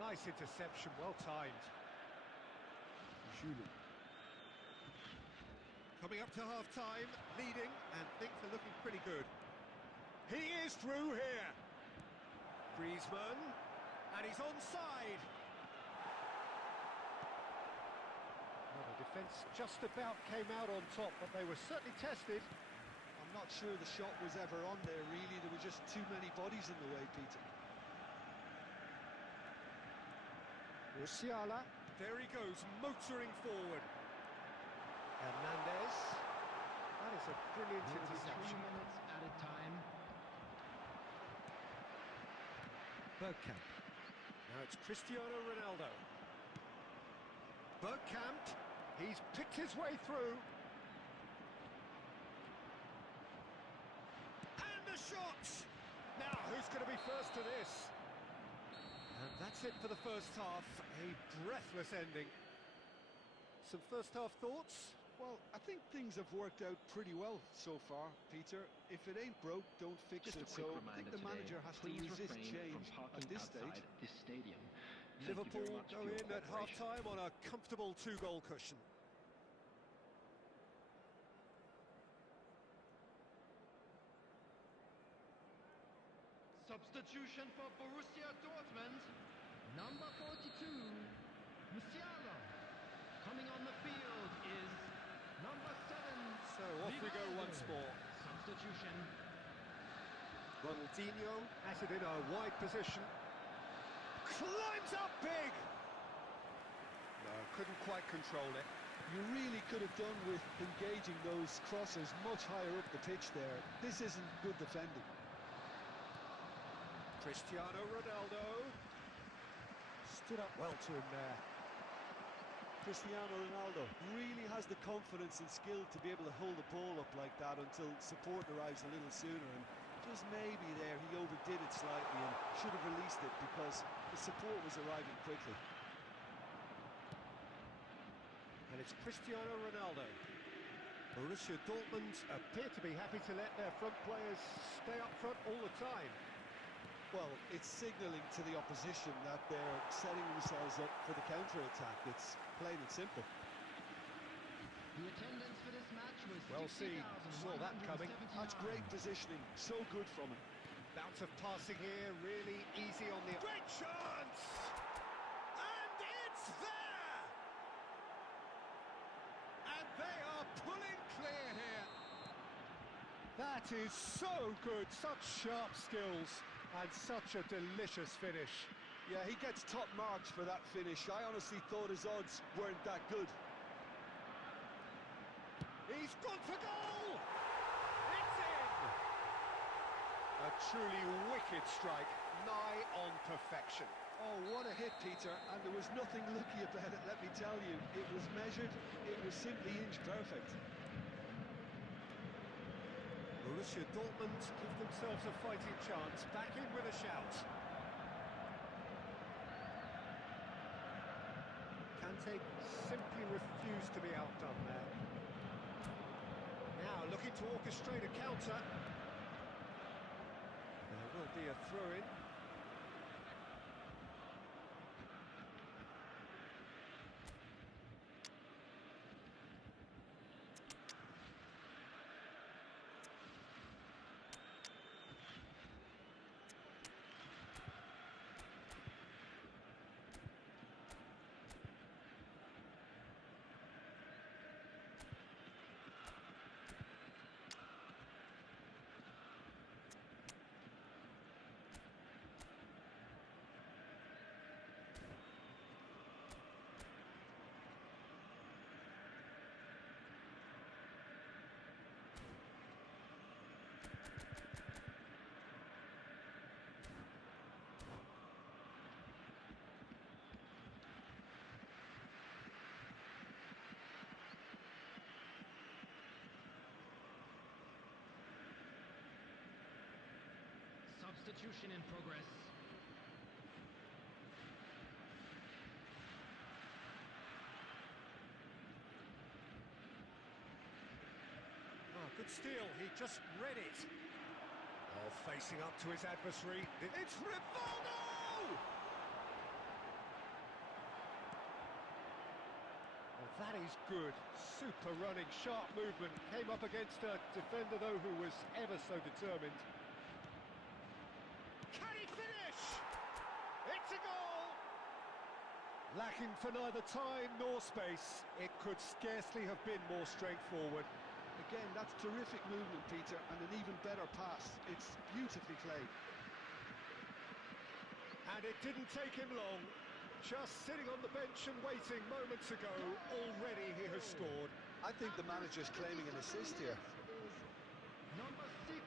Nice interception, well timed. Julie. Coming up to half-time, leading, and things are looking pretty good. He is through here. Griezmann, and he's onside. Well, the defence just about came out on top, but they were certainly tested. I'm not sure the shot was ever on there, really. There were just too many bodies in the way, Peter. Musiala, there he goes, motoring forward. Hernandez, that is a brilliant interception. 3 minutes at a time. Bergkamp, now it's Cristiano Ronaldo. Bergkamp, he's picked his way through. And the shots! Now, who's going to be first to this? And that's it for the first half, a breathless ending. Some first half thoughts? Well, I think things have worked out pretty well so far, Peter. If it ain't broke, don't fix Just it. a quick So I reminder think the today, manager has to please resist refrain change from parking at this outside stage. this stadium. Thank you very Liverpool much go for your in at cooperation. half-time on a comfortable 2-goal cushion. Substitution for Borussia Dortmund. Number 42, Musiala. Coming on the field is number 7. So off we go Rivaldo. once more. Substitution. Ronaldinho has it in a wide position. Climbs up big! No, couldn't quite control it. You really could have done with engaging those crosses much higher up the pitch there. This isn't good defending. Cristiano Ronaldo stood up well to him there. Cristiano Ronaldo really has the confidence and skill to be able to hold the ball up like that until support arrives a little sooner, and just maybe there he overdid it slightly and should have released it because the support was arriving quickly. And it's Cristiano Ronaldo. Borussia Dortmund appear to be happy to let their front players stay up front all the time. Well, it's signalling to the opposition that they're setting themselves up for the counter-attack. It's plain and simple. The attendance for this match was Well seen, saw that coming. That's great positioning, so good from him. Bounce of passing here, really easy on the... Great chance! And it's there! And they are pulling clear here. That is so good, such sharp skills. And such a delicious finish. Yeah, he gets top marks for that finish. I honestly thought his odds weren't that good. He's gone for goal! It's in! A truly wicked strike, nigh on perfection. Oh, what a hit, Peter. And there was nothing lucky about it, let me tell you. It was measured, it was simply inch perfect. Borussia Dortmund give themselves a fighting chance, back in with a shout. Kante simply refused to be outdone there. Now looking to orchestrate a counter. There will be a throw-in. Substitution in progress. Oh, good steal, he just read it. Oh, facing up to his adversary. It's Rivaldo! Well, that is good. Super running, sharp movement. Came up against a defender, though, who was ever so determined. Can he finish? It's a goal! Lacking for neither time nor space. It could scarcely have been more straightforward. Again, that's terrific movement, Peter, and an even better pass. It's beautifully played. And it didn't take him long. Just sitting on the bench and waiting moments ago, already he has scored. I think the manager's claiming an assist here. Number 6,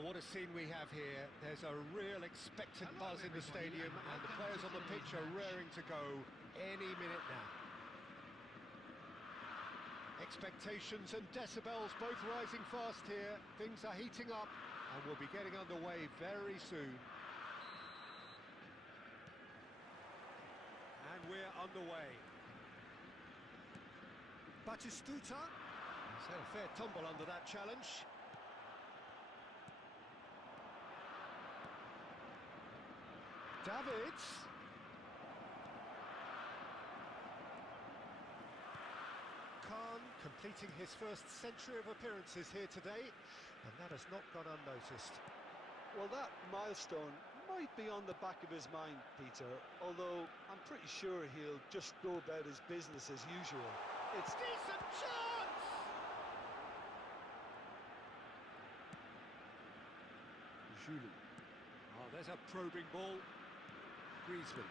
Well, what a scene we have here. There's a real expectant buzz in the stadium, and the players on the pitch are raring to go any minute now. Expectations and decibels both rising fast here. Things are heating up, and we'll be getting underway very soon. And we're underway. Batistuta. He's had a fair tumble under that challenge. Davids. Khan completing his first century of appearances here today, and that has not gone unnoticed. Well, that milestone might be on the back of his mind, Peter, although I'm pretty sure he'll just go about his business as usual. It's decent chance! Julie. Oh, there's a probing ball. Griezmann.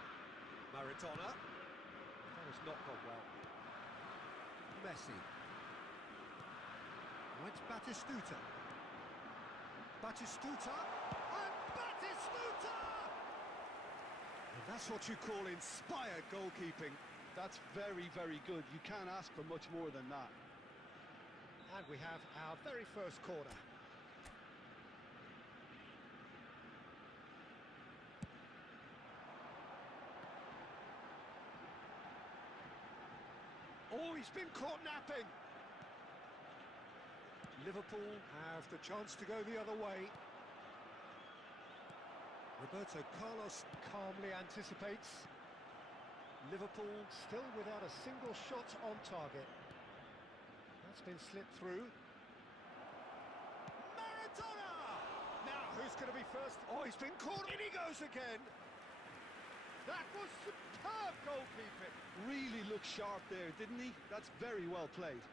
Maradona. That has not gone well. Messi. Oh, it's Batistuta. Batistuta. And Batistuta! And that's what you call inspired goalkeeping. That's very, very good. You can't ask for much more than that. And we have our very first corner. Oh, he's been caught napping. Liverpool have the chance to go the other way. Roberto Carlos calmly anticipates. Liverpool still without a single shot on target. That's been slipped through. Maradona! Now, who's going to be first? Oh, he's been caught. In he goes again. That was superb goalkeeping. Really looked sharp there, didn't he? That's very well played.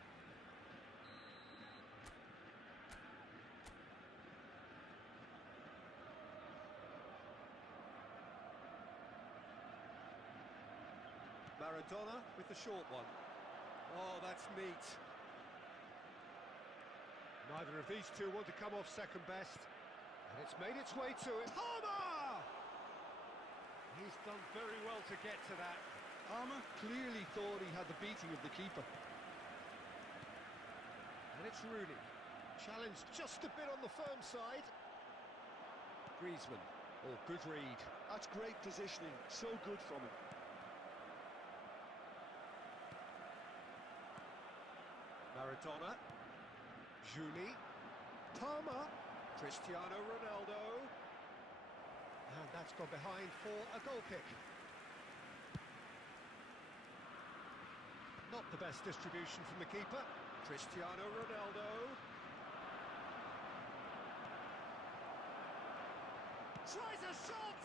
Maradona with the short one. Oh, that's neat. Neither of these two want to come off second best. And it's made its way to it. Palmer! He's done very well to get to that. Palmer clearly thought he had the beating of the keeper. And it's Rooney. Challenged just a bit on the firm side. Griezmann. Oh, good read. That's great positioning. So good from him. Maradona. Julie. Palmer. Cristiano Ronaldo. And that's gone behind for a goal kick. Not the best distribution from the keeper. Cristiano Ronaldo. Tries a shot!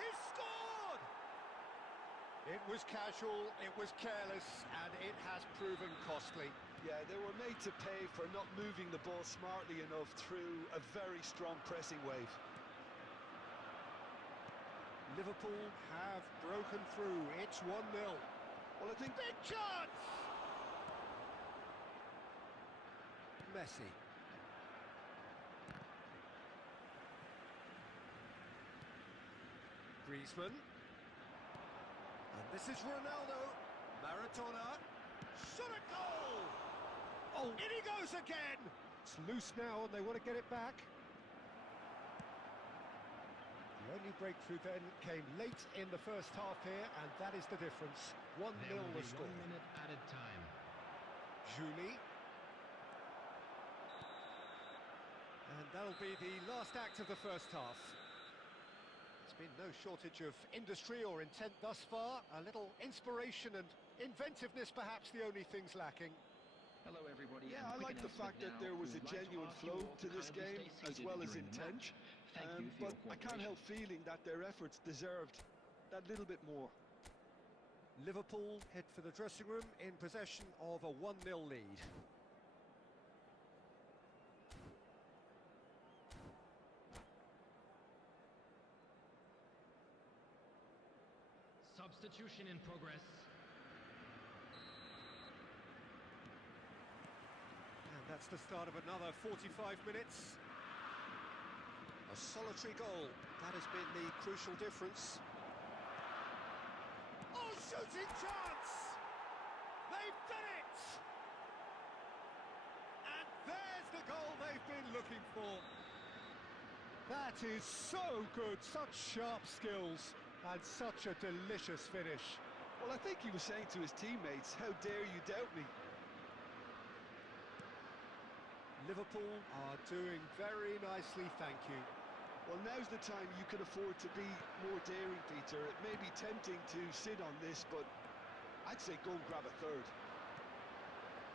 He scored! It was casual, it was careless, and it has proven costly. Yeah, they were made to pay for not moving the ball smartly enough through a very strong pressing wave. Liverpool have broken through. It's 1-0. Well, I think... Big chance! Messi. Griezmann. And this is Ronaldo. Maradona. Shot a goal! Oh, in he goes again! It's loose now and they want to get it back. The only breakthrough then came late in the first half here, and that is the difference. 1-0 the score. 1 minute added time. Julie. And that'll be the last act of the first half. There's been no shortage of industry or intent thus far. A little inspiration and inventiveness, perhaps the only things lacking. Hello, everybody. Yeah, I like the fact that there was a genuine flow to this game, as well as intent. But I can't help feeling that their efforts deserved that little bit more. Liverpool head for the dressing room in possession of a 1-0 lead. Substitution in progress. And that's the start of another 45 minutes. A solitary goal, that has been the crucial difference. Oh, shooting chance! They've done it! And there's the goal they've been looking for. That is so good, such sharp skills, and such a delicious finish. Well, I think he was saying to his teammates, how dare you doubt me? Liverpool are doing very nicely, thank you. Well, now's the time you can afford to be more daring, Peter. It may be tempting to sit on this, but I'd say go and grab a third.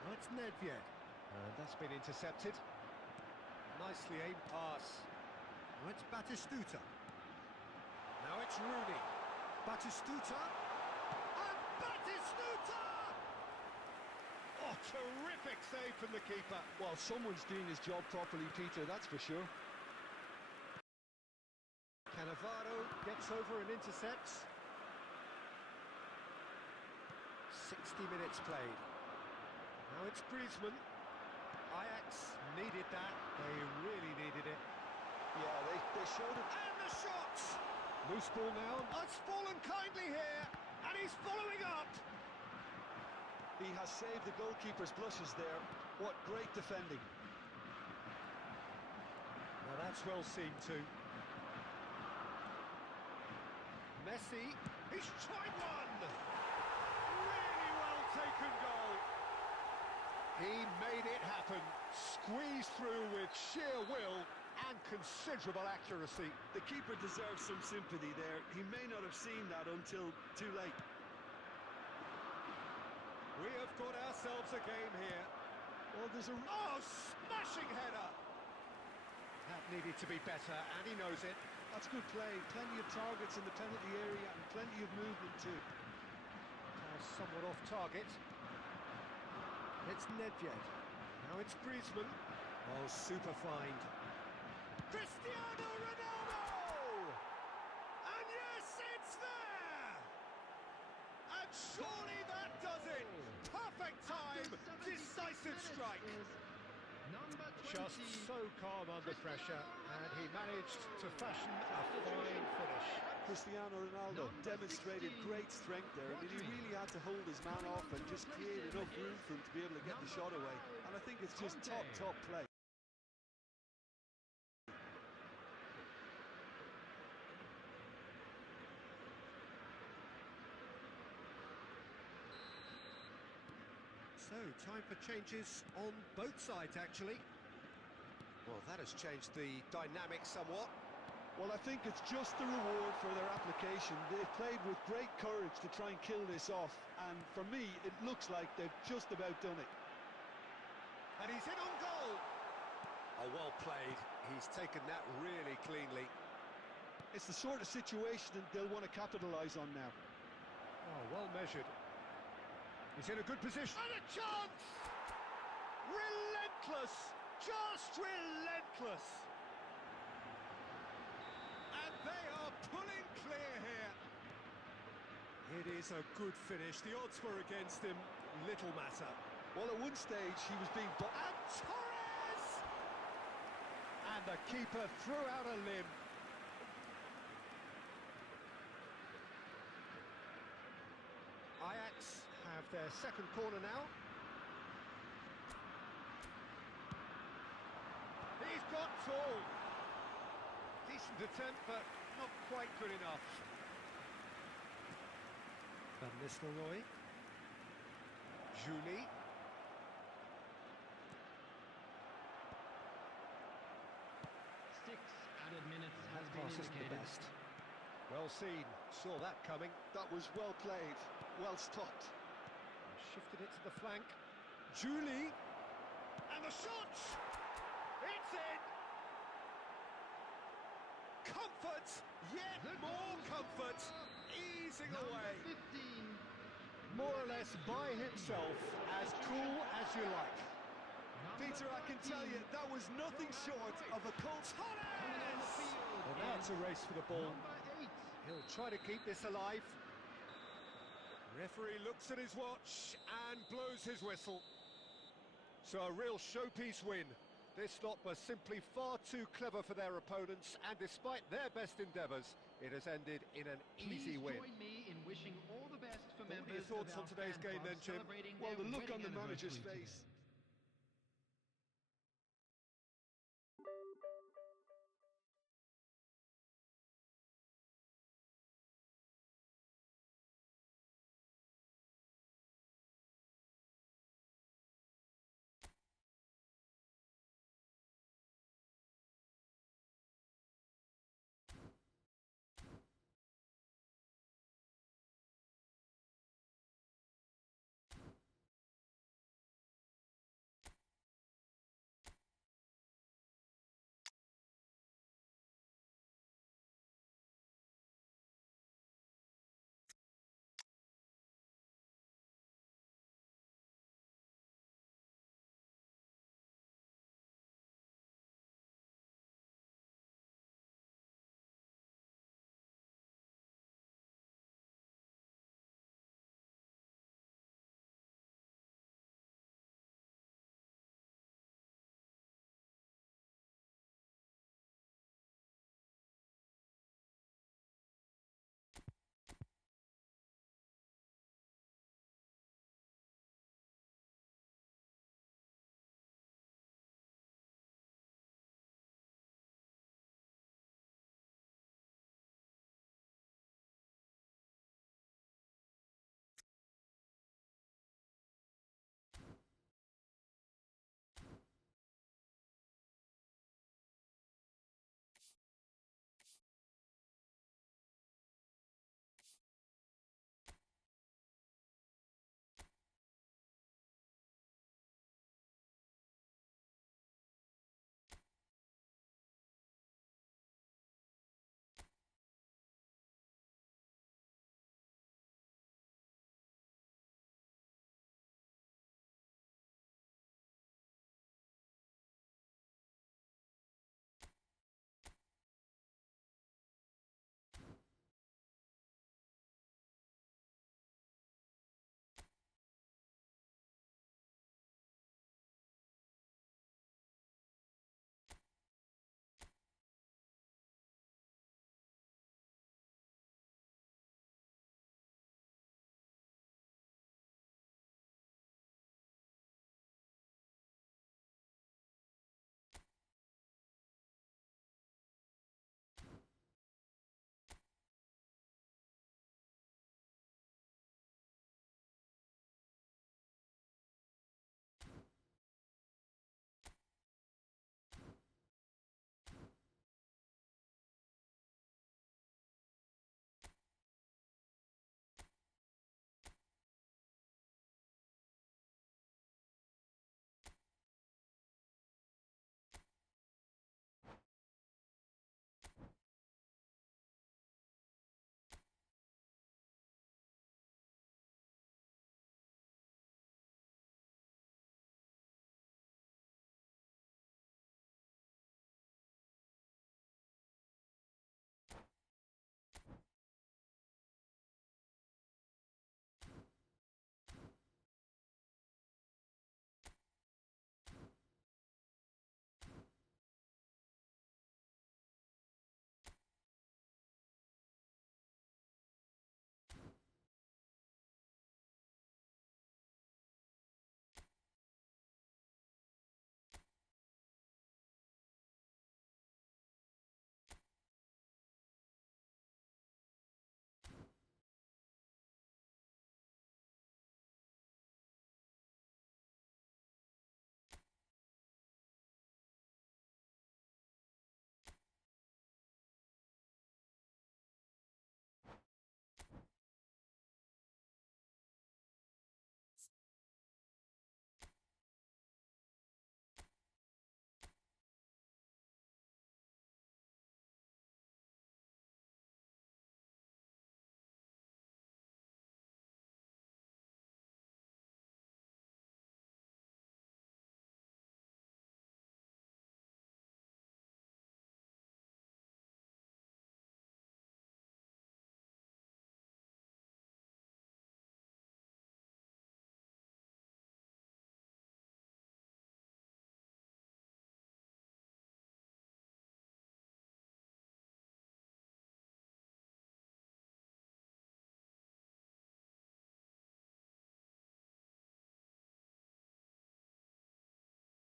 Now it's Nedved. That's been intercepted. Nicely aimed pass. Now it's Batistuta. Now it's Rooney. Batistuta. And Batistuta! Oh, terrific save from the keeper. Well, someone's doing his job properly, Peter, that's for sure. Cannavaro gets over and intercepts. 60 minutes played. Now it's Griezmann. Ajax needed that. They really needed it. Yeah, they showed it. And the shot! Loose ball now. Oh, it's fallen kindly here. And he's following up. He has saved the goalkeeper's blushes there. What great defending. Well, that's well seen too. Messi, he's tried one! Really well taken goal. He made it happen, squeezed through with sheer will and considerable accuracy. The keeper deserves some sympathy there. He may not have seen that until too late. We have got ourselves a game here. Well, there's a... Oh, smashing header! That needed to be better, and he knows it. That's good play. Plenty of targets in the penalty area and plenty of movement too. Somewhat off target. It's Nedved. Now it's Griezmann. Oh, super find. Cristiano Ronaldo! And yes, it's there! And surely that does it! Perfect time! Decisive strike! Just so calm under pressure, and he managed to fashion a fine finish. Cristiano Ronaldo demonstrated great strength there. I mean, he really had to hold his man off and just create enough room for him to be able to get the shot away. And I think it's just top play. So, time for changes on both sides, actually. Well, that has changed the dynamic somewhat. Well, I think it's just the reward for their application. They've played with great courage to try and kill this off, and for me, it looks like they've just about done it. And he's in on goal! Oh, well played. He's taken that really cleanly. It's the sort of situation they'll want to capitalise on now. Oh, well measured. He's in a good position. And a chance! Relentless! Just relentless! And they are pulling clear here. It is a good finish. The odds were against him. Little matter. Well, at one stage, he was being... And Torres! And the keeper threw out a limb. Ajax have their second corner now. He's got tall. Decent attempt, but not quite good enough. Van Nistelrooy. Julie. Six added minutes has been Pass isn't the indicated. best. Well seen. Saw that coming. That was well played, well stopped. Shifted it to the flank. Julie. And the shot! It's in! Comfort! Yet more comfort! Easing away. 15. More or less by himself. As cool as you like. Peter, I can tell you, that was nothing short of a cult. Torres! Well, now it's a race for the ball. Number 8. He'll try to keep this alive. Referee looks at his watch and blows his whistle. So a real showpiece win. This stop was simply far too clever for their opponents, and despite their best endeavours, it has ended in an easy win. Join me in wishing all the best for What are your members thoughts of on our today's fan game club then, Jim? celebrating Well, their the look on wedding the manager's anniversary face today.